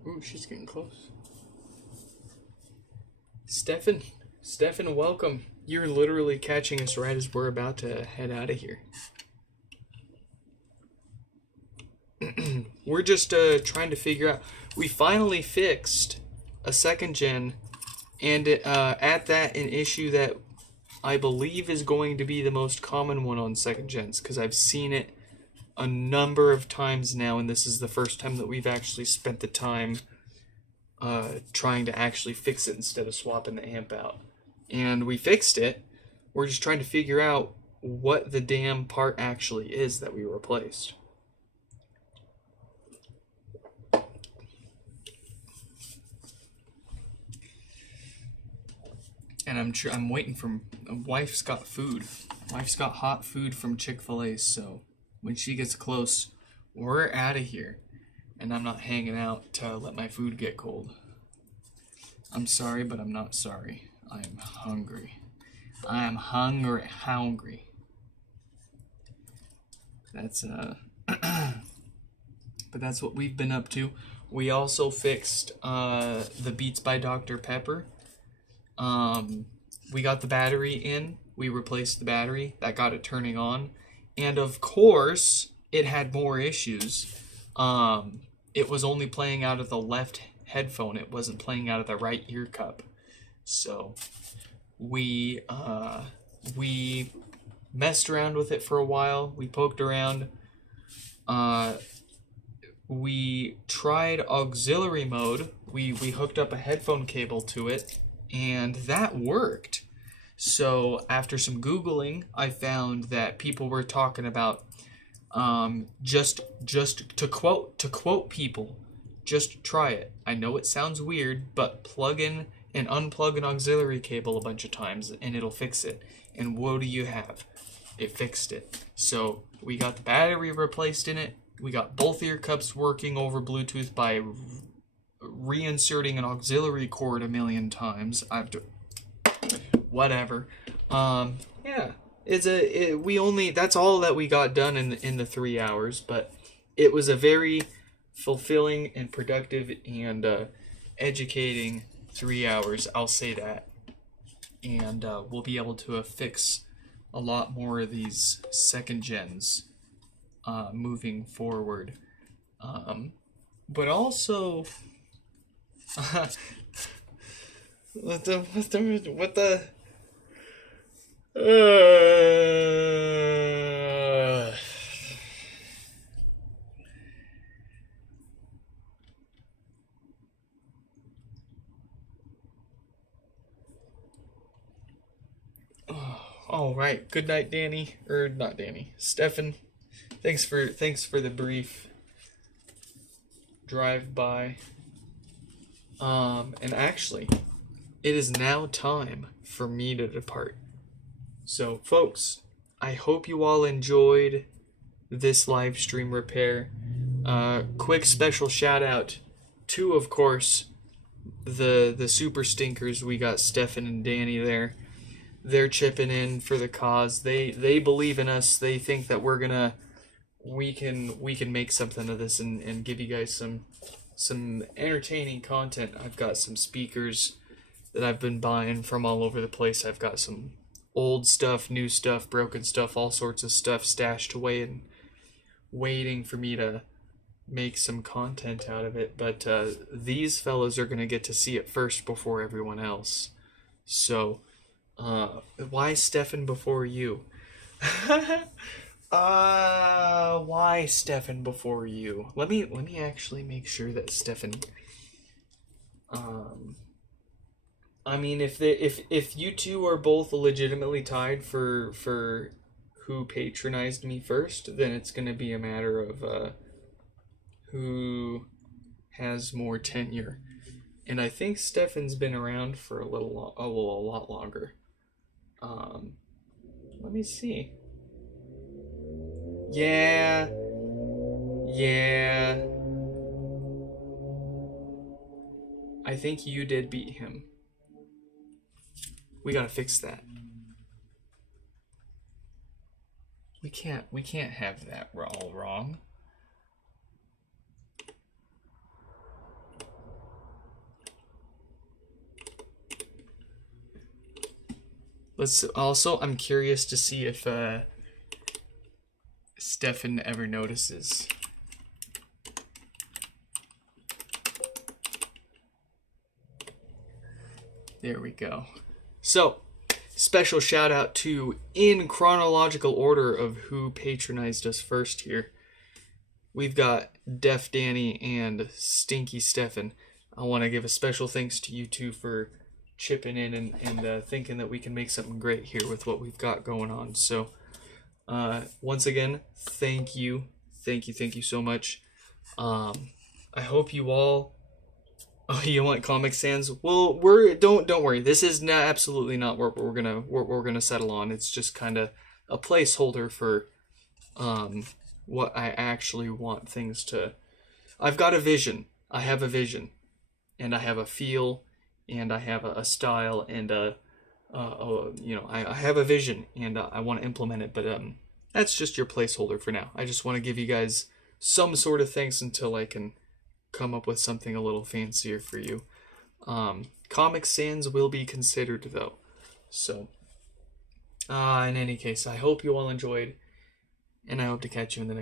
Ooh, she's getting close. Stefan, welcome. You're literally catching us right as we're about to head out of here. We're just trying to figure out. We finally fixed a second gen, and at that, an issue that I believe is going to be the most common one on second gens, because I've seen it a number of times now, and this is the first time that we've actually spent the time trying to actually fix it instead of swapping the amp out. And we fixed it. We're just trying to figure out what the damn part actually is that we replaced. And I'm waiting for wife's got food. Wife's got hot food from Chick-fil-A, so when she gets close, we're out of here. And I'm not hanging out to let my food get cold. I'm sorry, but I'm not sorry. I'm hungry. I am hungry. That's but that's what we've been up to. We also fixed the Beats by Dr. Pepper. We got the battery in. We replaced the battery. That got it turning on. And of course, it had more issues. It was only playing out of the left headphone. It wasn't playing out of the right ear cup. So we messed around with it for a while. We poked around. We tried auxiliary mode. We hooked up a headphone cable to it, and that worked. So after some Googling, I found that people were talking about just to quote people, just try it. I know it sounds weird, but plug in and unplug an auxiliary cable a bunch of times and it'll fix it. And what do you have? It fixed it. So we got the battery replaced in it. We got both ear cups working over Bluetooth by reinserting an auxiliary cord a million times. Whatever. Yeah. That's all that we got done in the 3 hours, but it was a very fulfilling and productive and educating 3 hours, I'll say that. And we'll be able to fix a lot more of these second gens moving forward. But also what the all right. Good night, Danny. Or not Danny. Stefan. Thanks for the brief drive by. And actually, it is now time for me to depart. So, folks, I hope you all enjoyed this live stream repair. Quick special shout out to, of course, the super stinkers. We got Stefan and Danny there. They're chipping in for the cause. They believe in us. They think that we can make something of this and give you guys some entertaining content. I've got some speakers that I've been buying from all over the place. I've got some old stuff, new stuff, broken stuff, all sorts of stuff stashed away and waiting for me to make some content out of it. But these fellas are going to get to see it first before everyone else. So Why Stefan before you? Why Stefan before you? Let me actually make sure that Stefan. I mean, if you two are both legitimately tied for who patronized me first, then it's gonna be a matter of who has more tenure. And I think Stefan's been around for a lot longer. Let me see. Yeah. I think you did beat him. We gotta fix that. We can't have that all wrong. I'm curious to see if Stefan ever notices. There we go. So, special shout out to, in chronological order of who patronized us first here, we've got Deaf Danny and Stinky Stefan. I want to give a special thanks to you two for chipping in and thinking that we can make something great here with what we've got going on. So, once again, thank you so much. I hope you all. Oh, you want Comic Sans? Well, don't worry. This is absolutely not what we're gonna settle on. It's just kind of a placeholder for what I actually want things to. I've got a vision. I have a vision, and I have a feel, and I have a style, and I have a vision, and I want to implement it. But that's just your placeholder for now. I just want to give you guys some sort of thanks until I can come up with something a little fancier for you. Comic Sans will be considered, though. So, in any case, I hope you all enjoyed, and I hope to catch you in the next